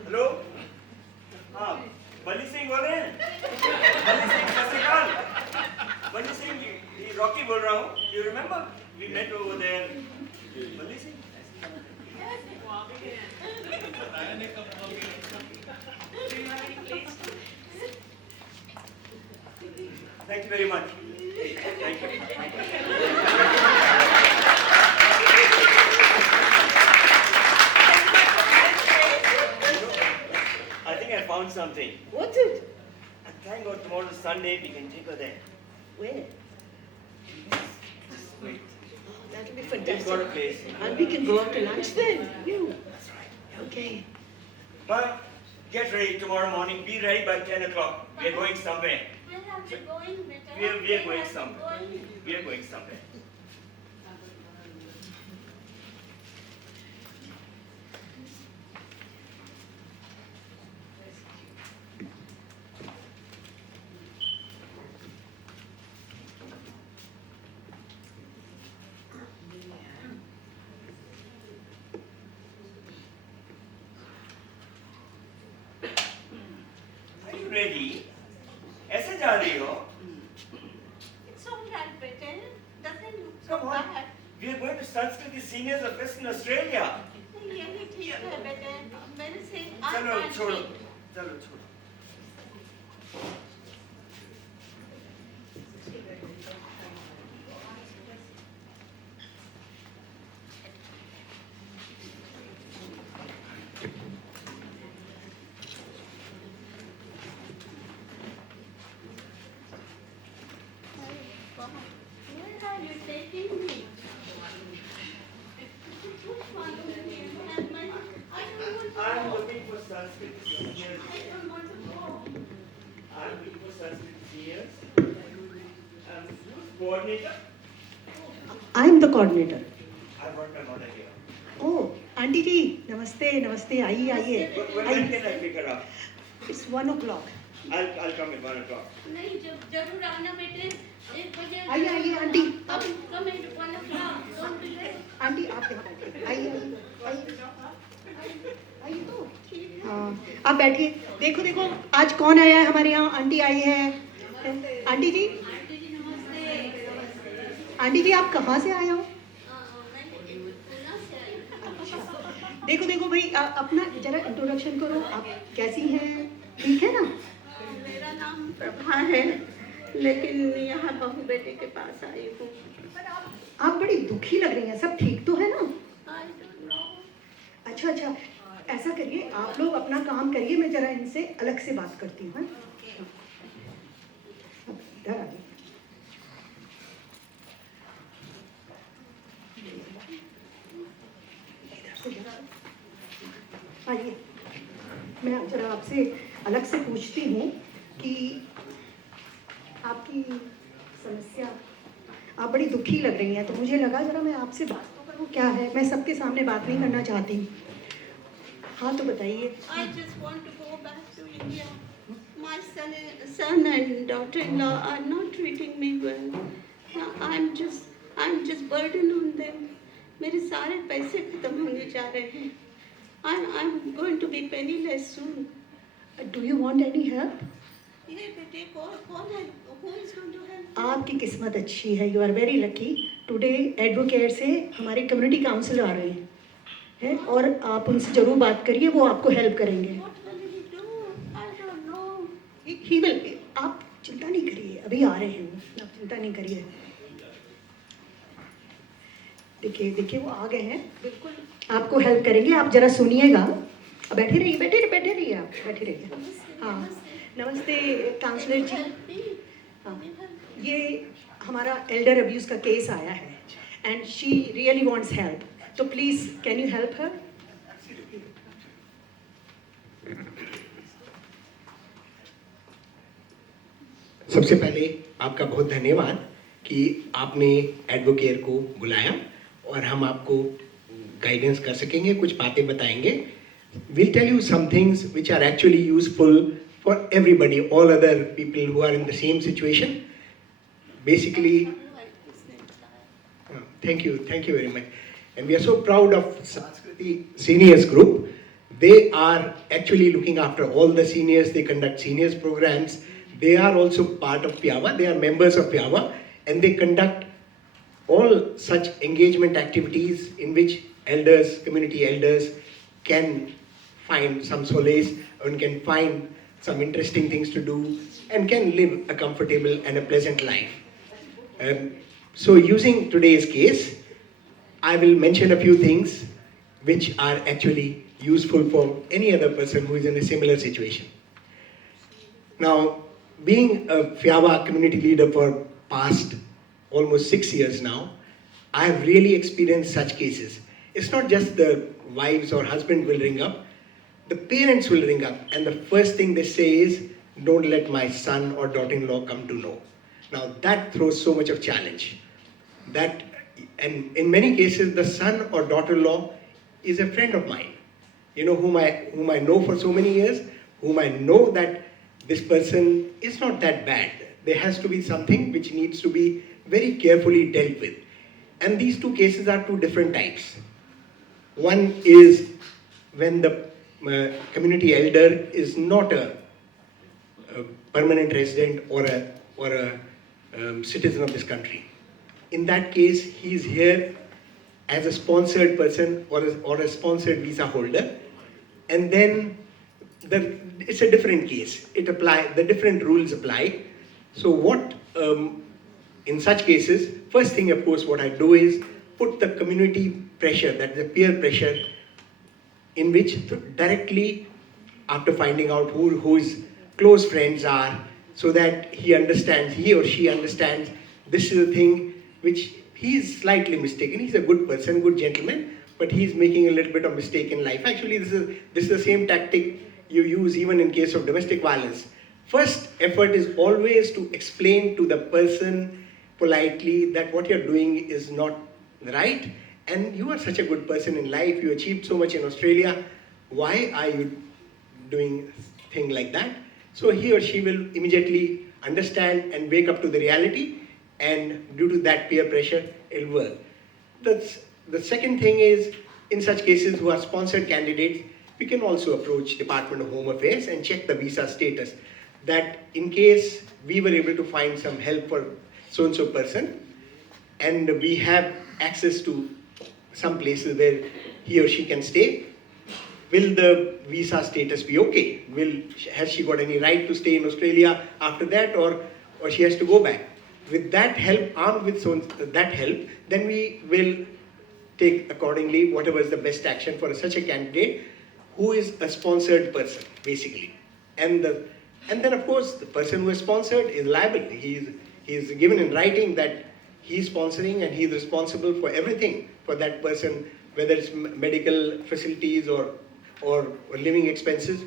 Hello हाँ बली सिंह बोल रहे हैं बली सिंह सत श्री अकाल बली सिंह ये Rocky बोल रहा हूँ you remember we met over there Bali Singh Thank you very much. Thank you. I think I found something. What's it? And thank God tomorrow is Sunday, we can take her there. Where? Just wait. That'll be We've fantastic. got a place. And we can go out to lunch then. You. That's right. Okay. But get ready tomorrow morning. Be ready by 10 o'clock. We are going somewhere. Where are you going, Beta? We are going somewhere. We are going somewhere. Are you ready? ऐसे जा रही हो? It's all right, better. Doesn't look so Come on. bad. We are going to Sanskriti Seniors of Western Australia. यही ठीक है, बेटा. मेरे से चलो आप छोड़ो चलो छोड़ो Where are you taking me? Which one of you? I don't want to I'm go. looking for Sanskrit seniors. I don't want to go. I'm looking for Sanskrit seniors. Who's coordinator? I'm the coordinator. I brought my mother here. Oh, aunty ji नमस्ते नमस्ते आइए आइए When can I pick her up? It's 1 o'clock. I'll come at 1 o'clock. नहीं जरूर आना बेटे 1 बजे आइए आइए aunty come at 1 o'clock. Don't be late. Aunty आप यहाँ बैठिए आइए आइए आइए तो हाँ आप बैठिए देखो देखो आज कौन आया है हमारे यहाँ आंटी आई है आंटी जी आंटी जी आप कहाँ से आए हो देखो देखो भाई अपना जरा इंट्रोडक्शन करो आप कैसी हैं ठीक है ना मेरा नाम प्रभा है लेकिन यहाँ बहू बेटे के पास आई हूँ आप बड़ी दुखी लग रही हैं सब ठीक तो है ना I don't know. अच्छा अच्छा ऐसा करिए आप लोग अपना काम करिए मैं जरा इनसे अलग से बात करती हूँ हाँ? इधर आ जाइए आइए मैं जरा आपसे अलग से पूछती हूँ कि आपकी समस्या आप बड़ी दुखी लग रही हैं तो मुझे लगा जरा मैं आपसे बात तो करूँ क्या है मैं सबके सामने बात नहीं करना चाहती हूँ हाँ तो बताइए I just want to go back to India. My son and daughter-in-law are not treating me well. I'm just burden on them. मेरे सारे पैसे खत्म होने जा रहे हैं. I'm going to be penniless soon. Do you want any help? ये बेटे कौन है? Who is going to help? आपकी किस्मत अच्छी है you are very lucky today advocate से हमारे कम्युनिटी काउंसिलर आ रहे हैं और आप उनसे ज़रूर बात करिए वो आपको हेल्प करेंगे What will he do? I don't know. He will आप चिंता नहीं करिए, अभी आ रहे हैं, आप चिंता नहीं करिए। देखिए देखिए वो आ गए हैं, बिल्कुल आपको हेल्प करेंगे, आप जरा सुनिएगा। बैठे रहिए, बैठे रहिए, आप बैठे रहिए। हाँ, नमस्ते काउंसलर जी। हाँ, ये हमारा एल्डर अब्यूज़ का केस आया है and she really wants help, तो please can you help her? सबसे पहले आपका बहुत धन्यवाद कि आपने एडवोकेट को बुलाया और हम आपको गाइडेंस कर सकेंगे, कुछ बातें बताएंगे। We'll tell you some things which are actually useful for everybody, all other people who are in the same situation. Basically, thank you very much. And we are so proud of Sanskriti Seniors Group. They are actually looking after all the seniors, they conduct seniors programs. They are also part of FIAWA, they are members of FIAWA, and they conduct all such engagement activities in which elders, community elders can find some solace and can find some interesting things to do and can live a comfortable and a pleasant life. So using today's case, I will mention a few things which are actually useful for any other person who is in a similar situation. Now, being a FIAWA community leader for past almost 6 years now, I have really experienced such cases. It's not just the wives or husband will ring up, the parents will ring up, and the first thing they say is, don't let my son or daughter-in-law come to know. Now that throws so much of challenge. And in many cases, the son or daughter-in-law is a friend of mine, whom I know for so many years, whom I know that this person is not that bad. There has to be something which needs to be very carefully dealt with. And these two cases are two different types. One is when the community elder is not a permanent resident or a citizen of this country. In that case, he is here as a sponsored person or a sponsored visa holder, and then it's a different case. The different rules apply. So in such cases, first thing, of course, what I do is put the community pressure, that the peer pressure, in which directly after finding out who his close friends are, so that he or she understands this is a thing which he is slightly mistaken. He's a good person, good gentleman, but he's making a little bit of mistake in life. Actually, this is the same tactic you use even in case of domestic violence. First effort is always to explain to the person politely that what you're doing is not right, and you are such a good person in life, you achieved so much in Australia, why are you doing a thing like that? So he or she will immediately understand and wake up to the reality, and due to that peer pressure, it'll work. The second thing is, in such cases who are sponsored candidates, we can also approach Department of Home Affairs and check the visa status, that in case we were able to find some help for so-and-so person, and we have access to some places where he or she can stay, will the visa status be okay? Has she got any right to stay in Australia after that, or she has to go back? With that help, armed with that help, then we will take accordingly whatever is the best action for such a candidate who is a sponsored person, basically. And then, of course, the person who is sponsored is liable. He is given in writing that he is sponsoring and he is responsible for everything for that person, whether it's medical facilities or living expenses.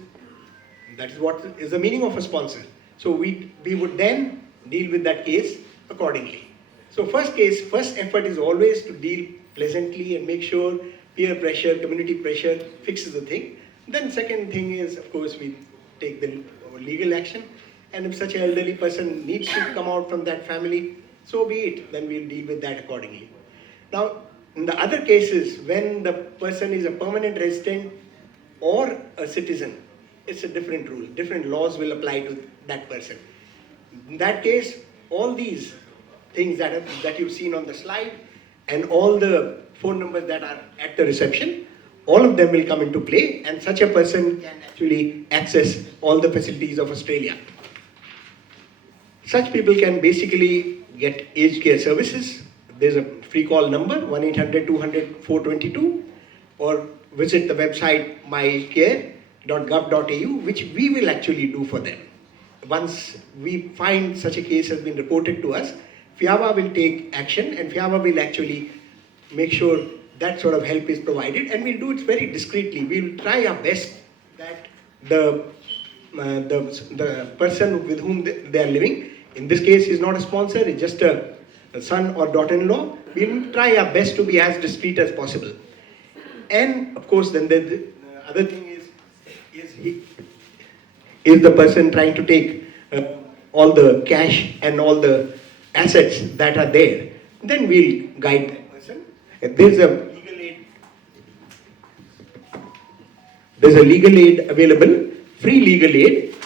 That is what is the meaning of a sponsor. So we would then deal with that case accordingly. So first effort is always to deal pleasantly and make sure peer pressure, community pressure fixes the thing. Then second thing is, of course, we take the legal action. And if such an elderly person needs to come out from that family, so be it. Then we'll deal with that accordingly. Now, in the other cases, when the person is a permanent resident or a citizen, it's a different rule. Different laws will apply to that person. In that case, all these things that you've seen on the slide and all the phone numbers that are at the reception, all of them will come into play, and such a person can actually access all the facilities of Australia. Such people can basically get aged care services. There's a free call number 1-800-200-422, or visit the website myagecare.gov.au, which we will actually do for them. Once we find such a case has been reported to us, FIAWA will take action, and FIAWA will actually make sure that sort of help is provided, and we'll do it very discreetly. We'll try our best that the person with whom they are living, in this case is not a sponsor, it's just a son or daughter-in-law, we'll try our best to be as discreet as possible. And of course, then the other thing is the person trying to take all the cash and all the assets that are there, then we'll guide that person. And there's a legal aid available, free legal aid,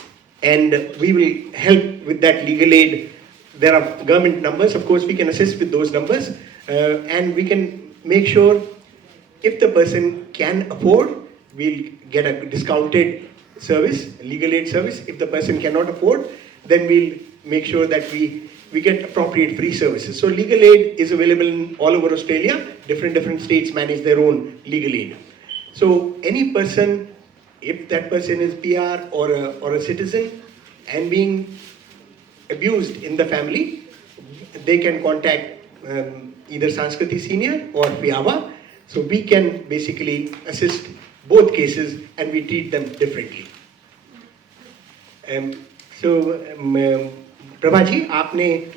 and we will help with that legal aid. There are government numbers, of course we can assist with those numbers, and we can make sure if the person can afford, we'll get a discounted service, legal aid service. If the person cannot afford, then we'll make sure that we get appropriate free services. So legal aid is available in all over Australia. Different states manage their own legal aid. So any person, if that person is PR or a citizen and being abused in the family, they can contact either Sanskriti Senior or FIAWA. So we can basically assist both cases and we treat them differently. Prabha ji, आपने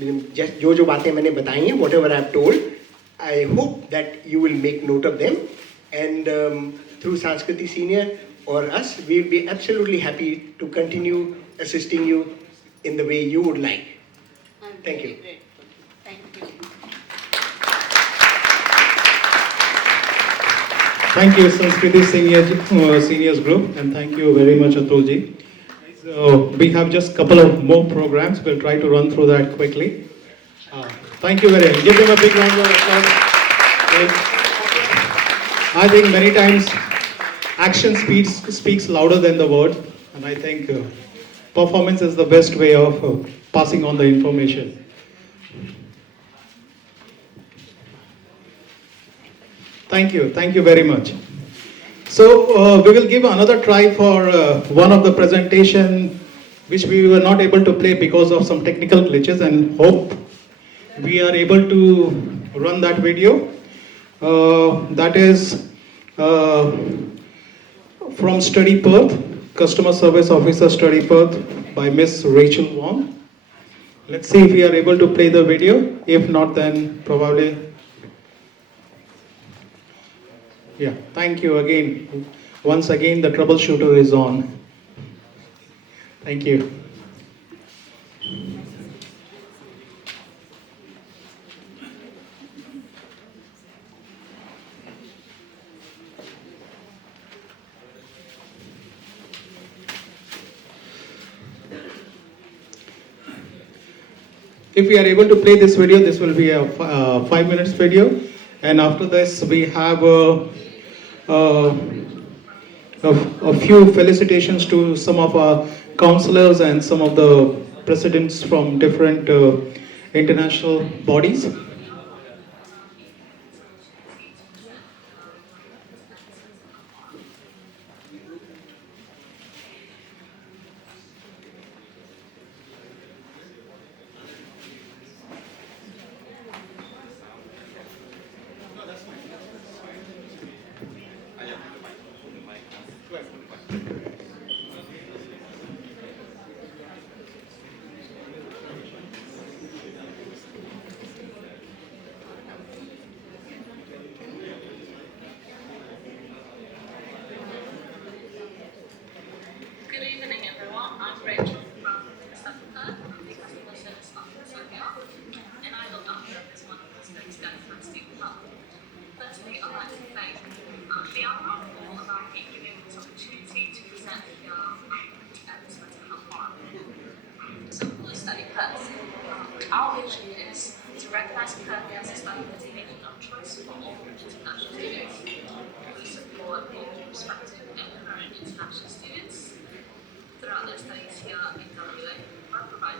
जो बातें मैंने बताई हैं, whatever I have told, I hope that you will make note of them, and through Sanskriti Senior or us, we will be absolutely happy to continue assisting you in the way you would like. Thank you. Thank you, Sanskriti Seniors Group, and thank you very much, Atulji. We have just a couple of more programs. We'll try to run through that quickly. Thank you very much. Give them a big round of applause. I think many times action speaks louder than the word, and I think performance is the best way of passing on the information. Thank you very much. So we will give another try for one of the presentation which we were not able to play because of some technical glitches, and hope we are able to run that video. That is from Study Perth, Customer Service Officer Study Perth by Miss Rachel Wong. Let's see if we are able to play the video. If not, then probably. Yeah, thank you again. Once again, the troubleshooter is on. Thank you. If we are able to play this video, this will be a 5 minutes video. And after this, we have a few felicitations to some of our counselors and some of the presidents from different international bodies. Our vision is to recognize Perth as a study destination of choice for all international students. We support both prospective and current international students throughout their studies here in WA by providing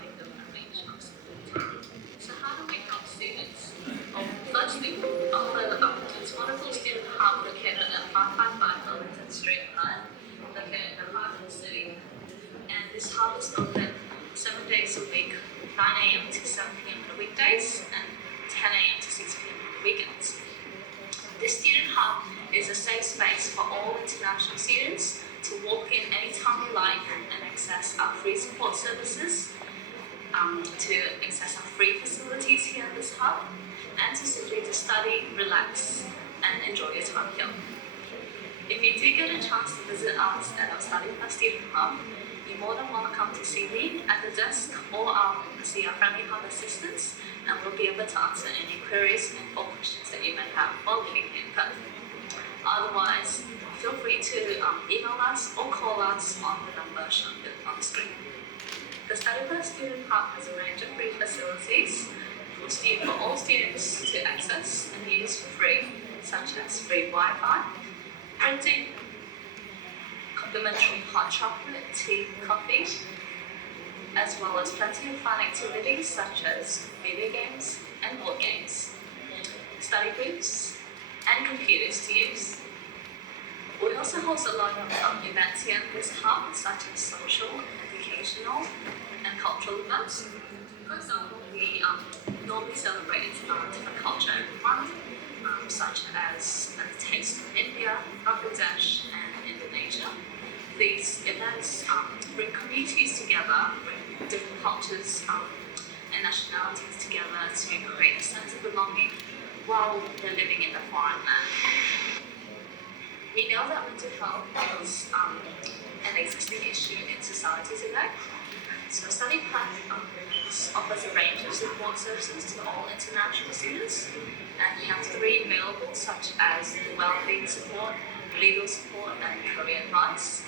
hub located at 555 Wellington Street, located in the heart of the city. And this hub is open 7 days a week, 9 a.m. to 7 p.m. on the weekdays, and 10 a.m. to 6 p.m. on the weekends. This student hub is a safe space for all international students to walk in anytime you like and access our free support services, to access our free facilities here in this hub, and to simply to study, relax, and enjoy your time here. If you do get a chance to visit us at our Study Plus Student Hub, you're more than welcome to see me at the desk or see our friendly hub assistants, and we'll be able to answer any queries or questions that you may have while living in Perth. Otherwise, feel free to email us or call us on the number shown on the screen. The Study Plus Student Hub has a range of free facilities for all students to access and use for free, such as free Wi-Fi, printing, complimentary hot chocolate, tea, coffee, as well as plenty of fun activities such as video games and board games, study groups, and computers to use. We also host a lot of events here in this hub, such as social, educational, and cultural events. For example, we normally celebrate different culture every month, such as the Taste of India, Bangladesh, and Indonesia. These events bring communities together, bring different cultures and nationalities together to create a sense of belonging while they're living in a foreign land. We know that mental health is an existing issue in society today. So Study Plus offers a range of support services to all international students, and we have 3 available, such as the wellbeing support, legal support, and career advice.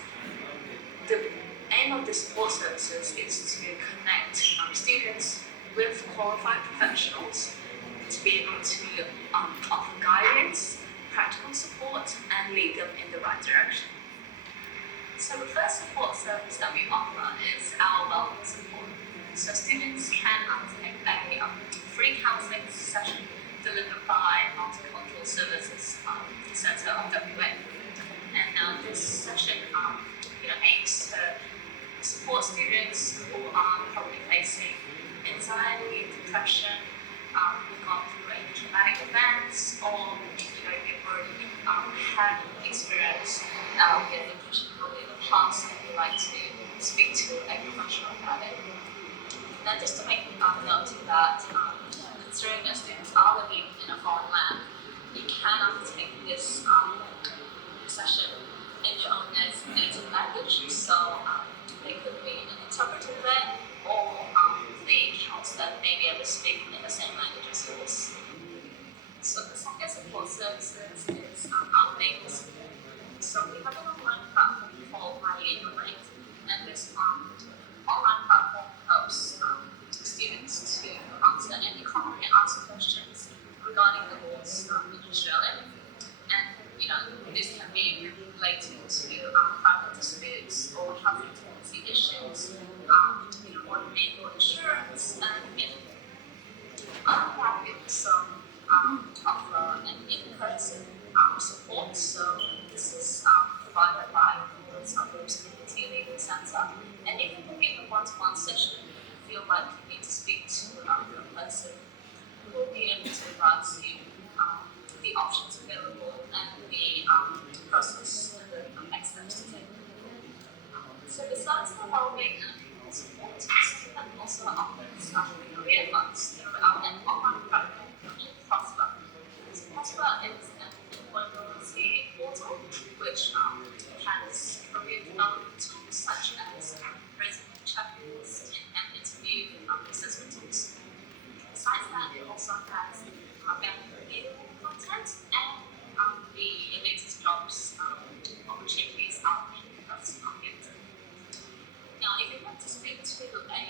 The aim of the support services is to connect students with qualified professionals to be able to offer guidance, practical support, and lead them in the right direction. So the first support service that we offer is our wellness support. So students can undertake a free counselling session delivered by Multicultural Services Centre of WA. And this session aims to support students who are probably facing anxiety, depression, who've gone through any traumatic events, or you've already had experience with depression in the past and you'd like to speak to a professional about it. Now, just to make note of that, considering that students are living in a foreign land, you can undertake this session in your own native language. So there could be an interpreter there, or the counselor may be able to speak in the same language as yours. So the second support services is outpatient support. So we have an online platform called FIAWA, and this online platform helps students to answer any commonly asked questions regarding the laws in Australia. And this can be related to private disputes or health policy issues, or vehicle insurance, and anything. Other than we also offer an in-person support. So this is provided by the Suburbs Community Legal Centre, and you can book in a one-to-one session if you feel like you need to speak to a person who will be able to advise you the options available and the process and the next steps to take. So besides the well-being and people support, and also offers career advice through our online platform called Prosper. So Prosper is an employability portal which has career development tools such as resume checklists and interview assessment tools. Besides that, it also has valuable content and the latest jobs opportunities out there. Now, if you want to speak to a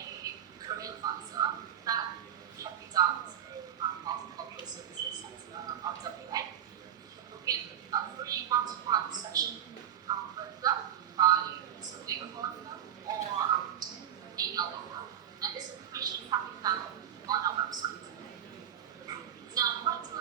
career advisor, that can be done through Multicultural Services Centre of WA. You can book in a free one-to-one session with them by simply calling them or emailing them. And this information can be found on our website. Now, I'd like to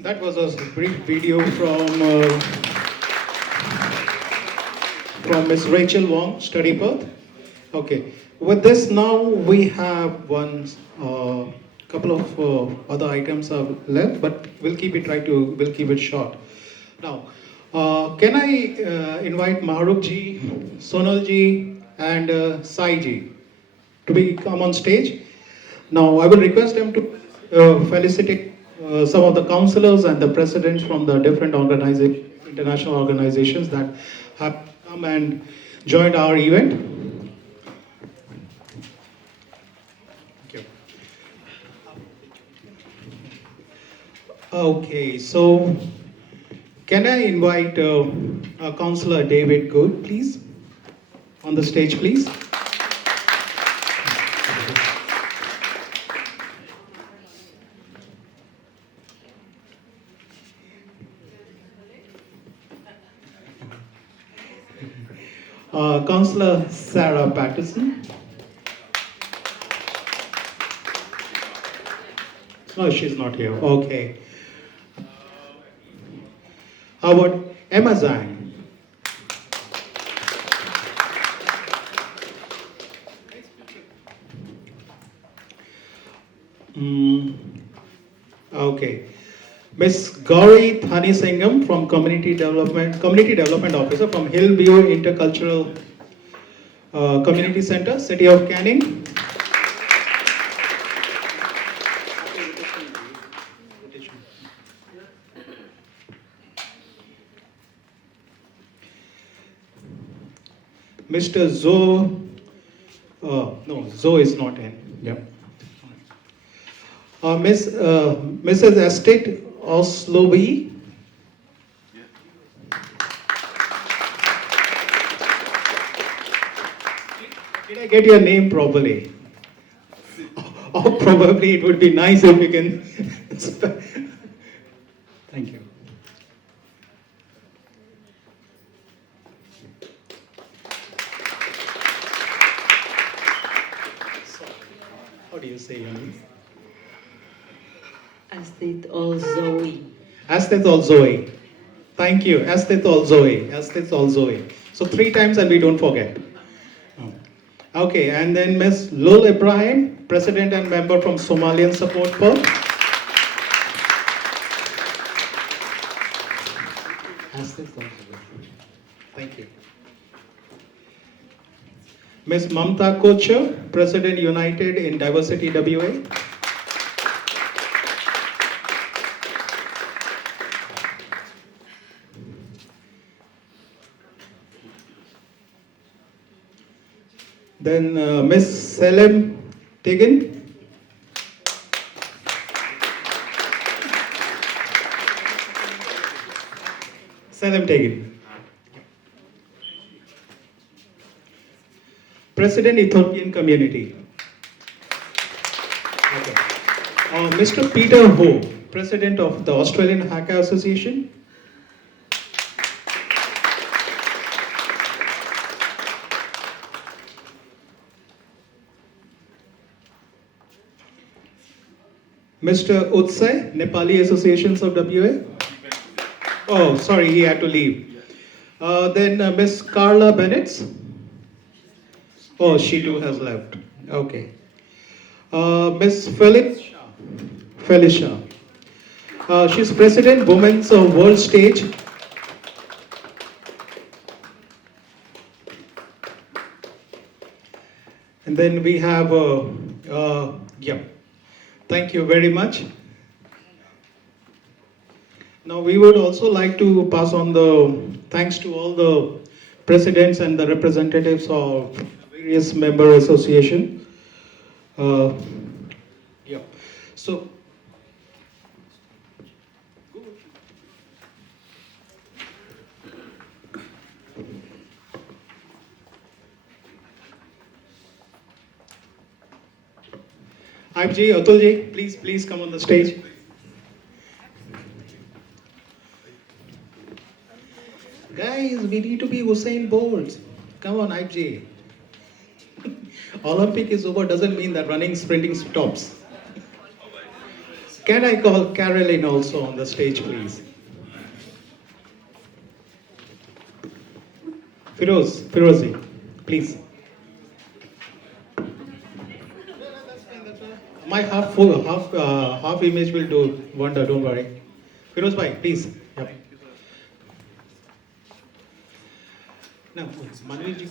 That was a brief video from Miss Rachel Wong, Study Perth. Okay, with this now we have one couple of other items are left, but we'll keep it short. Now, can I invite Mahrukh ji, Sonal ji, and Sai ji to come on stage? Now, I will request them to felicitate some of the councillors and the presidents from the different international organizations that have come and joined our event. Thank you. Okay, so can I invite Councillor David Good, please, on the stage, please? Councillor Sarah Patterson. No, she's not here. Okay. How about Emma Zhang? Okay. Miss Gauri Thani Singham from Community Development Officer from Hillview Intercultural Community Center, City of Canning. Mr. Zoe, no, Zoe is not in. Yeah. Mrs. Estate Oslobi. Did I get your name properly? Or probably it would be nice if you can. Thank you. How do you say your name? Astrid or Zoe. Astrid or Zoe. Thank you. Astrid or Zoe. Astrid or Zoe. So 3 times and we don't forget. Okay, and then Ms. Lul Ibrahim, President and member from Somalian Support Corps. Thank you. Ms. Mamta Kocher, President United in Diversity WA. Then Ms. Selem Tegan. Selem Tegan. President Ethiopian Community. Okay. Mr. Peter Ho, President of the Australian Hacker Association. Mr. Utsai, Nepali Associations of WA. Oh, sorry, he had to leave. Then Miss Carla Bennett. Oh, she too has left. Okay. Miss Felicia. She's President, Women's World Stage. And then we have, yeah. Thank you very much. Now we would also like to pass on the thanks to all the presidents and the representatives of various member associations. Yeah. So. Aibji, Atulji, please come on the stage. Guys, we need to be Usain Bolt. Come on, Aibji. Olympic is over doesn't mean that running, sprinting stops. Can I call Caroline also on the stage, please? Firozi, please. My half image will do wonder. Don't worry. Firoz bhai, please. Yep. No, Manvir ji.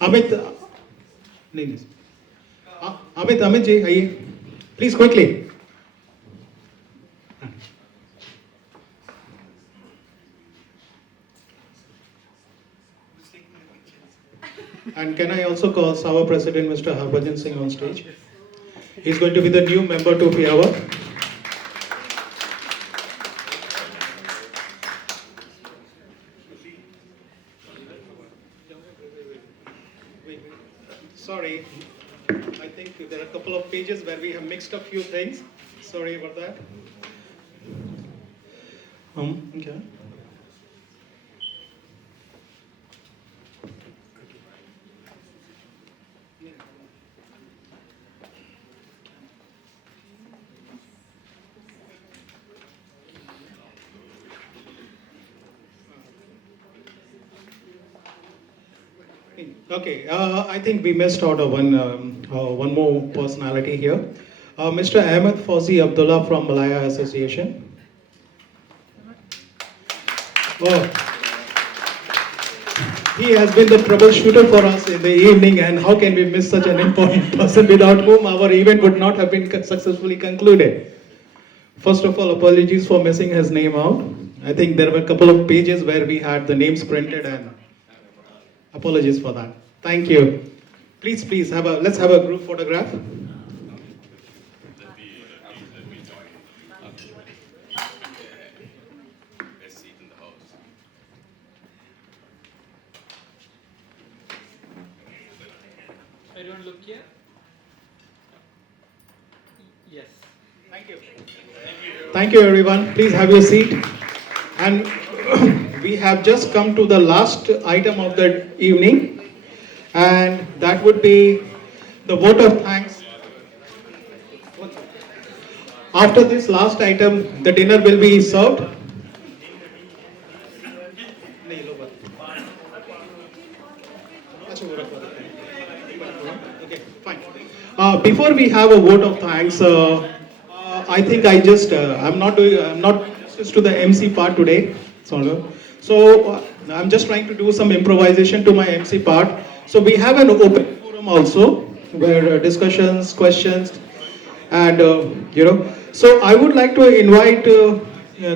Amit, नहीं, Amit जी, आइए. Please quickly. And can I also call SAWA President Mr. Harbhajan Singh on stage? He's going to be the new member to FIAWA. Sorry, I think there are a couple of pages where we have mixed a few things. Sorry about that. Okay. Okay, I think we missed out one more personality here. Mr. Ahmed Fauzi Abdullah from Malaya Association. Oh, he has been the troubleshooter for us in the evening, and how can we miss such an important person without whom our event would not have been successfully concluded? First of all, apologies for missing his name out. I think there were a couple of pages where we had the names printed, and apologies for that. Thank you. Please, let's have a group photograph. Everyone look here. Yes. Thank you. Thank you, everyone. Please have your seat. And we have just come to the last item of the evening, and that would be the vote of thanks. After this last item, the dinner will be served. Okay, fine. Before we have a vote of thanks, I think I'm not justice to the MC part today. So I'm just trying to do some improvisation to my MC part. So we have an open forum also where discussions, questions, and So I would like to invite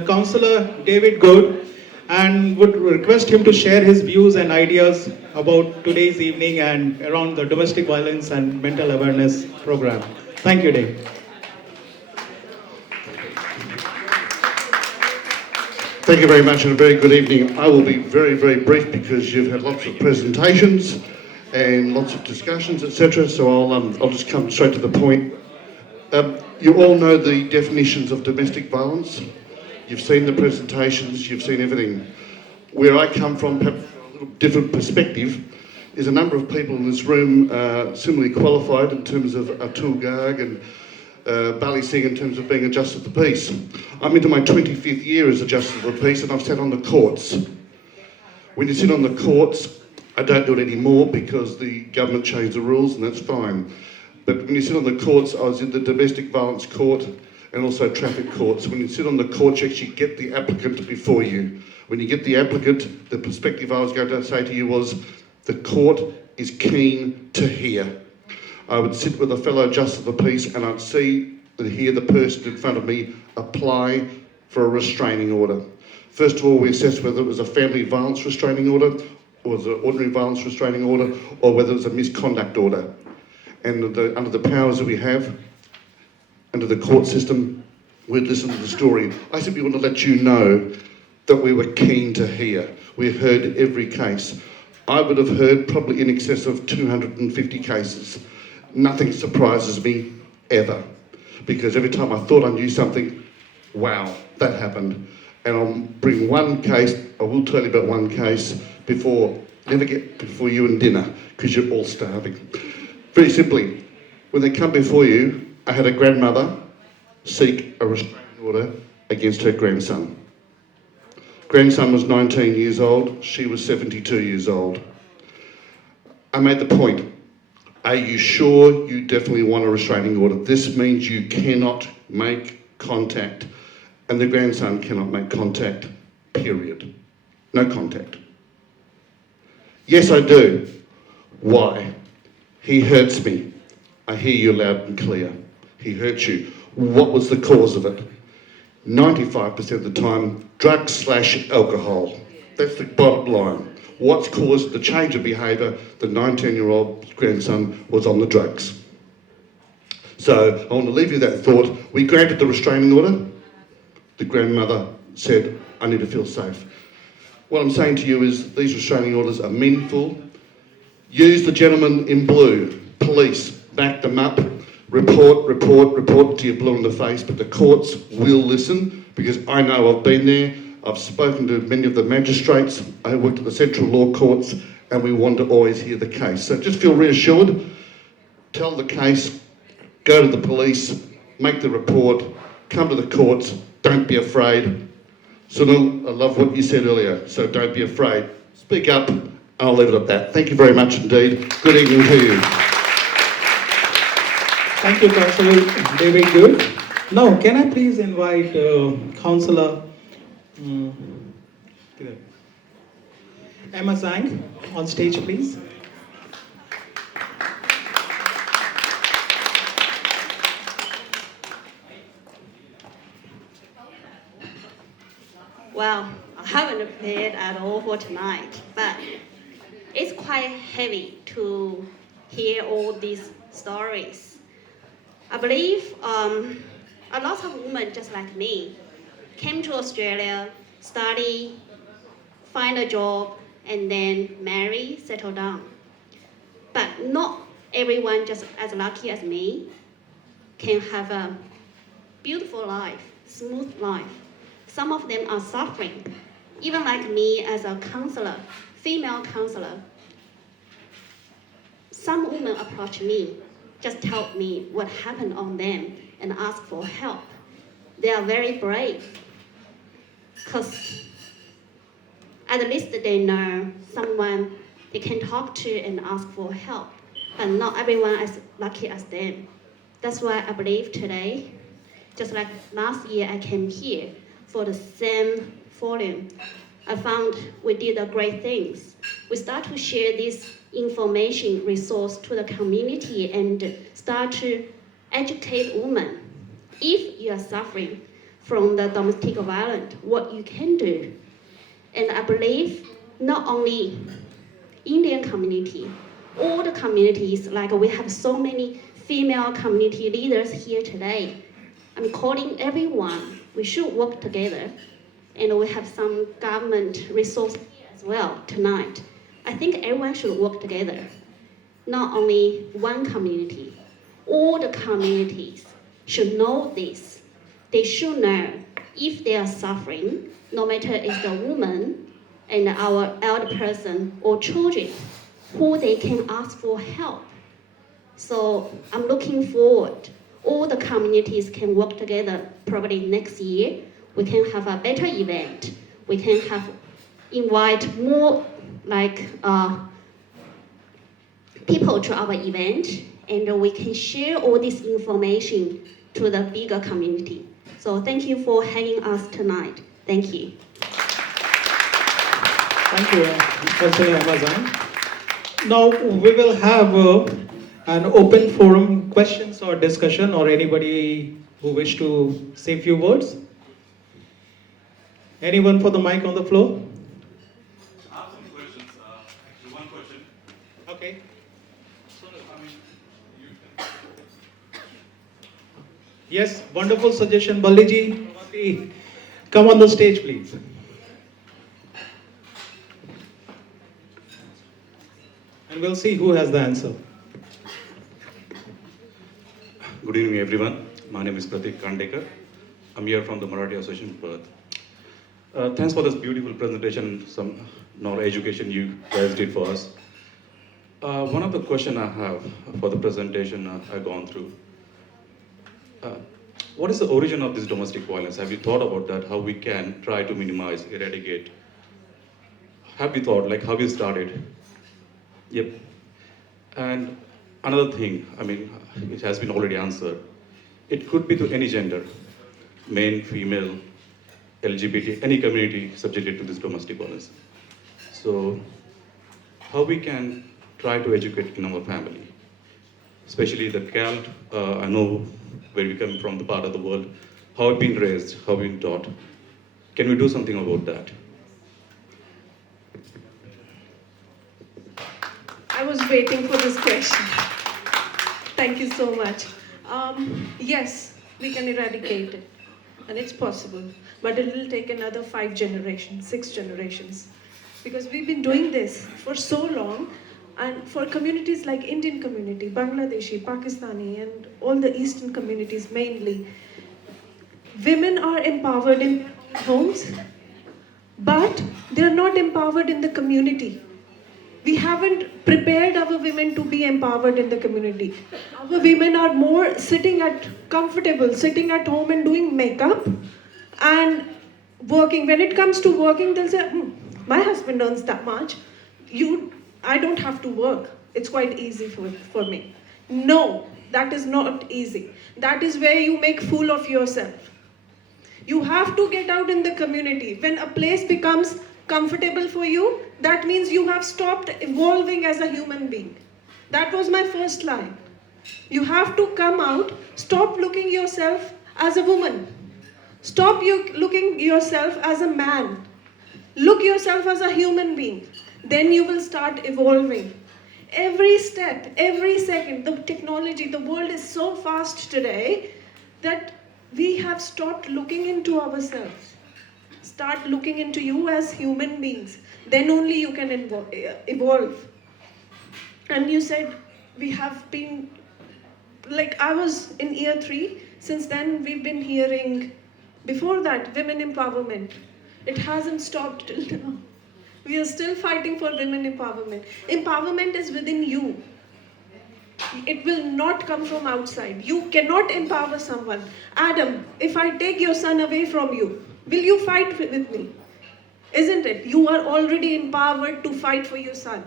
Councillor David Good and would request him to share his views and ideas about today's evening and around the domestic violence and mental awareness program. Thank you, Dave. Thank you very much and a very good evening. I will be very, very brief because you've had lots of presentations and lots of discussions, etc. So I'll just come straight to the point. You all know the definitions of domestic violence. You've seen the presentations, you've seen everything. Where I come from, perhaps from a little different perspective, is a number of people in this room similarly qualified in terms of Atul Garg and Bali Singh in terms of being a Justice of the Peace. I'm into my 25th year as a Justice of the Peace and I've sat on the courts. When you sit on the courts, I don't do it anymore because the government changed the rules and that's fine. But when you sit on the courts, I was in the domestic violence court and also traffic courts. When you sit on the court, you actually get the applicant before you. When you get the applicant, the perspective I was going to say to you was, the court is keen to hear. I would sit with a fellow Justice of the Peace and I'd see and hear the person in front of me apply for a restraining order. First of all, we assess whether it was a family violence restraining order, or was it an ordinary violence restraining order, or whether it was a misconduct order. And under the powers that we have, under the court system, we'd listen to the story. I simply want to let you know that we were keen to hear. We heard every case. I would have heard probably in excess of 250 cases. Nothing surprises me ever, because every time I thought I knew something, wow, that happened. And I'll bring one case, I will tell you about one case before never get before you in dinner because you're all starving. Very simply, when they come before you, I had a grandmother seek a restraining order against her grandson. Grandson was 19 years old, she was 72 years old. I made the point, are you sure you definitely want a restraining order? This means you cannot make contact, and the grandson cannot make contact, period. No contact. Yes, I do. Why? He hurts me. I hear you loud and clear. He hurts you. What was the cause of it? 95% of the time, drugs/alcohol. That's the bottom line. What's caused the change of behaviour? The 19-year-old grandson was on the drugs. So I want to leave you that thought. We granted the restraining order. The grandmother said, I need to feel safe. What I'm saying to you is these restraining orders are meaningful. Use the gentleman in blue. Police, back them up. Report to your blue in the face, but the courts will listen because I know I've been there. I've spoken to many of the magistrates. I worked at the Central Law Courts and we want to always hear the case. So just feel reassured. Tell the case, go to the police, make the report, come to the courts, don't be afraid. Sunil, I love what you said earlier, so don't be afraid. Speak up, and I'll leave it at that. Thank you very much indeed. Good evening to you. Thank you, Councillor. Very good. Now, can I please invite Councillor Emma Zhang on stage, please. Well, I haven't prepared at all for tonight, but it's quite heavy to hear all these stories. I believe a lot of women just like me came to Australia, study, find a job, and then marry, settle down. But not everyone just as lucky as me can have a beautiful life, smooth life. Some of them are suffering. Even like me as a counselor, female counselor, some women approach me, just tell me what happened on them and ask for help. They are very brave because at least they know someone they can talk to and ask for help, but not everyone as lucky as them. That's why I believe today, just like last year I came here for the same forum, I found we did a great things. We start to share this information resource to the community and start to educate women. If you are suffering from the domestic violence, what you can do. And I believe not only Indian community, all the communities, like we have so many female community leaders here today. I'm calling everyone, we should work together. And we have some government resource here as well tonight. I think everyone should work together. Not only one community, all the communities should know this. They should know if they are suffering, no matter if the woman and our elder person or children, who they can ask for help. So I'm looking forward. All the communities can work together probably next year. We can have a better event. We can invite more people to our event, and we can share all this information to the bigger community. So thank you for having us tonight. Thank you. Thank you, Councillor Amazon. Now we will have an open forum, questions or discussion, or anybody who wish to say a few words. Anyone for the mic on the floor? I have some questions. Actually, one question. Okay. Yes, wonderful suggestion, Balliji. Come on the stage, please. And we'll see who has the answer. Good evening, everyone. My name is Pratik Kandekar. I'm here from the Marathi Association, Perth. Thanks for this beautiful presentation, some knowledge education you guys did for us. One of the question I have for the presentation I've gone through, what is the origin of this domestic violence? Have you thought about that? How we can try to minimize, eradicate? Have you thought, like how you started? Yep. And another thing, I mean, it has been already answered. It could be to any gender, male, female, LGBT, any community subjected to this domestic violence. So, how we can try to educate in our family, especially the child, I know where we come from, the part of the world, how it's been raised, how been taught. Can we do something about that? I was waiting for this question. Thank you so much. Yes, we can eradicate it, and it's possible, but it will take another 5 generations, 6 generations, because we've been doing this for so long, and for communities like Indian community, Bangladeshi, Pakistani, and all the Eastern communities mainly, women are empowered in homes, but they're not empowered in the community. We haven't prepared our women to be empowered in the community. Our women are more sitting at home and doing makeup and working. When it comes to working, they'll say, my husband earns that much. I don't have to work. It's quite easy for me. No, that is not easy. That is where you make fool of yourself. You have to get out in the community. When a place becomes comfortable for you, that means you have stopped evolving as a human being. That was my first line. You have to come out, stop looking yourself as a woman. Stop looking yourself as a man. Look yourself as a human being. Then you will start evolving. Every step, every second, the technology, the world is so fast today that we have stopped looking into ourselves. Start looking into you as human beings. Then only you can evolve. And you said we have been, like I was in year 3, since then we've been hearing, before that, women empowerment. It hasn't stopped till now. We are still fighting for women empowerment. Empowerment is within you. It will not come from outside. You cannot empower someone. Adam, if I take your son away from you, will you fight with me? Isn't it? You are already empowered to fight for your son.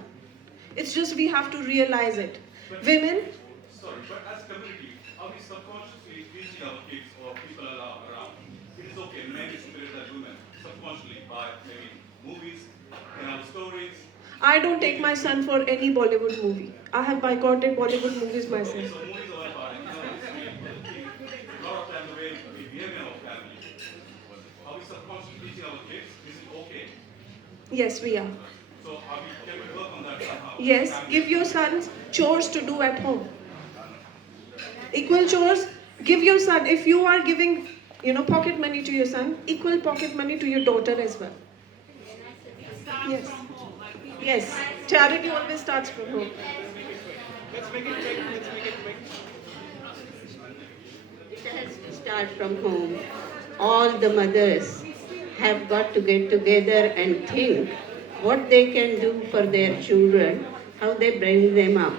It's just we have to realize it. Women? Sorry, but as a community, are we subconsciously teaching our kids or people around? It is okay, men is spirit as women, subconsciously by maybe movies, in our stories. I don't take my son for any Bollywood movie. I have boycotted Bollywood movies myself. Okay, so movies are empowering. A lot of times the way we behave in our family. Are we subconsciously teaching our kids? Is it okay? Yes, we are. So can we work on that somehow? Yes, give your sons chores to do at home. Equal chores, give your son, if you are giving, pocket money to your son, equal pocket money to your daughter as well. Yes. Yes, charity always starts from home. Let's make it quick. It has to start from home. All the mothers have got to get together and think what they can do for their children, how they bring them up.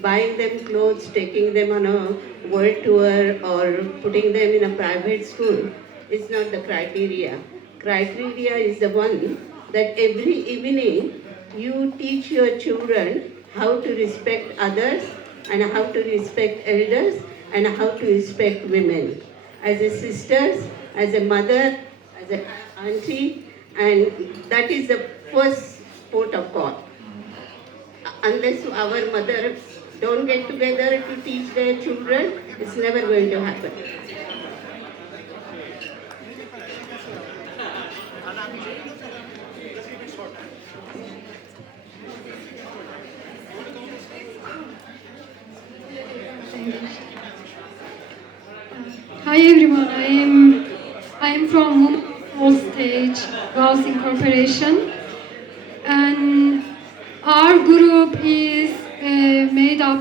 Buying them clothes, taking them on a world tour, or putting them in a private school is not the criteria. Criteria is the one that every evening you teach your children how to respect others and how to respect elders and how to respect women. As a sisters, as a mother, as an auntie, and that is the first port of call. Unless our mothers don't get together to teach their children, it's never going to happen. Hi everyone, I am from Women of All Stage Housing Corporation, and our group is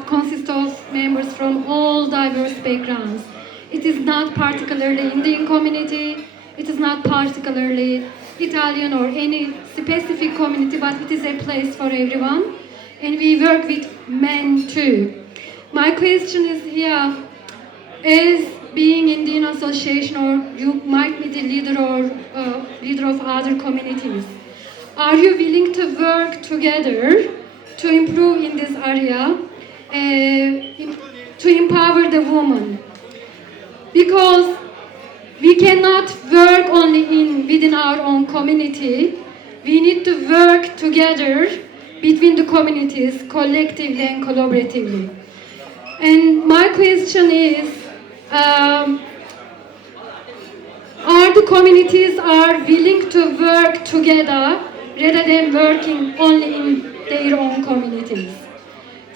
consists of members from all diverse backgrounds. It is not particularly Indian community, it is not particularly Italian or any specific community, but it is a place for everyone. And we work with men too. My question is here, as being Indian association, or you might be the leader or leader of other communities, are you willing to work together to improve in this area, to empower the woman? Because we cannot work only within our own community. We need to work together between the communities, collectively and collaboratively. And my question is, are the communities are willing to work together rather than working only in their own communities?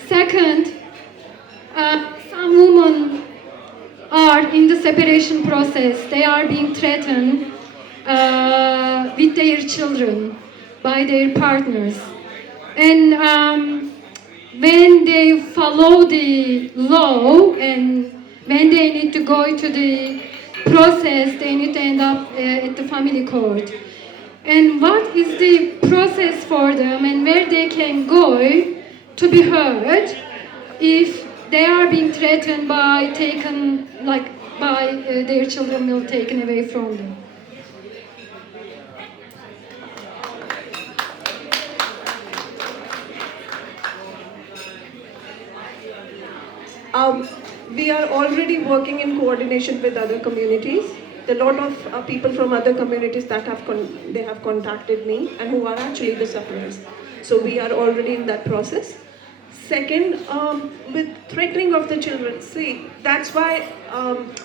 Second, some women are in the separation process. They are being threatened with their children by their partners. And when they follow the law and when they need to go to the process, they need to end up at the family court. And what is the process for them and where they can go to be heard if they are being threatened by their children will taken away from them? We are already working in coordination with other communities. A lot of people from other communities that have contacted me and who are actually the sufferers. So we are already in that process. Second, with threatening of the children, see, that's why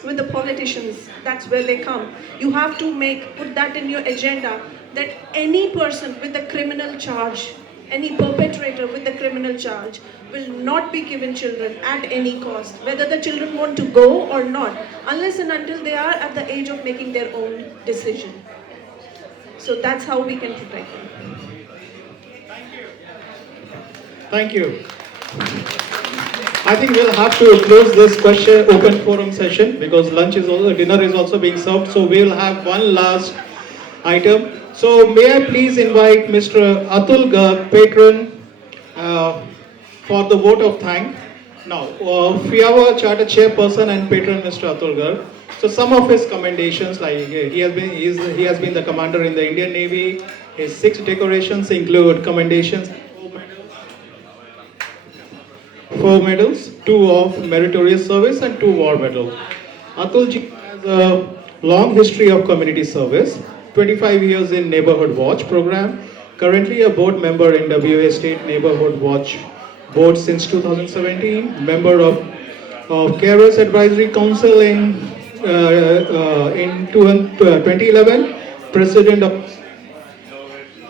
with the politicians, that's where they come. You have to put that in your agenda, that any person with a criminal charge, any perpetrator with a criminal charge will not be given children at any cost, whether the children want to go or not, unless and until they are at the age of making their own decision. So that's how we can protect them. Thank you. I think we'll have to close this question open forum session because dinner is also being served. So we'll have one last item. So may I please invite Mr. Atul Garg, patron, for the vote of thanks. Now, FIAWA Charter Chairperson and patron Mr. Atul Garg. So some of his commendations, like he has been the commander in the Indian Navy. His 6 decorations include commendations, 4 medals, 2 of meritorious service and 2 war medals. Atul ji has a long history of community service, 25 years in Neighborhood Watch program, currently a board member in WA State Neighborhood Watch Board since 2017, member of Carers Advisory Council in 2011, president of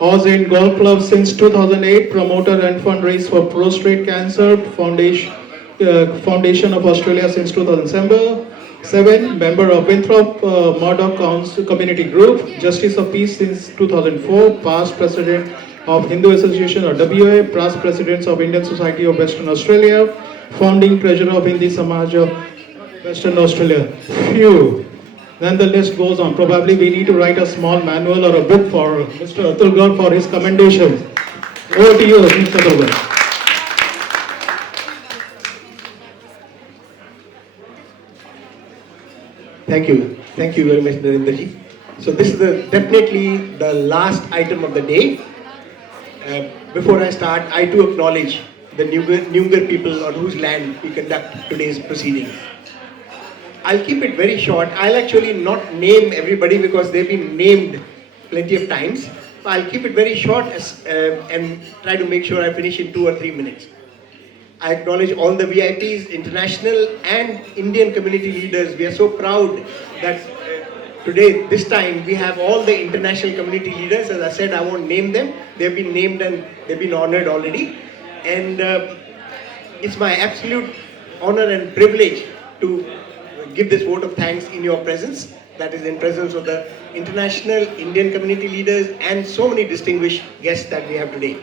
Oz in Golf Club since 2008, promoter and fundraiser for Prostate Cancer Foundation of Australia since 2007, member of Winthrop Murdoch Community Group, Justice of Peace since 2004, past president of Hindu Association or WA, past presidents of Indian Society of Western Australia, founding treasurer of Hindi Samaj of Western Australia. Phew. Then the list goes on. Probably we need to write a small manual or a book for Mr. Atul Garg for his commendations. Over to you, Mr. Atul Garg. Thank you. Thank you very much, Narendra ji. So this is definitely the last item of the day. Before I start, I too acknowledge the Nyungar people on whose land we conduct today's proceedings. I'll keep it very short. I'll actually not name everybody because they've been named plenty of times. I'll keep it very short and try to make sure I finish in 2 or 3 minutes. I acknowledge all the VIPs, international and Indian community leaders. We are so proud that today, this time, we have all the international community leaders. As I said, I won't name them. They've been named and they've been honored already. And it's my absolute honor and privilege to give this vote of thanks in your presence. That is in presence of the international Indian community leaders and so many distinguished guests that we have today.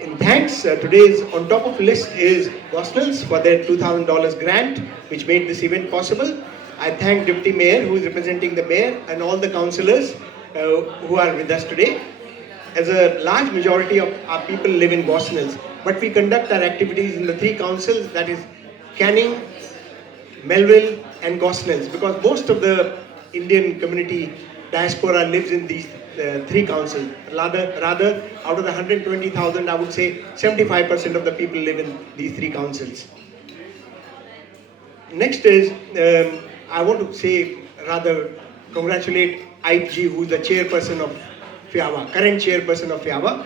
In thanks, today's on top of the list is Gosnells for their $2,000 grant, which made this event possible. I thank Deputy Mayor, who is representing the Mayor, and all the councillors who are with us today. As a large majority of our people live in Gosnells, but we conduct our activities in the three councils, that is Canning, Melville and Gosnells, because most of the Indian community diaspora lives in these three councils. Rather, out of the 120,000, I would say 75% of the people live in these three councils. Next is, I want to say, rather congratulate IG, who is the chairperson of FIAWA, current chairperson of FIAWA.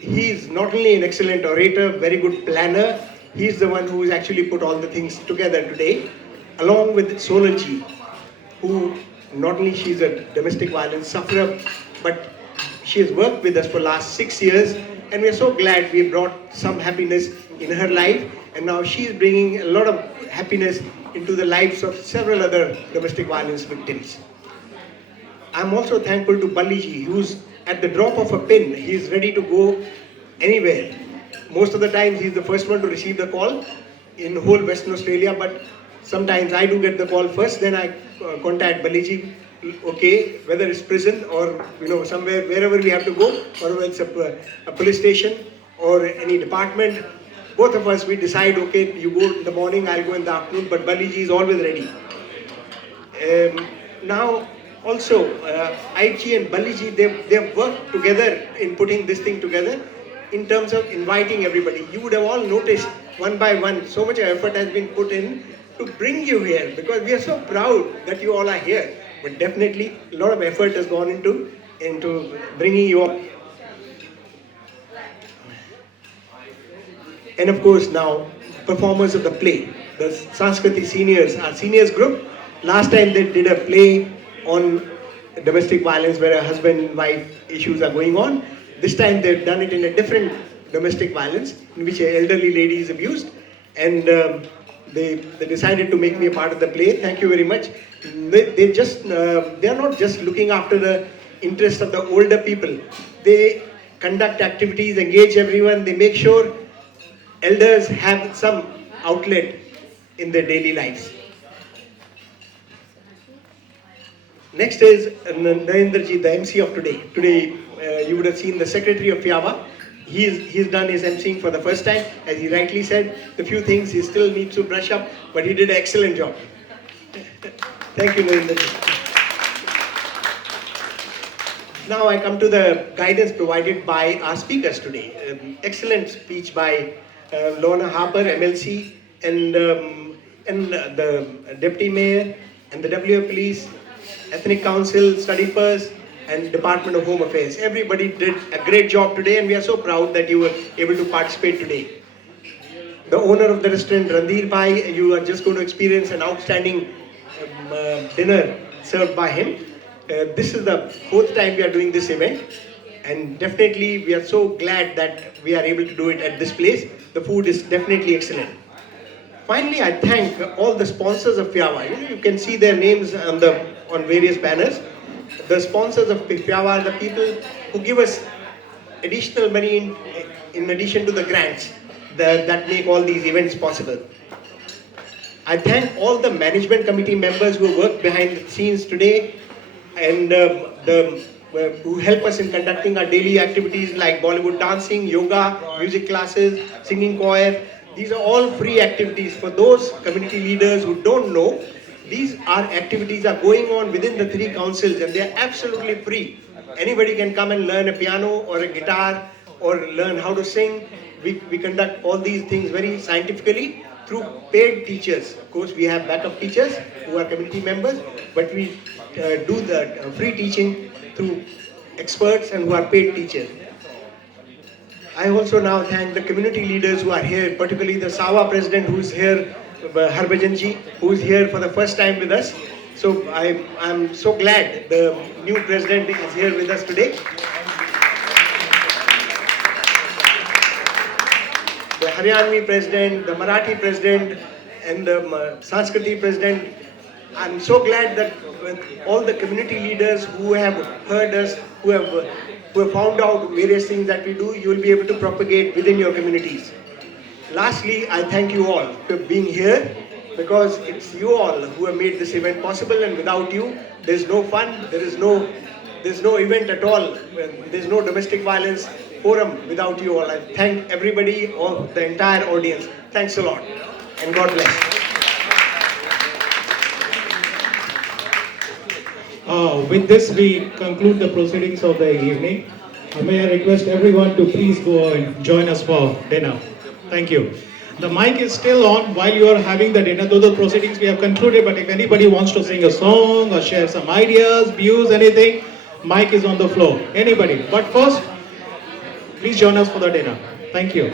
He is not only an excellent orator, very good planner, he is the one who has actually put all the things together today, along with Sonalji, who not only she's a domestic violence sufferer, but she has worked with us for the last 6 years, and we are so glad we brought some happiness in her life, and now she is bringing a lot of happiness into the lives of several other domestic violence victims. I'm also thankful to Balliji, who's at the drop of a pin, he is ready to go anywhere. Most of the times he's the first one to receive the call in whole Western Australia, but sometimes I do get the call first, then I contact Balliji, okay, whether it's prison or somewhere, wherever we have to go, or whether it's a police station or any department. Both of us, we decide, okay, you go in the morning, I'll go in the afternoon, but Balliji is always ready. Now, also, IG and Balliji, they've worked together in putting this thing together in terms of inviting everybody. You would have all noticed one by one, so much effort has been put in to bring you here, because we are so proud that you all are here. But definitely, a lot of effort has gone into bringing you all. And of course now, performers of the play, the Sanskriti seniors, our seniors group. Last time they did a play on domestic violence where a husband and wife issues are going on. This time they've done it in a different domestic violence in which an elderly lady is abused, and they decided to make me a part of the play. Thank you very much. They are not just looking after the interests of the older people. They conduct activities, engage everyone. They make sure elders have some outlet in their daily lives. Next is Narendraji, the MC of today. Today, you would have seen the secretary of FIAWA. He's done his MCing for the first time. As he rightly said, the few things he still needs to brush up, but he did an excellent job. Thank you, Narendraji. Now I come to the guidance provided by our speakers today. Excellent speech by Lorna Harper, MLC, and the Deputy Mayor, and the WA Police, Ethnic Council, Study Purse, and Department of Home Affairs. Everybody did a great job today, and we are so proud that you were able to participate today. The owner of the restaurant, Randhir Bhai, you are just going to experience an outstanding dinner served by him. This is the 4th time we are doing this event, and definitely we are so glad that we are able to do it at this place. The food is definitely excellent. Finally, I thank all the sponsors of FIAWA. You can see their names on various banners. The sponsors of FIAWA are the people who give us additional money in addition to the grants that make all these events possible. I thank all the management committee members who work behind the scenes today and who help us in conducting our daily activities like Bollywood dancing, yoga, music classes, singing choir. These are all free activities. For those community leaders who don't know, these activities are going on within the 3 councils, and they are absolutely free. Anybody can come and learn a piano or a guitar or learn how to sing. We conduct all these things very scientifically through paid teachers. Of course, we have backup teachers who are community members, but we do the free teaching through experts and who are paid teachers. I also now thank the community leaders who are here, particularly the SAWA president who is here, Harbhajan ji, who is here for the first time with us. So I'm so glad the new president is here with us today. The Haryanvi president, the Marathi president, and the Sanskriti president. I'm so glad that with all the community leaders who have heard us, who have found out various things that we do, you will be able to propagate within your communities. Lastly, I thank you all for being here, because it's you all who have made this event possible, and without you, there's no fun, there's no event at all, there's no domestic violence forum without you all. I thank everybody, all the entire audience. Thanks a lot, and God bless. With this, we conclude the proceedings of the evening. May I request everyone to please go and join us for dinner. Thank you. The mic is still on while you are having the dinner. Those are proceedings we have concluded, but if anybody wants to sing a song or share some ideas, views, anything, mic is on the floor. Anybody. But first, please join us for the dinner. Thank you.